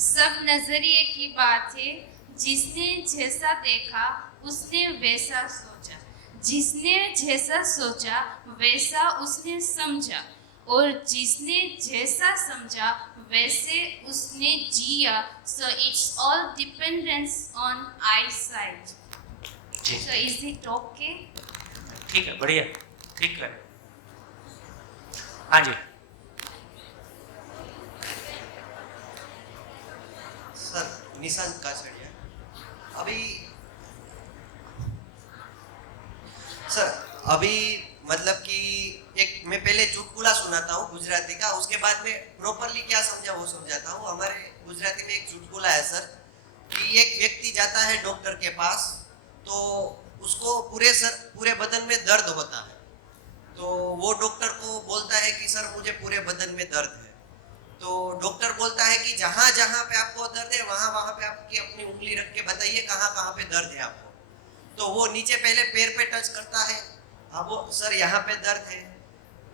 सब नजरिए की बात है, जिसने जैसा देखा उसने वैसा सोचा, जिसने जैसा सोचा वैसा उसने समझा, और जिसने जैसा समझा वैसे उसने जिया। So it's all depends on eyesight. So is it okay? ठीक है, बढ़िया, ठीक है। हाँ जी सर, निशांत काछड़िया। अभी मतलब कि एक मैं पहले चुटकुला सुनाता हूँ गुजराती का, उसके बाद में प्रॉपरली क्या समझा वो समझाता हूँ। हमारे गुजराती में एक चुटकुला है सर कि एक व्यक्ति जाता है डॉक्टर के पास, तो उसको पूरे बदन में दर्द होता है, तो वो डॉक्टर को बोलता है कि सर मुझे पूरे बदन में दर्द है। तो डॉक्टर बोलता है कि जहाँ जहाँ पे आपको दर्द है वहाँ पे आपकी अपनी उंगली रख के बताइए कहाँ कहाँ पे दर्द है आपको। तो वो नीचे पहले पैर पे टच करता है, हाँ वो सर यहाँ पे दर्द है,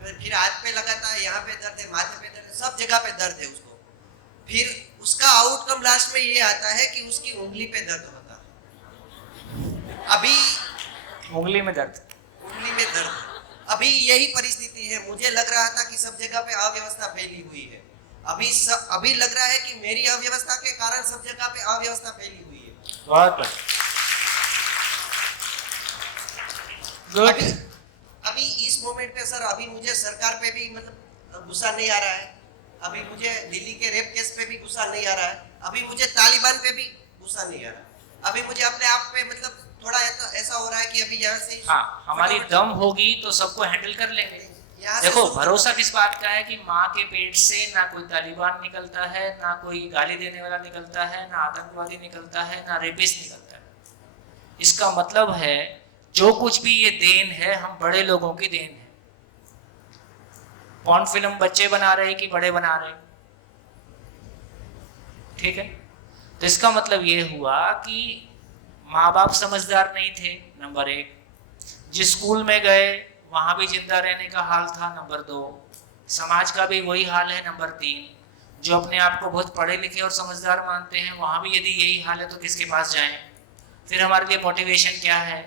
फिर हाथ पे लगाता है यहाँ पे दर्द है, माथे पे दर्द है, सब जगह पे दर्द है उसको। फिर उसका आउटकम लास्ट में ये आता है कि उसकी उंगली पे दर्द होता है। अभी उंगली में दर्द अभी यही परिस्थिति है। मुझे लग रहा था कि सब जगह पे अव्यवस्था फैली हुई है, अभी लग रहा है कि मेरी अव्यवस्था के कारण सब जगह पे अव्यवस्था फैली हुई है। बहुत अभी इस मोमेंट पे सर अभी मुझे सरकार पे भी मतलब गुस्सा नहीं आ रहा है, अभी मुझे दिल्ली के रेप केस पे भी गुस्सा नहीं आ रहा है, अभी मुझे तालिबान पे भी गुस्सा नहीं आ रहा है, अभी मुझे अपने आप पे मतलब थोड़ा ऐसा हो रहा है कि अभी यहाँ से हमारी दम होगी तो सबको हैंडल कर लेंगे। देखो भरोसा किस बात का है कि माँ के पेट से ना कोई तालिबान निकलता है, ना कोई गाली देने वाला निकलता है, ना आतंकवादी निकलता है, ना रेपिस्ट निकलता है। इसका मतलब है जो कुछ भी ये देन है हम बड़े लोगों की देन है। कौन फिल्म बच्चे बना रहे कि बड़े बना रहे? ठीक है, तो इसका मतलब ये हुआ कि माँ बाप समझदार नहीं थे, नंबर एक। जिस स्कूल में गए वहाँ भी जिंदा रहने का हाल था, नंबर 2। समाज का भी वही हाल है, नंबर 3। जो अपने आप को बहुत पढ़े लिखे और समझदार मानते हैं वहाँ भी यदि यही हाल है तो किसके पास जाएं? फिर हमारे लिए मोटिवेशन क्या है?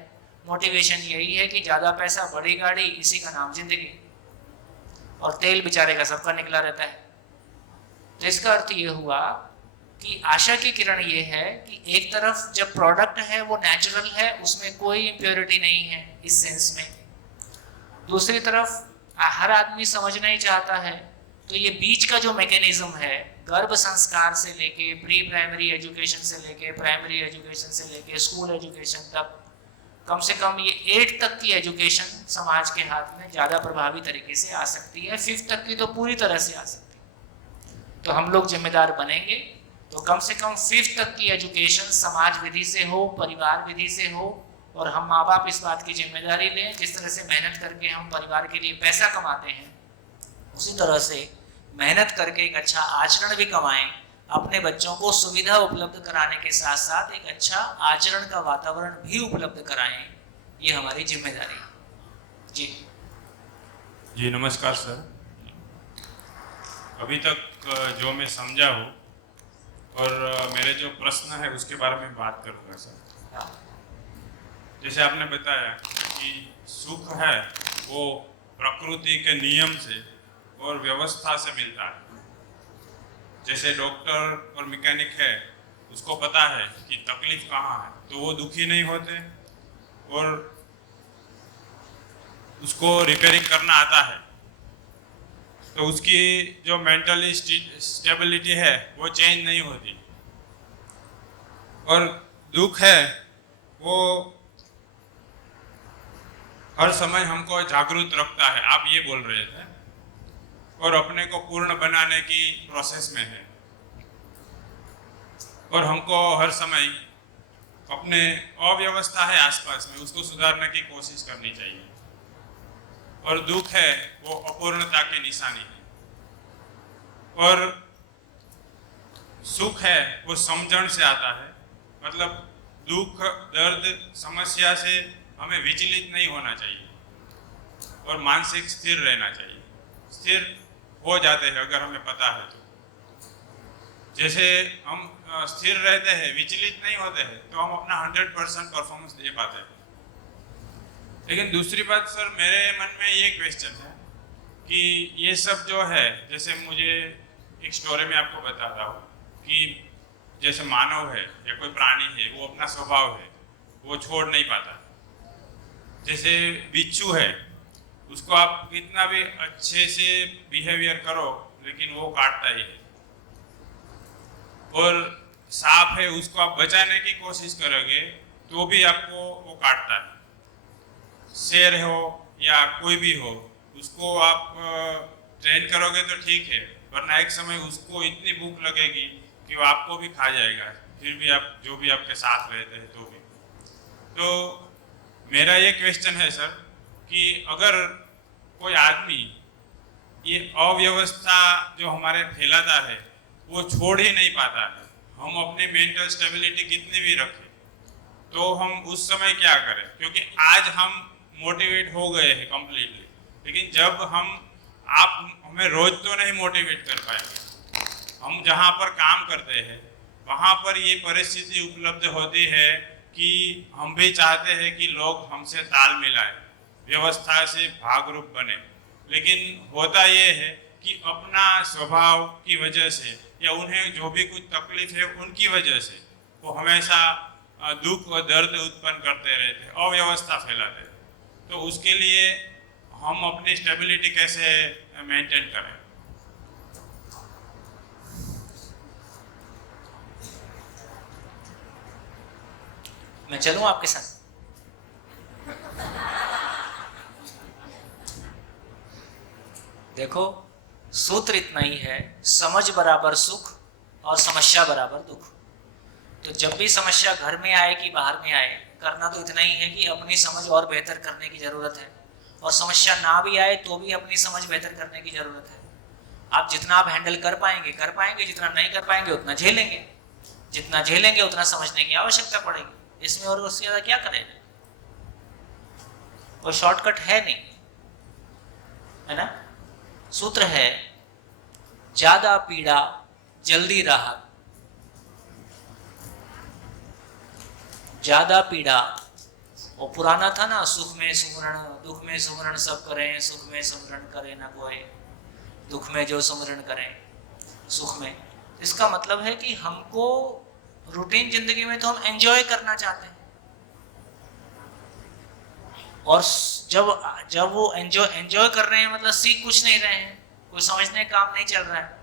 मोटिवेशन यही है कि ज़्यादा पैसा, बड़ी गाड़ी, इसी का नाम जिंदगी, और तेल बेचारे का सबका निकला रहता है। तो इसका अर्थ ये हुआ कि आशा की किरण ये है कि एक तरफ जब प्रोडक्ट है वो नेचुरल है, उसमें कोई इम्प्योरिटी नहीं है इस सेंस में, दूसरी तरफ हर आदमी समझना ही चाहता है। तो ये बीच का जो मैकेनिज्म है, गर्भ संस्कार से लेके प्री प्राइमरी एजुकेशन से लेके प्राइमरी एजुकेशन से लेके स्कूल एजुकेशन तक, कम से कम ये 8 तक की एजुकेशन समाज के हाथ में ज़्यादा प्रभावी तरीके से आ सकती है। 5th तक की तो पूरी तरह से आ सकती है। तो हम लोग जिम्मेदार बनेंगे तो कम से कम 5th तक की एजुकेशन समाज विधि से हो, परिवार विधि से हो, और हम माँ बाप इस बात की जिम्मेदारी लें। जिस तरह से मेहनत करके हम परिवार के लिए पैसा कमाते हैं, उसी तरह से मेहनत करके एक अच्छा आचरण भी कमाएं, अपने बच्चों को सुविधा उपलब्ध कराने के साथ साथ एक अच्छा आचरण का वातावरण भी उपलब्ध कराएं। ये हमारी जिम्मेदारी है। जी नमस्कार सर। अभी तक जो मैं समझा हूँ और मेरे जो प्रश्न है उसके बारे में बात करूँगा सर। जैसे आपने बताया कि सुख है वो प्रकृति के नियम से और व्यवस्था से मिलता है। जैसे डॉक्टर और मैकेनिक है, उसको पता है कि तकलीफ कहाँ है, तो वो दुखी नहीं होते और उसको रिपेयरिंग करना आता है, तो उसकी जो मेंटली स्टेबिलिटी है वो चेंज नहीं होती। और दुख है वो हर समय हमको जागरूक रखता है, आप ये बोल रहे थे, और अपने को पूर्ण बनाने की प्रोसेस में है। और हमको हर समय अपने अव्यवस्था है आसपास में, उसको सुधारने की कोशिश करनी चाहिए। और दुख है वो अपूर्णता की निशानी है। और सुख है वो समझण से आता है। मतलब दुख, दर्द, समस्या से हमें विचलित नहीं होना चाहिए और मानसिक स्थिर रहना चाहिए। स्थिर हो जाते हैं अगर हमें पता है तो। जैसे हम स्थिर रहते हैं, विचलित नहीं होते हैं, तो हम अपना 100% परफॉर्मेंस दे पाते हैं। लेकिन दूसरी बात सर, मेरे मन में ये क्वेश्चन है कि ये सब जो है, जैसे मुझे एक स्टोरी में आपको बताता हूँ कि जैसे मानव है या कोई प्राणी है, वो अपना स्वभाव है वो छोड़ नहीं पाता। जैसे बिच्छू है, उसको आप कितना भी अच्छे से बिहेवियर करो लेकिन वो काटता ही है। और सांप है, उसको आप बचाने की कोशिश करोगे तो भी आपको वो काटता है। शेर हो या कोई भी हो, उसको आप ट्रेन करोगे तो ठीक है, वरना एक समय उसको इतनी भूख लगेगी कि वो आपको भी खा जाएगा, फिर भी आप जो भी आपके साथ रहते हैं तो भी। तो मेरा ये क्वेश्चन है सर कि अगर कोई आदमी ये अव्यवस्था जो हमारे फैलाता है वो छोड़ ही नहीं पाता है, हम अपनी मेंटल स्टेबिलिटी कितनी भी रखें, तो हम उस समय क्या करें? क्योंकि आज हम मोटिवेट हो गए हैं कंप्लीटली, लेकिन जब आप हमें रोज तो नहीं मोटिवेट कर पाएंगे। हम जहाँ पर काम करते हैं वहाँ पर ये परिस्थिति उपलब्ध होती है कि हम भी चाहते हैं कि लोग हमसे ताल मिलाएं, व्यवस्था से भागरूप बने, लेकिन होता ये है कि अपना स्वभाव की वजह से या उन्हें जो भी कुछ तकलीफ है उनकी वजह से वो हमेशा दुख और दर्द उत्पन्न करते रहते हैं, अव्यवस्था फैलाते हैं। तो उसके लिए हम अपनी स्टेबिलिटी कैसे मेंटेन करें? मैं चलूं आपके साथ? देखो, सूत्र इतना ही है, समझ बराबर सुख और समस्या बराबर दुख। तो जब भी समस्या घर में आए कि बाहर में आए, करना तो इतना ही है कि अपनी समझ और बेहतर करने की जरूरत है, और समस्या ना भी आए तो भी अपनी समझ बेहतर करने की जरूरत है। आप जितना आप हैंडल कर पाएंगे, जितना नहीं कर पाएंगे उतना झेलेंगे, जितना झेलेंगे उतना समझने की आवश्यकता पड़ेगी। इसमें और उससे ज्यादा क्या करेंगे? कोई शॉर्टकट है नहीं, है ना। सूत्र है ज्यादा पीड़ा जल्दी राहत, ज्यादा पीड़ा। वो पुराना था ना, सुख में सुमरण दुख में सुमरण सब करें, सुख में सुमरण करे ना कोई, दुख में जो सुमरण करें सुख में। इसका मतलब है कि हमको रूटीन जिंदगी में तो हम एंजॉय करना चाहते हैं, और जब वो एंजॉय कर रहे हैं मतलब सीख कुछ नहीं रहे हैं, कोई समझने का काम नहीं चल रहा है।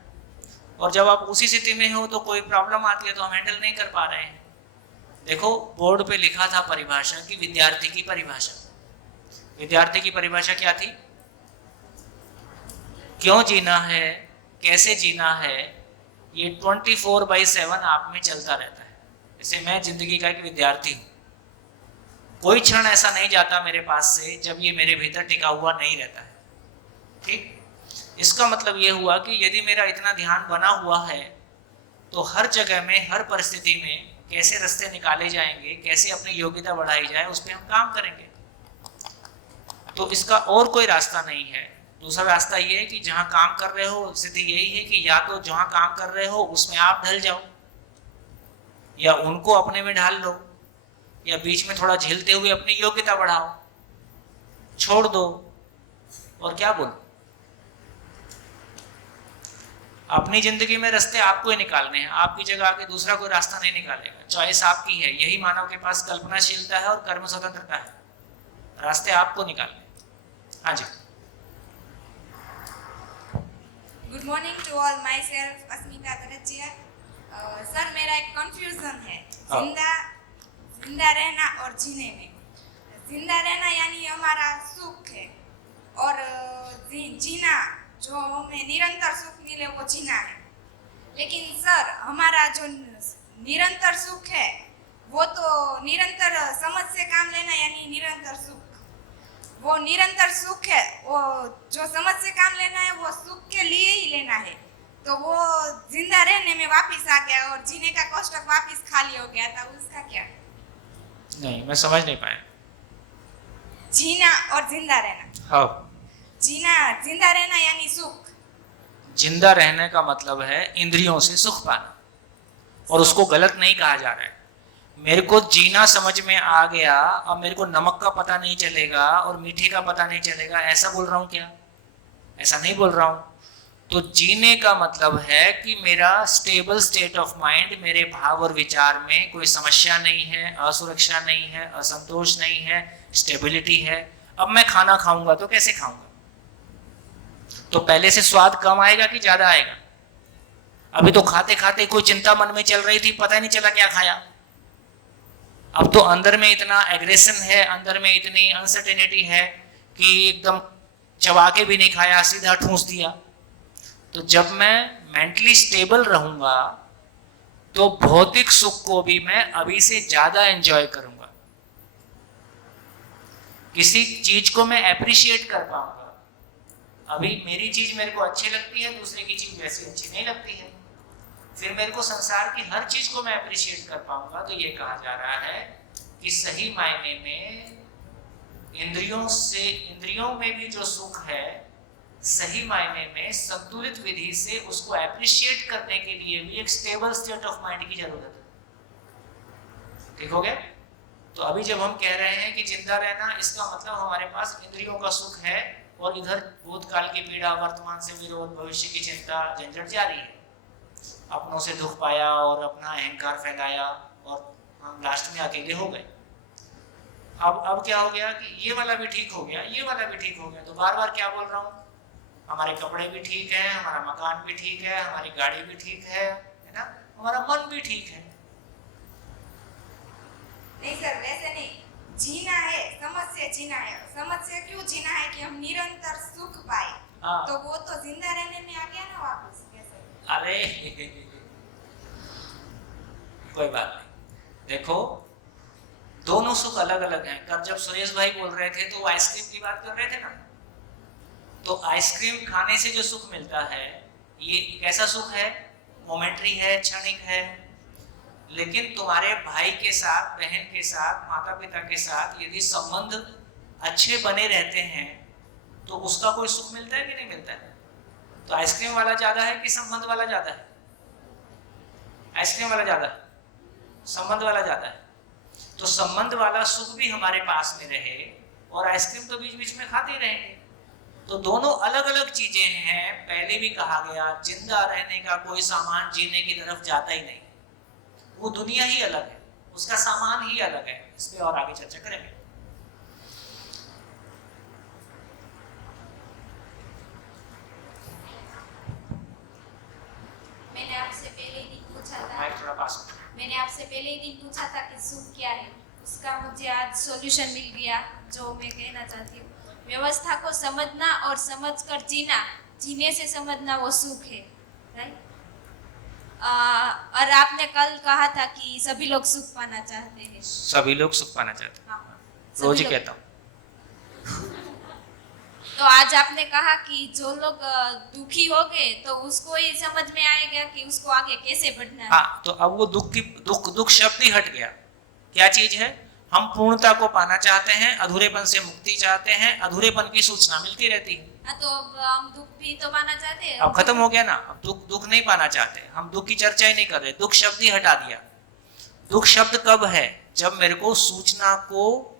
और जब आप उसी स्थिति में हो तो कोई प्रॉब्लम आती है तो हम हैंडल नहीं कर पा रहे हैं। देखो बोर्ड पे लिखा था परिभाषा की, विद्यार्थी की परिभाषा। विद्यार्थी की परिभाषा क्या थी? क्यों जीना है, कैसे जीना है, ये 24/7 आप में चलता रहता है। जैसे मैं जिंदगी का एक विद्यार्थी हूँ, कोई क्षण ऐसा नहीं जाता मेरे पास से जब ये मेरे भीतर टिका हुआ नहीं रहता है। ठीक, इसका मतलब ये हुआ कि यदि मेरा इतना ध्यान बना हुआ है तो हर जगह में, हर परिस्थिति में कैसे रास्ते निकाले जाएंगे, कैसे अपनी योग्यता बढ़ाई जाए, उस पर हम काम करेंगे। तो इसका और कोई रास्ता नहीं है। दूसरा रास्ता ये है कि जहां काम कर रहे हो, स्थिति यही है कि या तो जहां काम कर रहे हो उसमें आप ढल जाओ, या उनको अपने में ढाल लो, या बीच में थोड़ा झेलते हुए अपनी योग्यता बढ़ाओ, छोड़ दो। और क्या बोलो, अपनी जिंदगी में रास्ते आपको ही निकालने हैं, आपकी जगह आके दूसरा कोई रास्ता नहीं निकालेगा। चॉइस आपकी है, यही मानव के पास कल्पनाशीलता है और कर्म स्वतंत्रता है, रास्ते आपको निकालने। हाँ जी। Good morning to all, myself Asmita Darjiya. Sir मेरा एक कंफ्यूजन है जिंदा रहना और जीने में। जिंदा रहना यानी हमारा सुख है, और जीना जो हमें निरंतर सुख मिले वो जीना है। लेकिन सर हमारा जो निरंतर सुख है वो तो निरंतर समझ से काम लेना यानी निरंतर सुख, वो निरंतर सुख है, वो जो समझ से काम लेना है वो सुख के लिए ही लेना है। तो वो जिंदा रहने में वापस आ गया और जीने का कोष्टक वापस खाली हो गया था, उसका क्या? नहीं, मैं समझ नहीं पाया। जीना और जिंदा रहना। हाँ, जीना, जिंदा रहना यानी सुख। जिंदा रहने का मतलब है इंद्रियों से सुख पाना, और उसको गलत नहीं कहा जा रहा है। मेरे को जीना समझ में आ गया, अब मेरे को नमक का पता नहीं चलेगा और मीठे का पता नहीं चलेगा, ऐसा बोल रहा हूँ क्या? ऐसा नहीं बोल रहा हूँ। तो जीने का मतलब है कि मेरा स्टेबल स्टेट ऑफ माइंड, मेरे भाव और विचार में कोई समस्या नहीं है, असुरक्षा नहीं है, असंतोष नहीं है, स्टेबिलिटी है। अब मैं खाना खाऊंगा तो कैसे खाऊंगा? तो पहले से स्वाद कम आएगा कि ज्यादा आएगा? अभी तो खाते खाते कोई चिंता मन में चल रही थी, पता ही नहीं चला क्या खाया। अब तो अंदर में इतना एग्रेशन है, अंदर में इतनी अनसर्टेनिटी है कि एकदम चबा के भी नहीं खाया, सीधा ठूंस दिया। तो जब मैं मेंटली स्टेबल रहूंगा तो भौतिक सुख को भी मैं अभी से ज्यादा एंजॉय करूंगा, किसी चीज को मैं एप्रिशिएट कर पाऊंगा। अभी मेरी चीज मेरे को अच्छी लगती है, दूसरे की चीज वैसी अच्छी नहीं लगती है, फिर मेरे को संसार की हर चीज को मैं एप्रिशिएट कर पाऊंगा। तो ये कहा जा रहा है कि सही मायने में इंद्रियों में भी जो सुख है, सही मायने में संतुलित विधि से उसको एप्रिशिएट करने के लिए भी एक स्टेबल स्टेट ऑफ माइंड की जरूरत है। ठीक हो गया? तो अभी जब हम कह रहे हैं कि जिंदा रहना, इसका मतलब हमारे पास इंद्रियों का सुख है और इधर भूतकाल की पीड़ा, वर्तमान से विरोध, भविष्य की चिंता, झंझट जारी है। अपनों से दुख पाया और अपना अहंकार फैलाया और हम लास्ट में अकेले हो गए। अब क्या हो गया कि ये वाला भी ठीक हो गया, ये वाला भी ठीक हो गया। तो बार बार क्या बोल रहा हूँ, हमारे कपड़े भी ठीक है, हमारा मकान भी ठीक है, हमारी गाड़ी भी ठीक है ना, हमारा मन भी ठीक है। नहीं सर, वैसे नहीं। जीना है, समझ से जीना है। समझ से क्यों जीना है कि हम निरंतर सुख पाए। तो वो तो जिंदा रहने में आ गया ना वापस। कैसे? अरे कोई बात नहीं। देखो, दोनों सुख अलग अलग हैं। कल जब सुरेश भाई बोल रहे थे तो वो आइसक्रीम की बात कर रहे थे ना, तो आइसक्रीम खाने से जो सुख मिलता है, ये कैसा सुख है? मोमेंटरी है, क्षणिक है। लेकिन तुम्हारे भाई के साथ, बहन के साथ, माता पिता के साथ यदि संबंध अच्छे बने रहते हैं तो उसका कोई सुख मिलता है कि नहीं मिलता है? तो आइसक्रीम वाला ज्यादा है कि संबंध वाला ज्यादा है? आइसक्रीम वाला ज्यादा है, संबंध वाला ज्यादा है। तो संबंध वाला सुख भी हमारे पास में रहे और आइसक्रीम तो बीच बीच में खाते ही रहेंगे। तो दोनों अलग अलग चीजें हैं। पहले भी कहा गया, जिंदा रहने का कोई सामान जीने की तरफ जाता ही नहीं, वो दुनिया ही अलग है, उसका सामान ही अलग है। इस पे और आगे चर्चा करेंगे। मैंने आपसे पहले ही दिन पूछा था कि सुख क्या है, उसका मुझे आज सॉल्यूशन मिल गया। जो मैं कहना चाहती हूँ, व्यवस्था को समझना और समझकर जीना, जीने से समझना वो सुख है, राइट। और आपने कल कहा था कि सभी लोग सुख पाना चाहते हैं। सभी लोग सुख पाना चाहते हैं, हाँ, रोज ही सभी लोग। कहता हूँ। तो आज आपने कहा कि जो लोग दुखी हो गए तो उसको ही समझ में आएगा कि उसको आगे कैसे बढ़ना है। हाँ, तो अब वो दुख शब्द ही हट गया। क्या चीज है? हम पूर्णता को पाना चाहते हैं, अधूरेपन से मुक्ति चाहते हैं, अधूरेपन की सूचना मिलती रहती है। तो अब हम दुख भी तो पाना चाहते हैं। अब खत्म हो गया ना, अब दुख नहीं पाना चाहते, हम दुख की चर्चा ही नहीं कर रहे, दुख शब्द ही हटा दिया। दुख शब्द कब है? जब मेरे को सूचना को,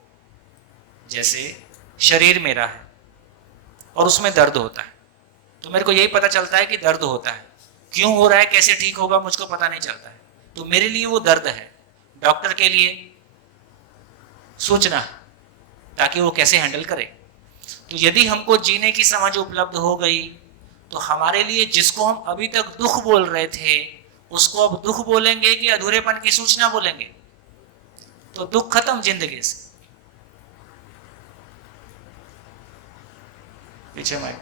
जैसे शरीर मेरा है और उसमें दर्द होता है, तो मेरे को यही पता चलता है कि दर्द होता है। क्यों हो रहा है, कैसे ठीक होगा, मुझको पता नहीं चलता है। तो मेरे लिए वो दर्द है, डॉक्टर के लिए सूचना, ताकि वो कैसे हैंडल करे। तो यदि हमको जीने की समझ उपलब्ध हो गई तो हमारे लिए जिसको हम अभी तक दुख बोल रहे थे उसको अब दुख बोलेंगे कि अधूरेपन की सूचना बोलेंगे? तो दुख खत्म जिंदगी से। पीछे माइक।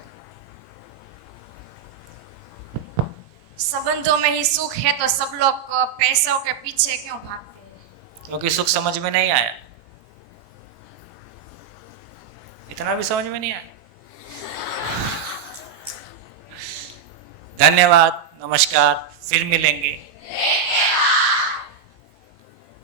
संबंधों में ही सुख है तो सब लोग पैसों के पीछे क्यों भागते हैं? क्योंकि सुख समझ में नहीं आया, इतना भी समझ में नहीं आया। धन्यवाद, नमस्कार, फिर मिलेंगे।